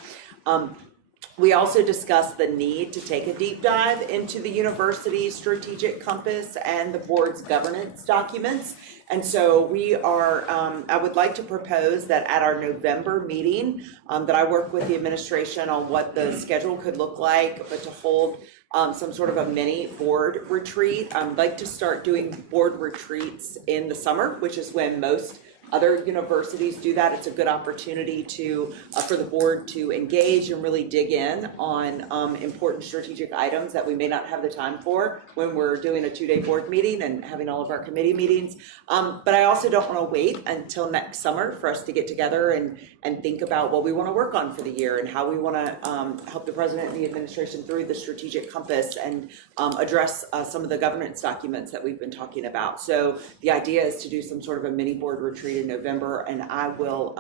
We also discussed the need to take a deep dive into the university's strategic compass and the board's governance documents. And so we are, I would like to propose that at our November meeting, that I work with the administration on what the schedule could look like, but to hold some sort of a mini board retreat. I'd like to start doing board retreats in the summer, which is when most other universities do that. It's a good opportunity to for the board to engage and really dig in on important strategic items that we may not have the time for when we're doing a 2-day board meeting and having all of our committee meetings. But I also don't want to wait until next summer for us to get together and think about what we want to work on for the year and how we want to help the president and the administration through the strategic compass and address some of the governance documents that we've been talking about. So the idea is to do some sort of a mini board retreat in November, and I will,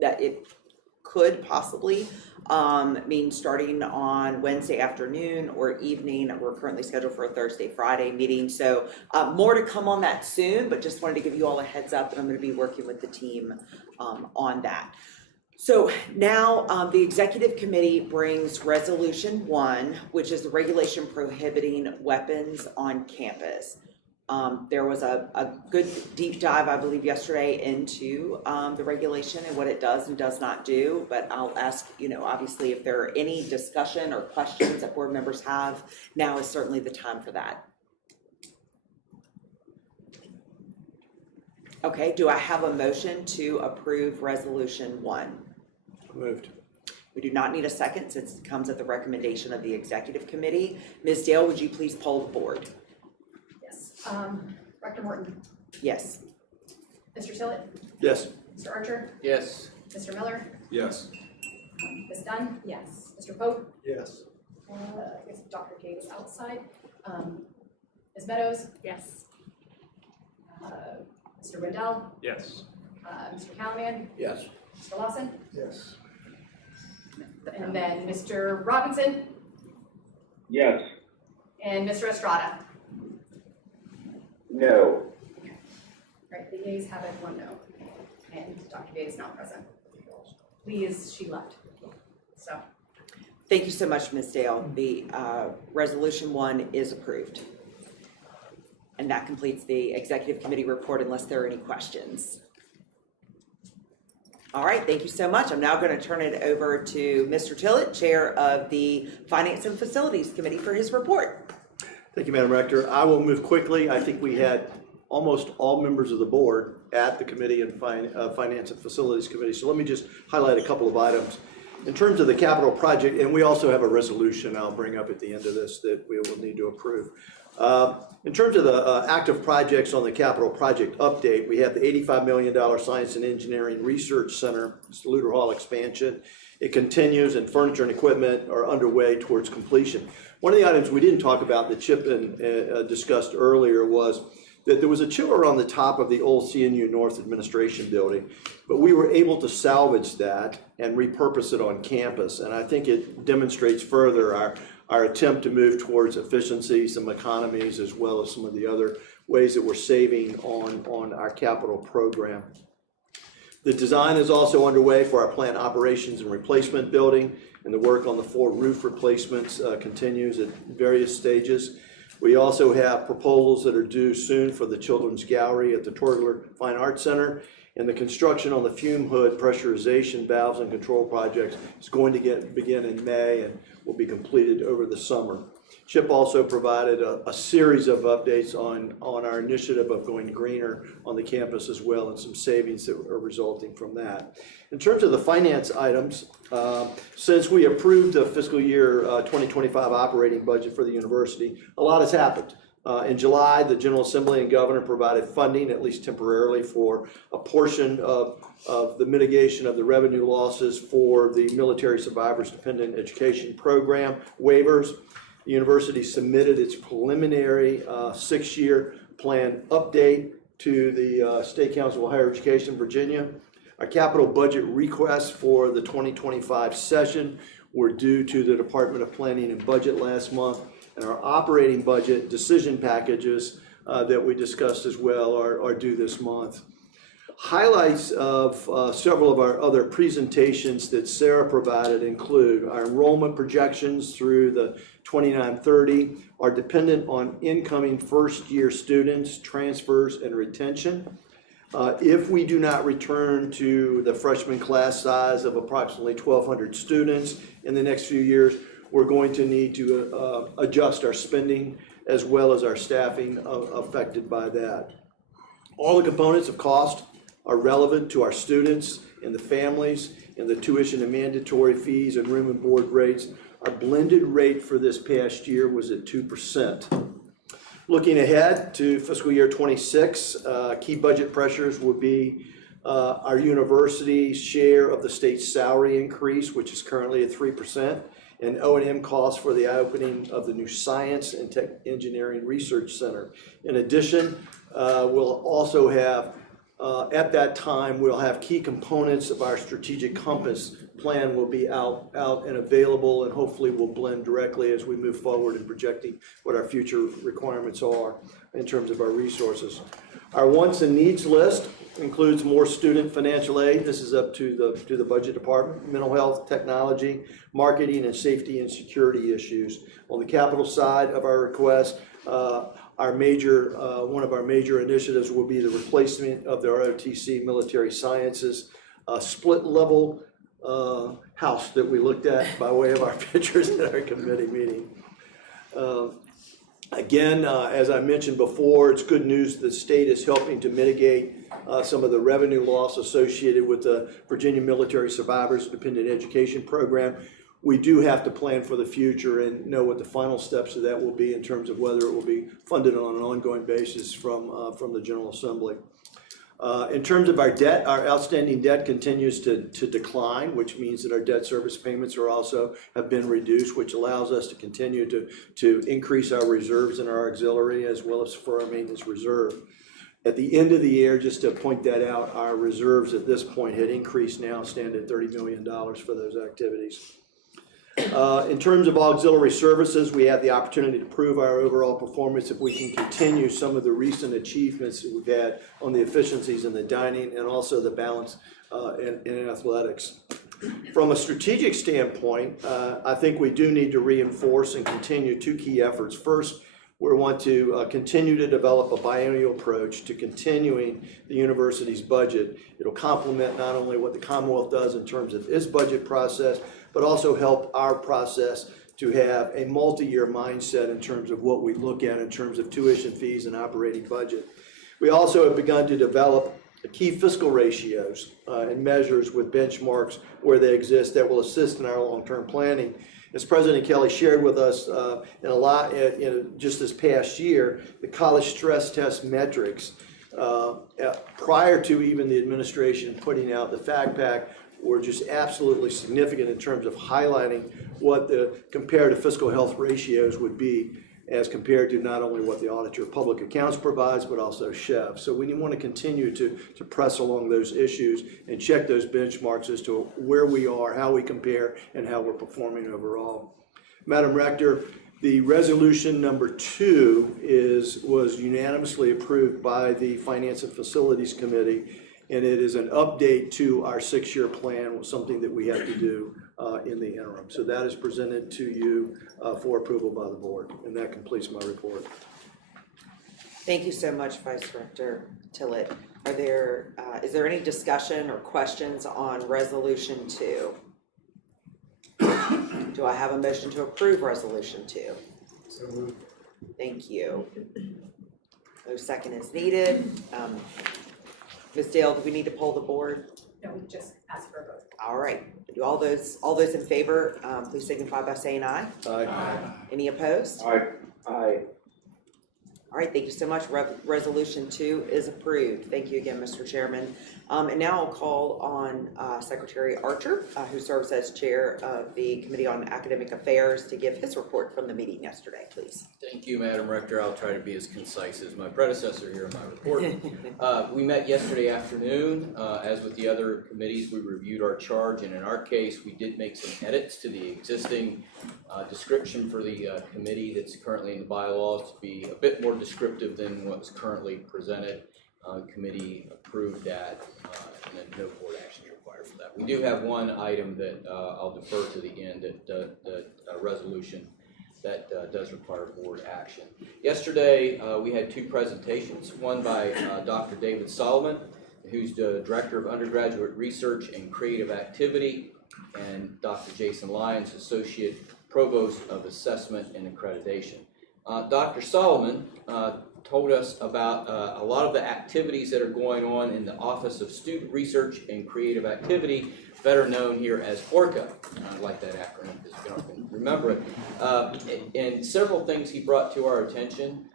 that it could possibly mean starting on Wednesday afternoon or evening. We're currently scheduled for a Thursday, Friday meeting. So more to come on that soon, but just wanted to give you all a heads up that I'm going to be working with the team on that. So now the executive committee brings resolution 1, which is the regulation prohibiting weapons on campus. There was a good deep dive, I believe, yesterday into the regulation and what it does and does not do. But I'll ask, obviously, if there are any discussion or questions that board members have, now is certainly the time for that. Okay, do I have a motion to approve resolution 1? Moved. We do not need a second since it comes at the recommendation of the executive committee. Ms. Dale, would you please poll the board? Rector Morton, Yes. Mr. Tillett, Yes. Mr. Archer, Yes. Mr. Miller, Yes. Ms. Dunn, yes, Mr. Pope, Yes. I guess Dr. Gay is outside, Ms. Meadows, Yes. Mr. Wendell, Yes. Mr. Callahan, Yes. Mr. Lawson, Yes. and then Mr. Robinson, Yes. and Mr. Estrada. No. Right, the yeas have it, 1 no, and Dr. Gay is not present. She left, so. Thank you so much, Ms. Dale. The resolution 1 is approved. And that completes the executive committee report unless there are any questions. All right, thank you so much. I'm now going to turn it over to Mr. Tillett, Chair of the Finance and Facilities Committee, for his report. Thank you, Madam Rector. I will move quickly. I think we had almost all members of the board at the committee and Finance and Facilities Committee. So let me just highlight a couple of items. In terms of the capital project, and we also have a resolution I'll bring up at the end of this that we will need to approve. In terms of the active projects on the capital project update, we have the $85 million Science and Engineering Research Center, Luter Hall expansion, It continues, and furniture and equipment are underway towards completion. One of the items we didn't talk about that Chip discussed earlier was that there was a chiller on the top of the old CNU North Administration building, but we were able to salvage that and repurpose it on campus. And I think it demonstrates further our attempt to move towards efficiency, some economies, as well as some of the other ways that we're saving on our capital program. The design is also underway for our plant operations and replacement building, and the work on the 4 roof replacements continues at various stages. We also have proposals that are due soon for the Children's Gallery at the Torgler Fine Arts Center, and the construction on the fume hood pressurization valves and control projects is going to begin in May and will be completed over the summer. Chip also provided a series of updates on our initiative of going greener on the campus as well, and some savings that are resulting from that. In terms of the finance items, since we approved the fiscal year 2025 operating budget for the university, a lot has happened. In July, the General Assembly and Governor provided funding, at least temporarily, for a portion of the mitigation of the revenue losses for the Military Survivors Dependent Education Program waivers. The university submitted its preliminary 6-year plan update to the State Council of Higher Education, Virginia. Our capital budget requests for the 2025 session were due to the Department of Planning and Budget last month, and our operating budget decision packages that we discussed as well are due this month. Highlights of several of our other presentations that Sarah provided include our enrollment projections through the 29-30 are dependent on incoming first-year students, transfers, and retention. If we do not return to the freshman class size of approximately 1,200 students in the next few years, we're going to need to adjust our spending as well as our staffing affected by that. All the components of cost are relevant to our students and the families, and the tuition and mandatory fees and room and board rates. Our blended rate for this past year was at 2%. Looking ahead to fiscal year 26, key budget pressures will be our university's share of the state's salary increase, which is currently at 3%, and O&M costs for the opening of the new Science and Tech Engineering Research Center. In addition, we'll also have at that time, we'll have key components of our strategic compass plan will be out and available, and hopefully will blend directly as we move forward in projecting what our future requirements are in terms of our resources. Our wants and needs list includes more student financial aid. This is up to the budget department, mental health, technology, marketing, and safety and security issues. On the capital side of our request, one of our major initiatives will be the replacement of the ROTC Military Sciences split level house that we looked at by way of our pictures at our committee meeting. Again, as I mentioned before, it's good news the state is helping to mitigate some of the revenue loss associated with the Virginia Military Survivors Dependent Education Program. We do have to plan for the future and know what the final steps of that will be in terms of whether it will be funded on an ongoing basis from the General Assembly. In terms of our debt, our outstanding debt continues to decline, which means that our debt service payments have been reduced, which allows us to continue to increase our reserves in our auxiliary as well as for our maintenance reserve. At the end of the year, just to point that out, our reserves at this point had increased, now stand at $30 million for those activities. In terms of auxiliary services, we have the opportunity to prove our overall performance if we can continue some of the recent achievements that we've had on the efficiencies in the dining and also the balance in athletics. From a strategic standpoint, I think we do need to reinforce and continue 2 key efforts. First, we want to continue to develop a biennial approach to continuing the university's budget. It'll complement not only what the Commonwealth does in terms of its budget process, but also help our process to have a multi-year mindset in terms of what we look at in terms of tuition fees and operating budget. We also have begun to develop key fiscal ratios and measures with benchmarks where they exist that will assist in our long-term planning. As President Kelly shared with us just this past year, the college stress test metrics prior to even the administration putting out the fact pack were just absolutely significant in terms of highlighting what the comparative fiscal health ratios would be as compared to not only what the Auditor of Public Accounts provides, but also SHEV. So we want to continue to press along those issues and check those benchmarks as to where we are, how we compare, and how we're performing overall. Madam Rector, the resolution number 2 was unanimously approved by the Finance and Facilities Committee, and it is an update to our 6-year plan, something that we have to do in the interim. So that is presented to you for approval by the board, and that completes my report. Thank you so much, Vice Rector Tillett. Is there any discussion or questions on Resolution 2? Do I have a motion to approve Resolution 2? So moved. Thank you. No second is needed. Ms. Dale, do we need to poll the board? No, we just asked for a vote. All right. Do all those in favor, please signify by saying aye. Aye. Any opposed? Aye. Aye. All right, thank you so much. Resolution 2 is approved. Thank you again, Mr. Chairman. And now I'll call on Secretary Archer, who serves as chair of the Committee on Academic Affairs, to give his report from the meeting yesterday, please. Thank you, Madam Rector. I'll try to be as concise as my predecessor here in my report. We met yesterday afternoon. As with the other committees, we reviewed our charge, and in our case, we did make some edits to the existing description for the committee that's currently in the bylaws to be a bit more descriptive than what's currently presented. Committee approved that, and then no board action is required for that. We do have one item that I'll defer to the end, the resolution that does require board action. Yesterday, we had 2 presentations, one by Dr. David Solomon, who's the Director of Undergraduate Research and Creative Activity, and Dr. Jason Lyons, Associate Provost of Assessment and Accreditation. Dr. Solomon told us about a lot of the activities that are going on in the Office of Student Research and Creative Activity, better known here as ORCA. I like that acronym because you can remember it. And several things he brought to our attention.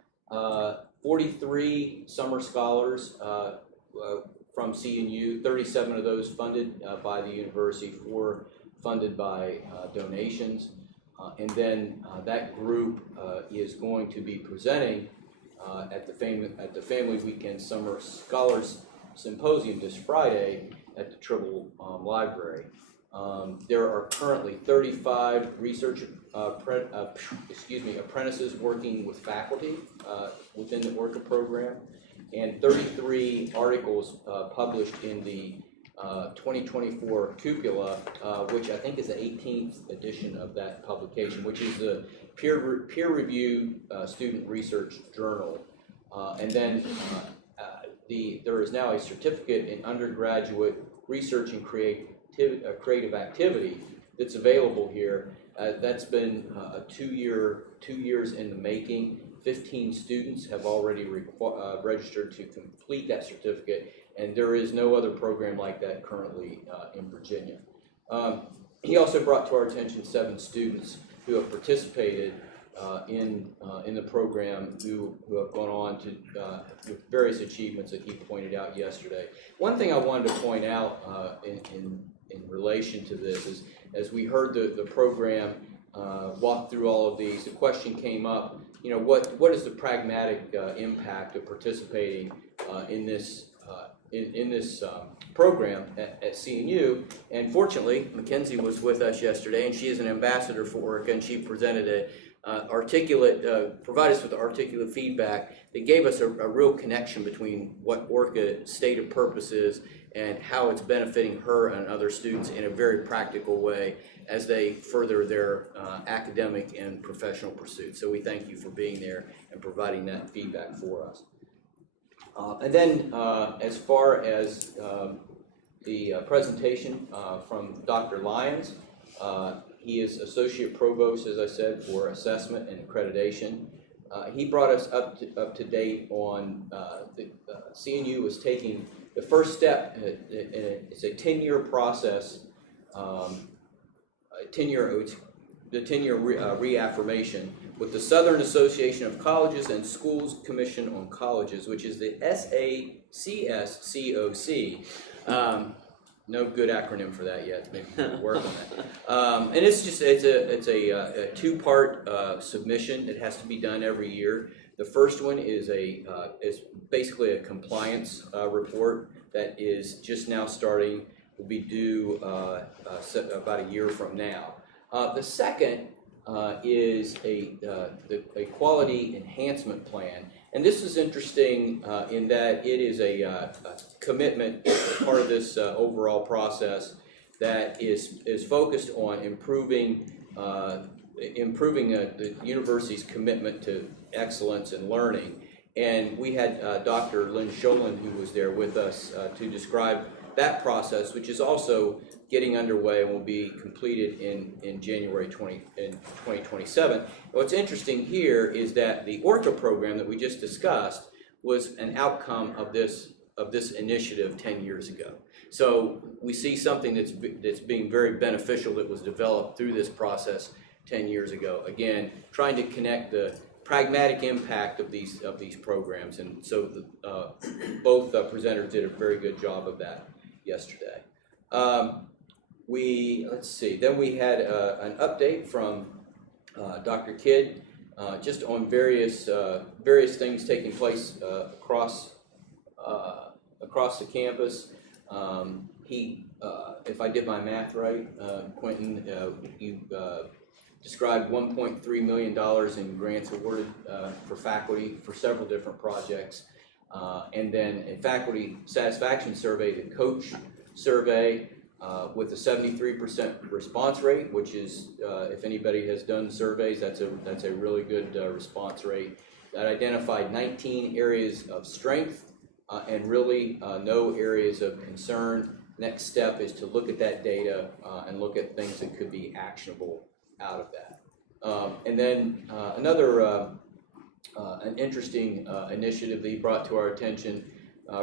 43 summer scholars from CNU, 37 of those funded by the university, 4 funded by donations. And then that group is going to be presenting at the Family Weekend Summer Scholars Symposium this Friday at the Tribble Library. There are currently 35 research apprentices working with faculty within the ORCA program, and 33 articles published in the 2024 Cupola, which I think is the 18th edition of that publication, which is the peer-reviewed student research journal. And then there is now a certificate in undergraduate research and creative activity that's available here. That's been a 2 years in the making. 15 students have already registered to complete that certificate, and there is no other program like that currently in Virginia. He also brought to our attention 7 students who have participated in the program who have gone on to with various achievements that he pointed out yesterday. One thing I wanted to point out in relation to this is, as we heard the program walk through all of these, the question came up, you know, what is the pragmatic impact of participating in this program at CNU? And fortunately, Mackenzie was with us yesterday, and she is an ambassador for ORCA, and she presented provided us with articulate feedback that gave us a real connection between what ORCA's stated purpose is and how it's benefiting her and other students in a very practical way as they further their academic and professional pursuits. So we thank you for being there and providing that feedback for us. And then as far as the presentation from Dr. Lyons, he is Associate Provost, as I said, for Assessment and Accreditation. He brought us up to date on the CNU was taking the first step. It's a 10-year process, the 10-year reaffirmation with the Southern Association of Colleges and Schools Commission on Colleges, which is the SACSCOC. no good acronym for that yet. Maybe we can work on that. And it's a two-part submission. It has to be done every year. The first one is basically a compliance report that is just now starting. Will be due about a year from now. The second is a quality enhancement plan. And this is interesting in that it is a commitment, part of this overall process, that is focused on improving the university's commitment to excellence and learning. And we had Dr. Lynn Sholin, who was there with us to describe that process, which is also getting underway and will be completed in January 2027. What's interesting here is that the ORCA program that we just discussed was an outcome of this initiative 10 years ago. So we see something that's being very beneficial that was developed through this process 10 years ago. Again, trying to connect the pragmatic impact of these programs, and so both presenters did a very good job of that yesterday. Then we had an update from Dr. Kidd just on various things taking place across the campus. If I did my math right, Quentin, you described $1.3 million in grants awarded for faculty for several different projects. And then a faculty satisfaction survey, the coach survey, with a 73% response rate, which is, if anybody has done surveys, that's a really good response rate. That identified 19 areas of strength and really no areas of concern. Next step is to look at that data and look at things that could be actionable out of that. And then another an interesting initiative that he brought to our attention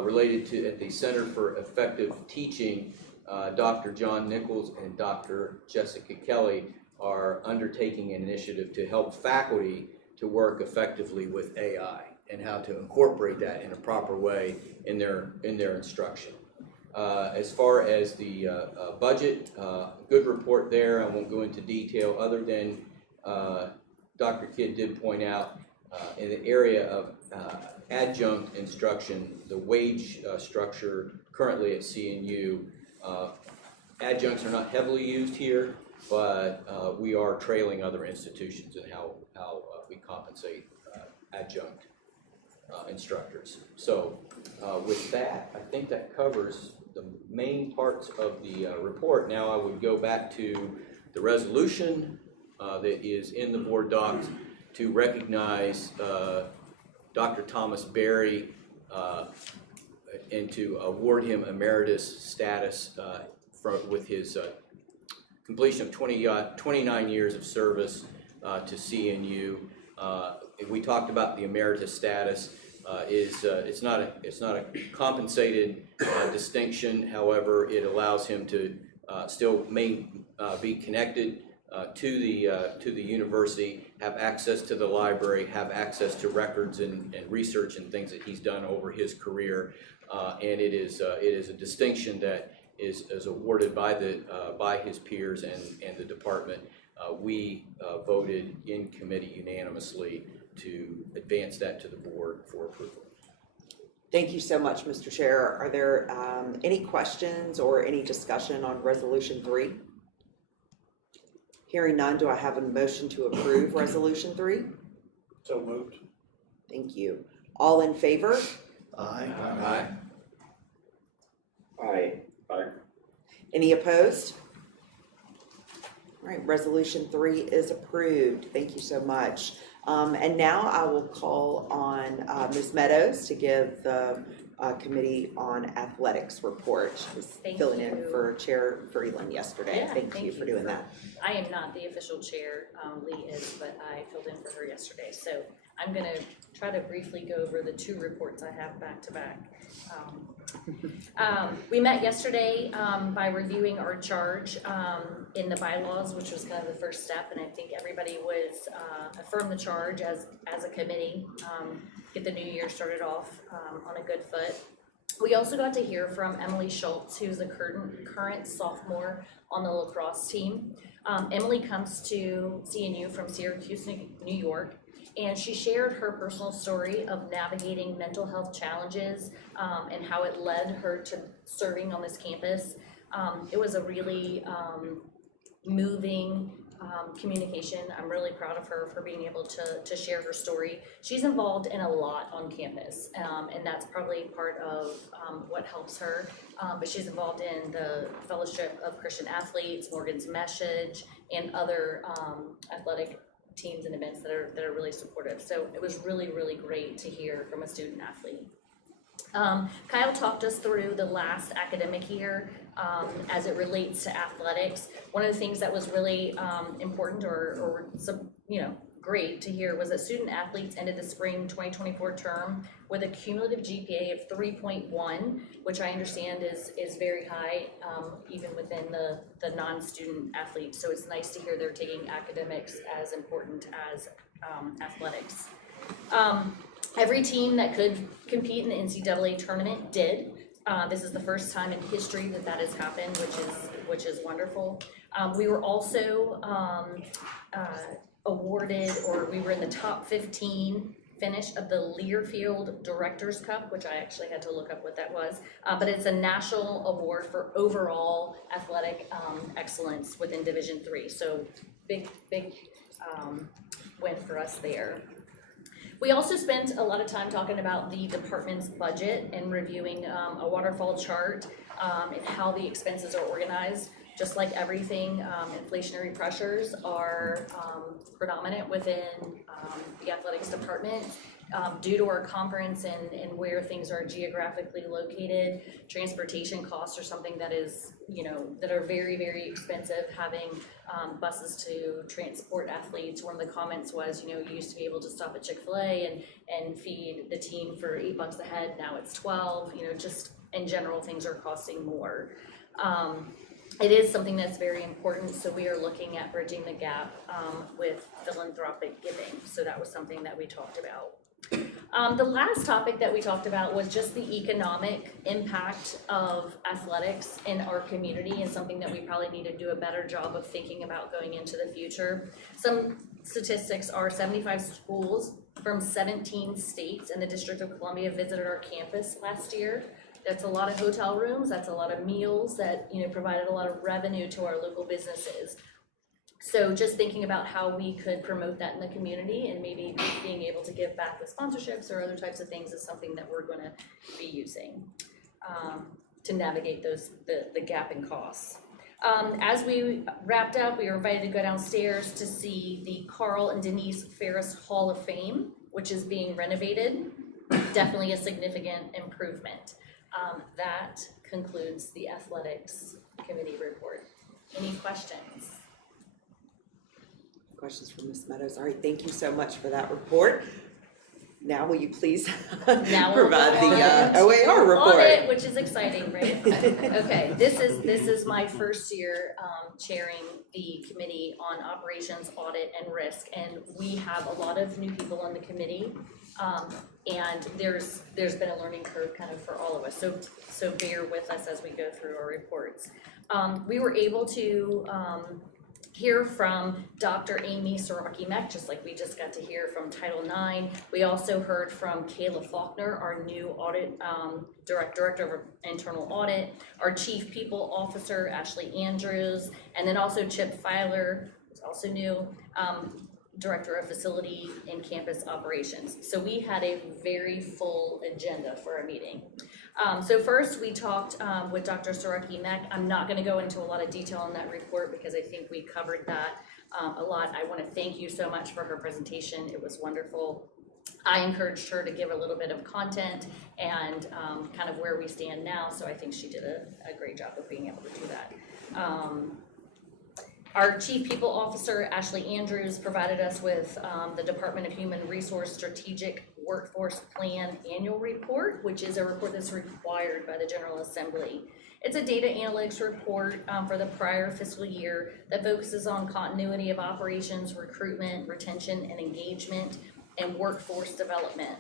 related to at the Center for Effective Teaching. Dr. John Nichols and Dr. Jessica Kelly are undertaking an initiative to help faculty to work effectively with AI and how to incorporate that in a proper way in their instruction. As far as the budget, good report there. I won't go into detail other than Dr. Kidd did point out in the area of adjunct instruction, the wage structure currently at CNU, adjuncts are not heavily used here, but we are trailing other institutions in how we compensate adjunct instructors. So with that, I think that covers the main parts of the report. Now I would go back to the resolution that is in the board docs to recognize Dr. Thomas Berry and to award him emeritus status with his completion of 29 years of service to CNU. We talked about the emeritus status. It's not a compensated distinction. However, it allows him to still be connected to the university, have access to the library, have access to records and research and things that he's done over his career. And it is a distinction that is awarded by his peers and the department. We voted in committee unanimously to advance that to the board for approval. Thank you so much, Mr. Chair. Are there any questions or any discussion on Resolution 3? Hearing none, do I have a motion to approve Resolution 3? So moved. Thank you. All in favor? Aye. Aye. Aye. Aye. Any opposed? All right, Resolution 3 is approved. Thank you so much. And now I will call on Ms. Meadows to give the Committee on Athletics report. She was filling in for Chair Freeland yesterday. Yeah, thank you for doing that. I am not the official chair, Lee is, but I filled in for her yesterday. So I'm going to try to briefly go over the two reports I have back to back. We met yesterday by reviewing our charge in the bylaws, which was kind of the first step, and I think everybody was affirmed the charge as a committee, get the new year started off on a good foot. We also got to hear from Emily Schultz, who's a current sophomore on the lacrosse team. Emily comes to CNU from Syracuse, New York, and she shared her personal story of navigating mental health challenges and how it led her to serving on this campus. It was a really moving communication. I'm really proud of her for being able to share her story. She's involved in a lot on campus, and that's probably part of what helps her. But she's involved in the Fellowship of Christian Athletes, Morgan's Message, and other athletic teams and events that are really supportive. So it was really, really great to hear from a student athlete. Kyle talked us through the last academic year as it relates to athletics. One of the things that was really important or great to hear was that student athletes ended the spring 2024 term with a cumulative GPA of 3.1, which I understand is very high even within the non-student athletes. So it's nice to hear they're taking academics as important as athletics. Every team that could compete in the NCAA tournament did. This is the first time in history that has happened, which is wonderful. We were also awarded, or we were in the top 15 finish of the Learfield Directors Cup, which I actually had to look up what that was. But it's a national award for overall athletic excellence within Division III. So big win for us there. We also spent a lot of time talking about the department's budget and reviewing a waterfall chart and how the expenses are organized. Just like everything, inflationary pressures are predominant within the athletics department. Due to our conference and where things are geographically located, transportation costs are something that is, that are very, very expensive. Having buses to transport athletes. One of the comments was, you used to be able to stop at Chick-fil-A and feed the team for $8 a head. Now it's 12. Just in general, things are costing more. It is something that's very important, so we are looking at bridging the gap with philanthropic giving. So that was something that we talked about. The last topic that we talked about was just the economic impact of athletics in our community, and something that we probably need to do a better job of thinking about going into the future. Some statistics are 75 schools from 17 states and the District of Columbia visited our campus last year. That's a lot of hotel rooms, that's a lot of meals that provided a lot of revenue to our local businesses. So just thinking about how we could promote that in the community and maybe being able to give back with sponsorships or other types of things is something that we're going to be using to navigate the gap in costs. As we wrapped up, we were invited to go downstairs to see the Carl and Denise Ferris Hall of Fame, which is being renovated. Definitely a significant improvement. That concludes the athletics committee report. Any questions? Questions from Ms. Meadows? All right, thank you so much for that report. Now will you please provide the OAR report? Audit, which is exciting, right? Okay, this is my first year chairing the committee on operations, audit, and risk, and we have a lot of new people on the committee, and there's been a learning curve kind of for all of us. So bear with us as we go through our reports. We were able to hear from Dr. Amy Siraki-Mek, just like we just got to hear from Title IX. We also heard from Kayla Faulkner, our new audit director of internal audit, our chief people officer, Ashley Andrews, and then also Chip Filer, who's also new, director of facility and campus operations. So we had a very full agenda for our meeting. So first we talked with Dr. Siraki-Mek. I'm not going to go into a lot of detail on that report because I think we covered that a lot. I want to thank you so much for her presentation. It was wonderful. I encouraged her to give a little bit of content and kind of where we stand now, so I think she did a great job of being able to do that. Our Chief People Officer, Ashley Andrews, provided us with the Department of Human Resource Strategic Workforce Plan Annual Report, which is a report that's required by the General Assembly. It's a data analytics report for the prior fiscal year that focuses on continuity of operations, recruitment, retention, and engagement, and workforce development.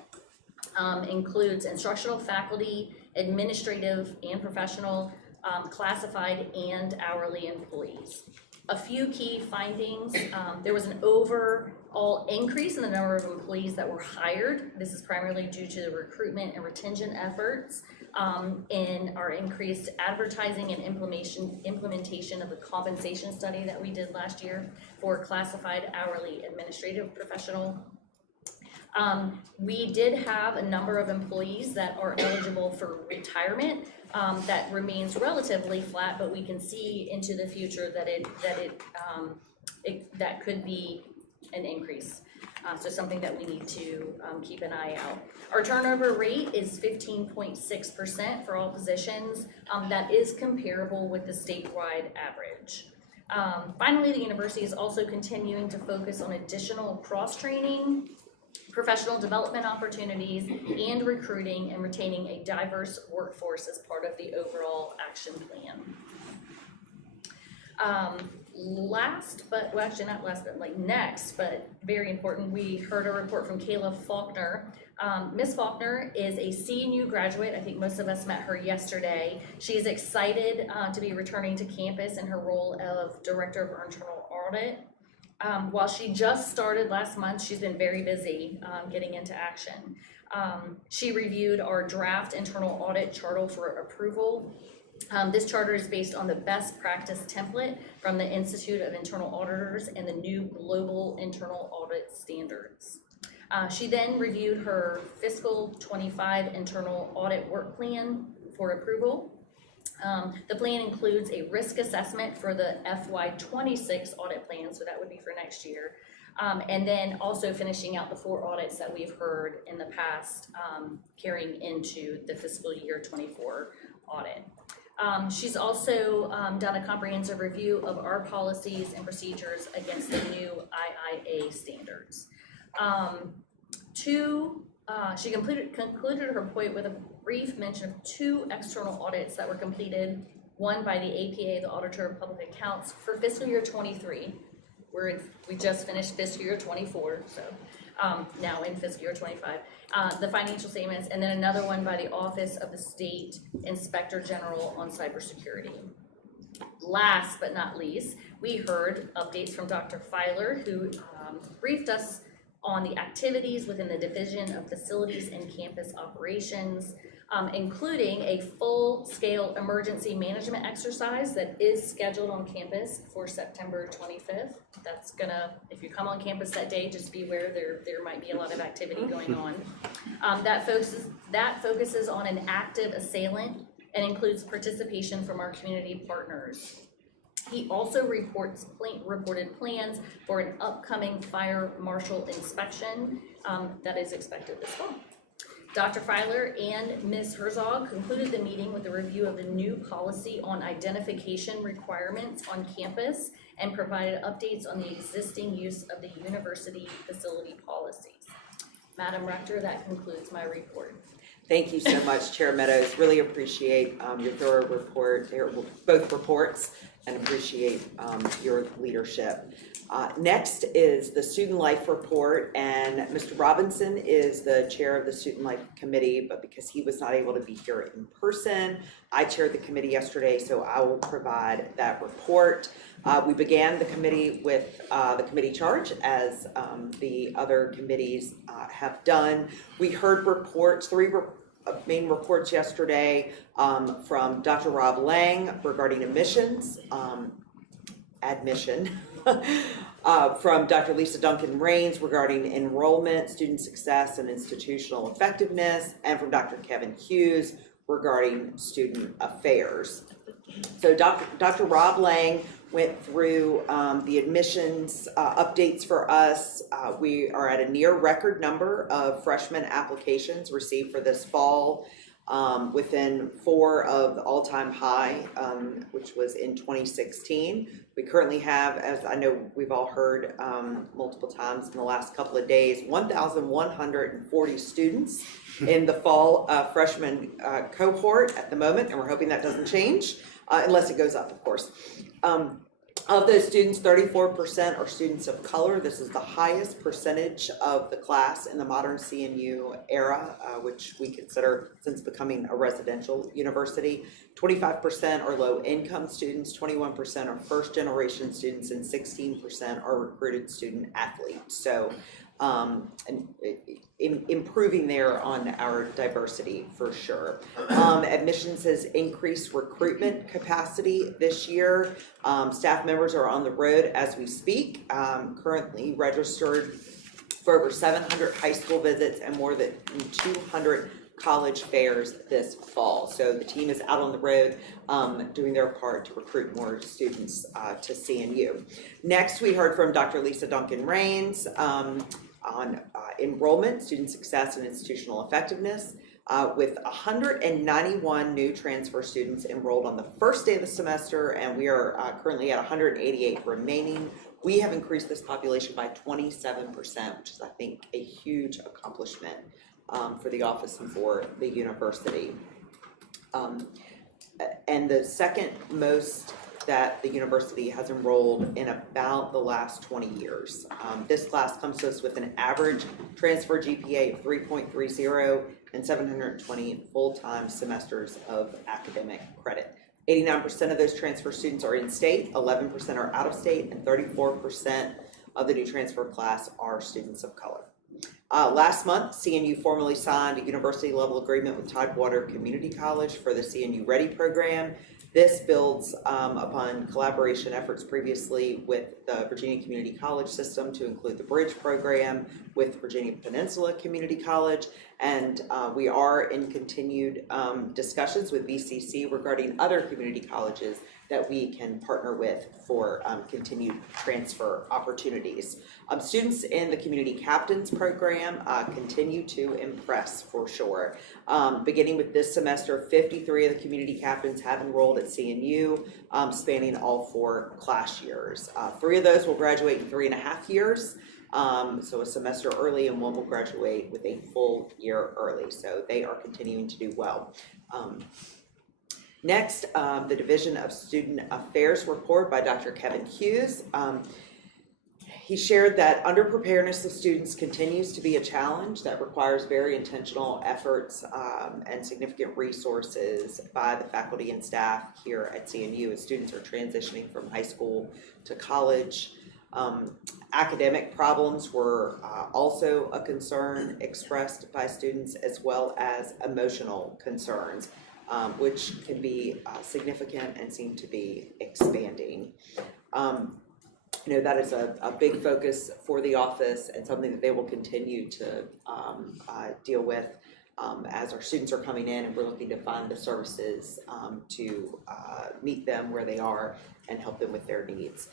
Includes instructional faculty administrative and professional, classified and hourly employees. A few key findings, there was an overall increase in the number of employees that were hired. This is primarily due to the recruitment and retention efforts, in our increased advertising and implementation of the compensation study that we did last year for classified hourly administrative professional. We did have a number of employees that are eligible for retirement. That remains relatively flat, but we can see into the future that that could be an increase. So something that we need to keep an eye out. Our turnover rate is 15.6% for all positions. That is comparable with the statewide average. Finally, the university is also continuing to focus on additional cross-training, professional development opportunities, and recruiting and retaining a diverse workforce as part of the overall action plan. Next, but very important, we heard a report from Kayla Faulkner. Ms. Faulkner is a CNU graduate. I think most of us met her yesterday. She is excited to be returning to campus in her role of Director of Internal Audit. While she just started last month, she's been very busy getting into action. She reviewed our draft internal audit charter for approval. This charter is based on the best practice template from the Institute of Internal Auditors and the new global internal audit standards. She then reviewed her fiscal 25 internal audit work plan for approval. The plan includes a risk assessment for the FY26 audit plan, so that would be for next year. And then also finishing out the 4 audits that we've heard in the past, carrying into the fiscal year 24 audit. She's also done a comprehensive review of our policies and procedures against the new IIA standards. She concluded her point with a brief mention of 2 external audits that were completed, one by the APA, the Auditor of Public Accounts, for fiscal year 23. We just finished fiscal year 24, so now in fiscal year 25. The financial statements, and then another one by the Office of the State Inspector General on Cybersecurity. Last but not least, we heard updates from Dr. Filer, who briefed us on the activities within the Division of Facilities and Campus Operations, including a full-scale emergency management exercise that is scheduled on campus for September 25th. That's gonna, if you come on campus that day, just be aware there might be a lot of activity going on. That focuses on an active assailant and includes participation from our community partners. He also reported plans for an upcoming fire marshal inspection that is expected this fall. Dr. Filer and Ms. Herzog concluded the meeting with a review of the new policy on identification requirements on campus and provided updates on the existing use of the university facility policies. Madam Rector, that concludes my report. Thank you so much, Chair Meadows. Really appreciate your thorough report, both reports, and appreciate your leadership. Next is the Student Life Report, and Mr. Robinson is the chair of the Student Life Committee, but because he was not able to be here in person, I chaired the committee yesterday, so I will provide that report. We began the committee with the committee charge, as the other committees have done. We heard reports, 3 main reports yesterday from Dr. Rob Lang regarding admission, from Dr. Lisa Duncan Rains regarding enrollment, student success, and institutional effectiveness, and from Dr. Kevin Hughes regarding student affairs. So Dr. Rob Lang went through the admissions updates for us. We are at a near record number of freshman applications received for this fall, within 4 of the all-time high, which was in 2016. We currently have, as I know we've all heard multiple times in the last couple of days, 1,140 students in the fall freshman cohort at the moment, and we're hoping that doesn't change, unless it goes up, of course. Of those students, 34% are students of color. This is the highest percentage of the class in the modern CNU era, which we consider since becoming a residential university. 25% are low-income students, 21% are first-generation students, and 16% are recruited student athletes. So improving there on our diversity for sure. Admissions has increased recruitment capacity this year. Staff members are on the road as we speak, currently registered for over 700 high school visits and more than 200 college fairs this fall. So the team is out on the road doing their part to recruit more students to CNU. Next, we heard from Dr. Lisa Duncan-Rains on enrollment, student success, and institutional effectiveness. With 191 new transfer students enrolled on the first day of the semester, and we are currently at 188 remaining. We have increased this population by 27%, which is, I think, a huge accomplishment for the office and for the university. And the second most that the university has enrolled in about the last 20 years. This class comes to us with an average transfer GPA of 3.30 and 720 full-time semesters of academic credit. 89% of those transfer students are in-state, 11% are out-of-state, and 34% of the new transfer class are students of color. Last month, CNU formally signed a university-level agreement with Tidewater Community College for the CNU Ready program. This builds upon collaboration efforts previously with the Virginia Community College system to include the Bridge program with Virginia Peninsula Community College, and we are in continued discussions with VCC regarding other community colleges that we can partner with for continued transfer opportunities. Students in the Community Captains program continue to impress for sure. Beginning with this semester, 53 of the community captains have enrolled at CNU, spanning all 4 class years. 3 of those will graduate in 3.5 years. So a semester early, and 1 will graduate with a full year early. So they are continuing to do well. Next, the Division of Student Affairs report by Dr. Kevin Hughes. He shared that underpreparedness of students continues to be a challenge that requires very intentional efforts and significant resources by the faculty and staff here at CNU as students are transitioning from high school to college. Academic problems were also a concern expressed by students, as well as emotional concerns, which can be significant and seem to be expanding. That is a big focus for the office and something that they will continue to deal with as our students are coming in, and we're looking to find the services to meet them where they are and help them with their needs.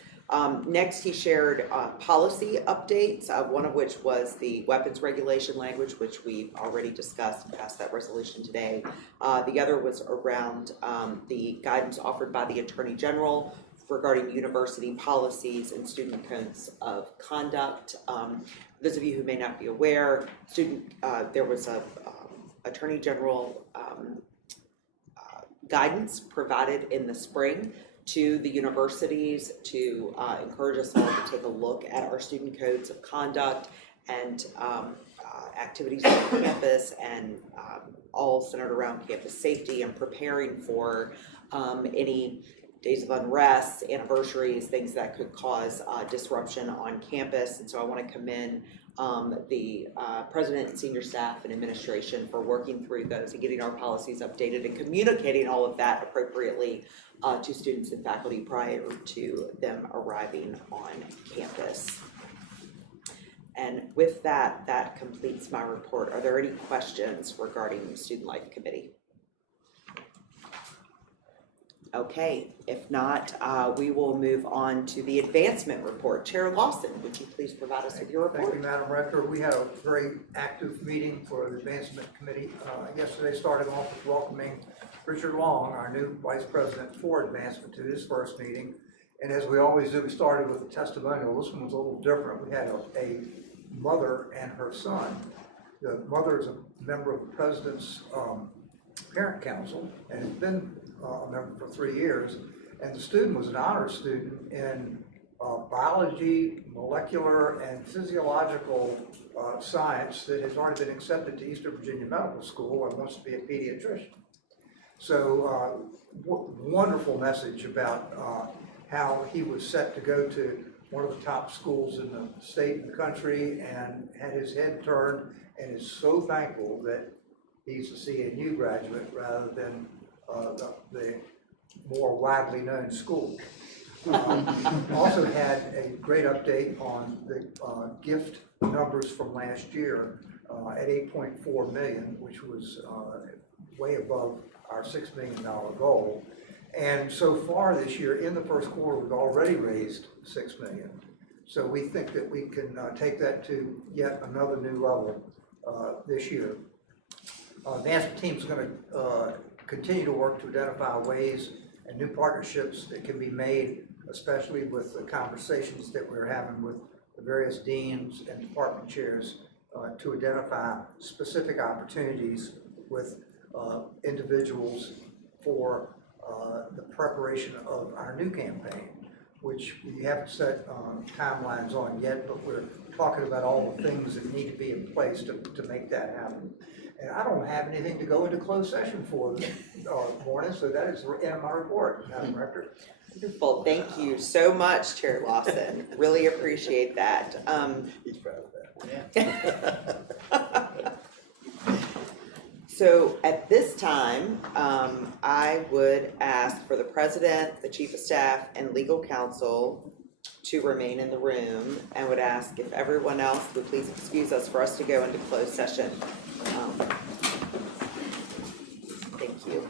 Next, he shared policy updates, one of which was the weapons regulation language, which we've already discussed and passed that resolution today. The other was around the guidance offered by the Attorney General regarding university policies and student codes of conduct. Those of you who may not be aware, there was a Attorney General guidance provided in the spring to the universities to encourage us all to take a look at our student codes of conduct and activities on campus, and all centered around campus safety and preparing for any days of unrest, anniversaries, things that could cause disruption on campus. And so I want to commend the president and senior staff and administration for working through those and getting our policies updated and communicating all of that appropriately to students and faculty prior to them arriving on campus. And with that, that completes my report. Are there any questions regarding the Student Life Committee? Okay, if not, we will move on to the advancement report. Chair Lawson, would you please provide us with your report? Thank you, Madam Rector. We had a very active meeting for the Advancement Committee. Yesterday started off with welcoming Richard Long, our new Vice President for Advancement, to his first meeting. And as we always do, we started with a testimonial. This one was a little different. We had a mother and her son. The mother is a member of the President's Parent Council and has been a member for 3 years. And the student was an honors student in biology, molecular, and physiological science that has already been accepted to Eastern Virginia Medical School and wants to be a pediatrician. So wonderful message about how he was set to go to one of the top schools in the state and the country and had his head turned and is so thankful that he's a CNU graduate rather than the more widely known school. Also had a great update on the gift numbers from last year at 8.4 million, which was way above our $6 million goal. And so far this year, in the first quarter, we've already raised $6 million. So we think that we can take that to yet another new level this year. The management team is going to continue to work to identify ways and new partnerships that can be made, especially with the conversations that we're having with the various deans and department chairs to identify specific opportunities with individuals for the preparation of our new campaign, which we haven't set timelines on yet, but we're talking about all the things that need to be in place to make that happen. And I don't have anything to go into closed session for this morning, so that is the end of my report, Madam Director. Wonderful, thank you so much, Chair Lawson. Really appreciate that. He's proud of that. So at this time, I would ask for the President, the Chief of Staff, and Legal Counsel to remain in the room, and would ask if everyone else would please excuse us for us to go into closed session. Thank you.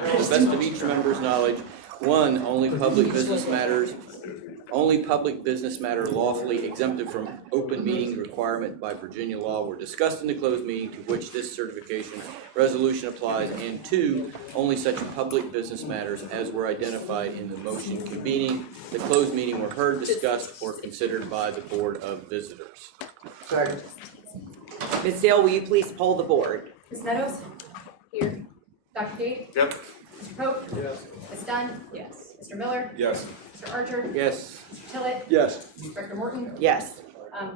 To the best of each member's knowledge, one, only public business matter lawfully exempted from open meeting requirement by Virginia law were discussed in the closed meeting to which this certification resolution applies, and two, only such public business matters as were identified in the motion convening the closed meeting were heard, discussed, or considered by the Board of Visitors. Second. Ms. Dale, will you please poll the board? Ms. Meadows? Here. Dr. Dave? Yep. Mr. Pope? Yes. Ms. Dunn? Yes. Mr. Miller? Yes. Mr. Archer? Yes. Mr. Tillett? Yes. Director Morton? Yes.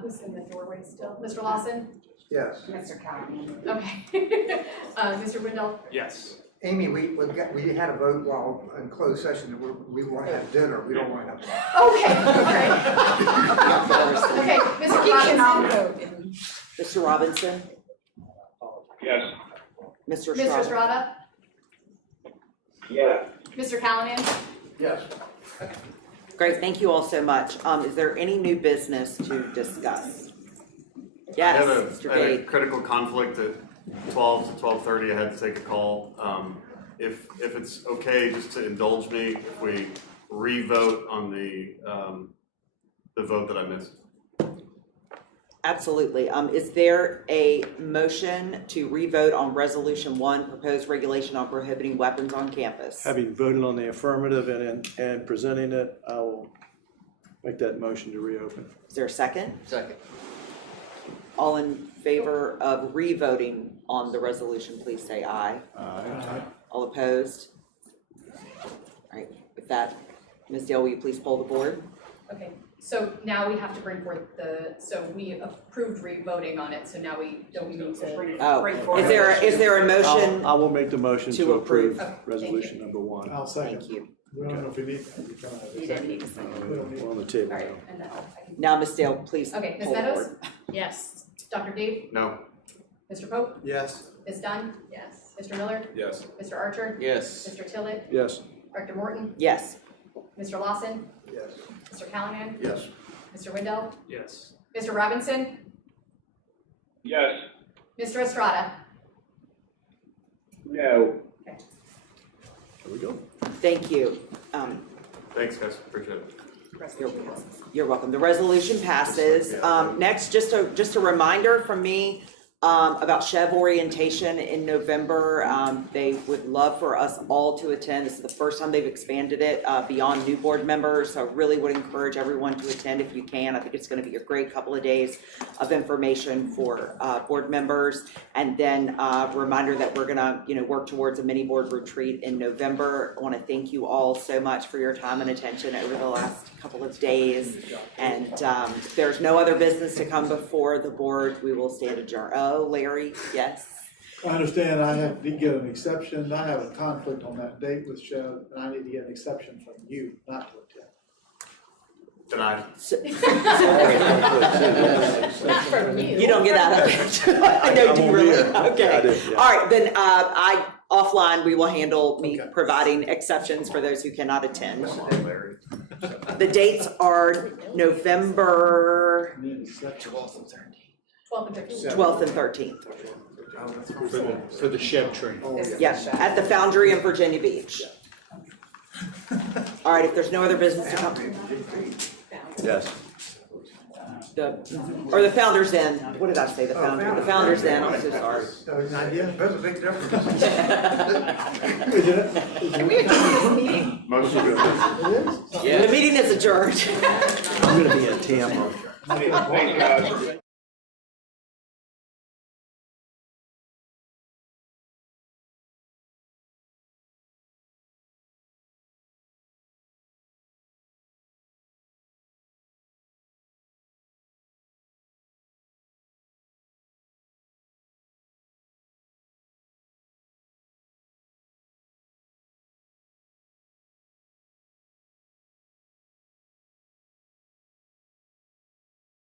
Who's in the doorway still? Mr. Lawson? Yes. Mr. Callahan? Okay. Mr. Windell? Yes. Amy, we had a vote while in closed session that we want to have dinner. We don't want to have. Okay, okay. Mr. Robinson? Mr. Robinson? Yes. Mr. Mr. Estrada? Estrada? Yes. Mr. Callahan? Yes. Great, thank you all so much. Is there any new business to discuss? I Yes, had Mr. a Dave. critical conflict at 12 to 12:30. I had to take a call. If it's okay, just to indulge me, if we re-vote on the vote that I missed. Absolutely. Is there a motion to re-vote on Resolution 1, proposed regulation on prohibiting weapons on campus? Having voted on the affirmative and presenting it, I will make that motion to reopen. Is there a second? Second. All in favor of re-voting on the resolution, please say aye. Aye. All opposed? All right, with that, Ms. Dale, will you please poll the board? Okay, so now we have to bring forth so we approved re-voting on it, so now we need to Oh, bring forth. is there a motion? I will make the motion to to approve Okay, resolution number 1. I'll second. Thank you. We don't know if we need that. We kind of- You didn't need a second. We don't need- We're on the table All now. right, and then I can. Now, Ms. Dale, please Okay, Ms. poll the Meadows? board. Yes. Dr. Dave? No. Mr. Pope? Yes. Ms. Dunn? Yes. Mr. Miller? Yes. Mr. Archer? Yes. Mr. Tillett? Yes. Director Morton? Yes. Mr. Lawson? Yes. Mr. Callahan? Yes. Mr. Windell? Yes. Mr. Robinson? Yes. Mr. Estrada? No. There we go. Thank you. Thanks, guys. Appreciate it. You're welcome. The resolution passes. Next, just a reminder from me about Chev orientation in November. They would love for us all to attend. This is the first time they've expanded it beyond new board members. So I really would encourage everyone to attend if you can. I think it's going to be a great couple of days of information for board members. And then reminder that we're going to work towards a mini board retreat in November. I want to thank you all so much for your time and attention over the last couple of days. And if there's no other business to come before the board, we will stand adjourned. Oh, Larry, yes. I understand I have to get an exception. I have a conflict on that date with Chev, and I need to get an exception from you not to attend. Denied. Not from you. You don't get out of it. I know you really. Okay. I did, yeah. All right, then offline, we will handle me providing exceptions for those who cannot attend. The dates are November 12th and 13th. For the Chev training. Yeah, at the Foundry in Virginia Beach. All right, if there's no other business to come. Yes. Or the Founders Inn. What did I say? The Foundry. The Founders Inn. I'm so sorry. That's a big difference. Can we adjourn this meeting? Motion to adjourn. The meeting is adjourned. I'm going to be in Tampa. Thank you, guys.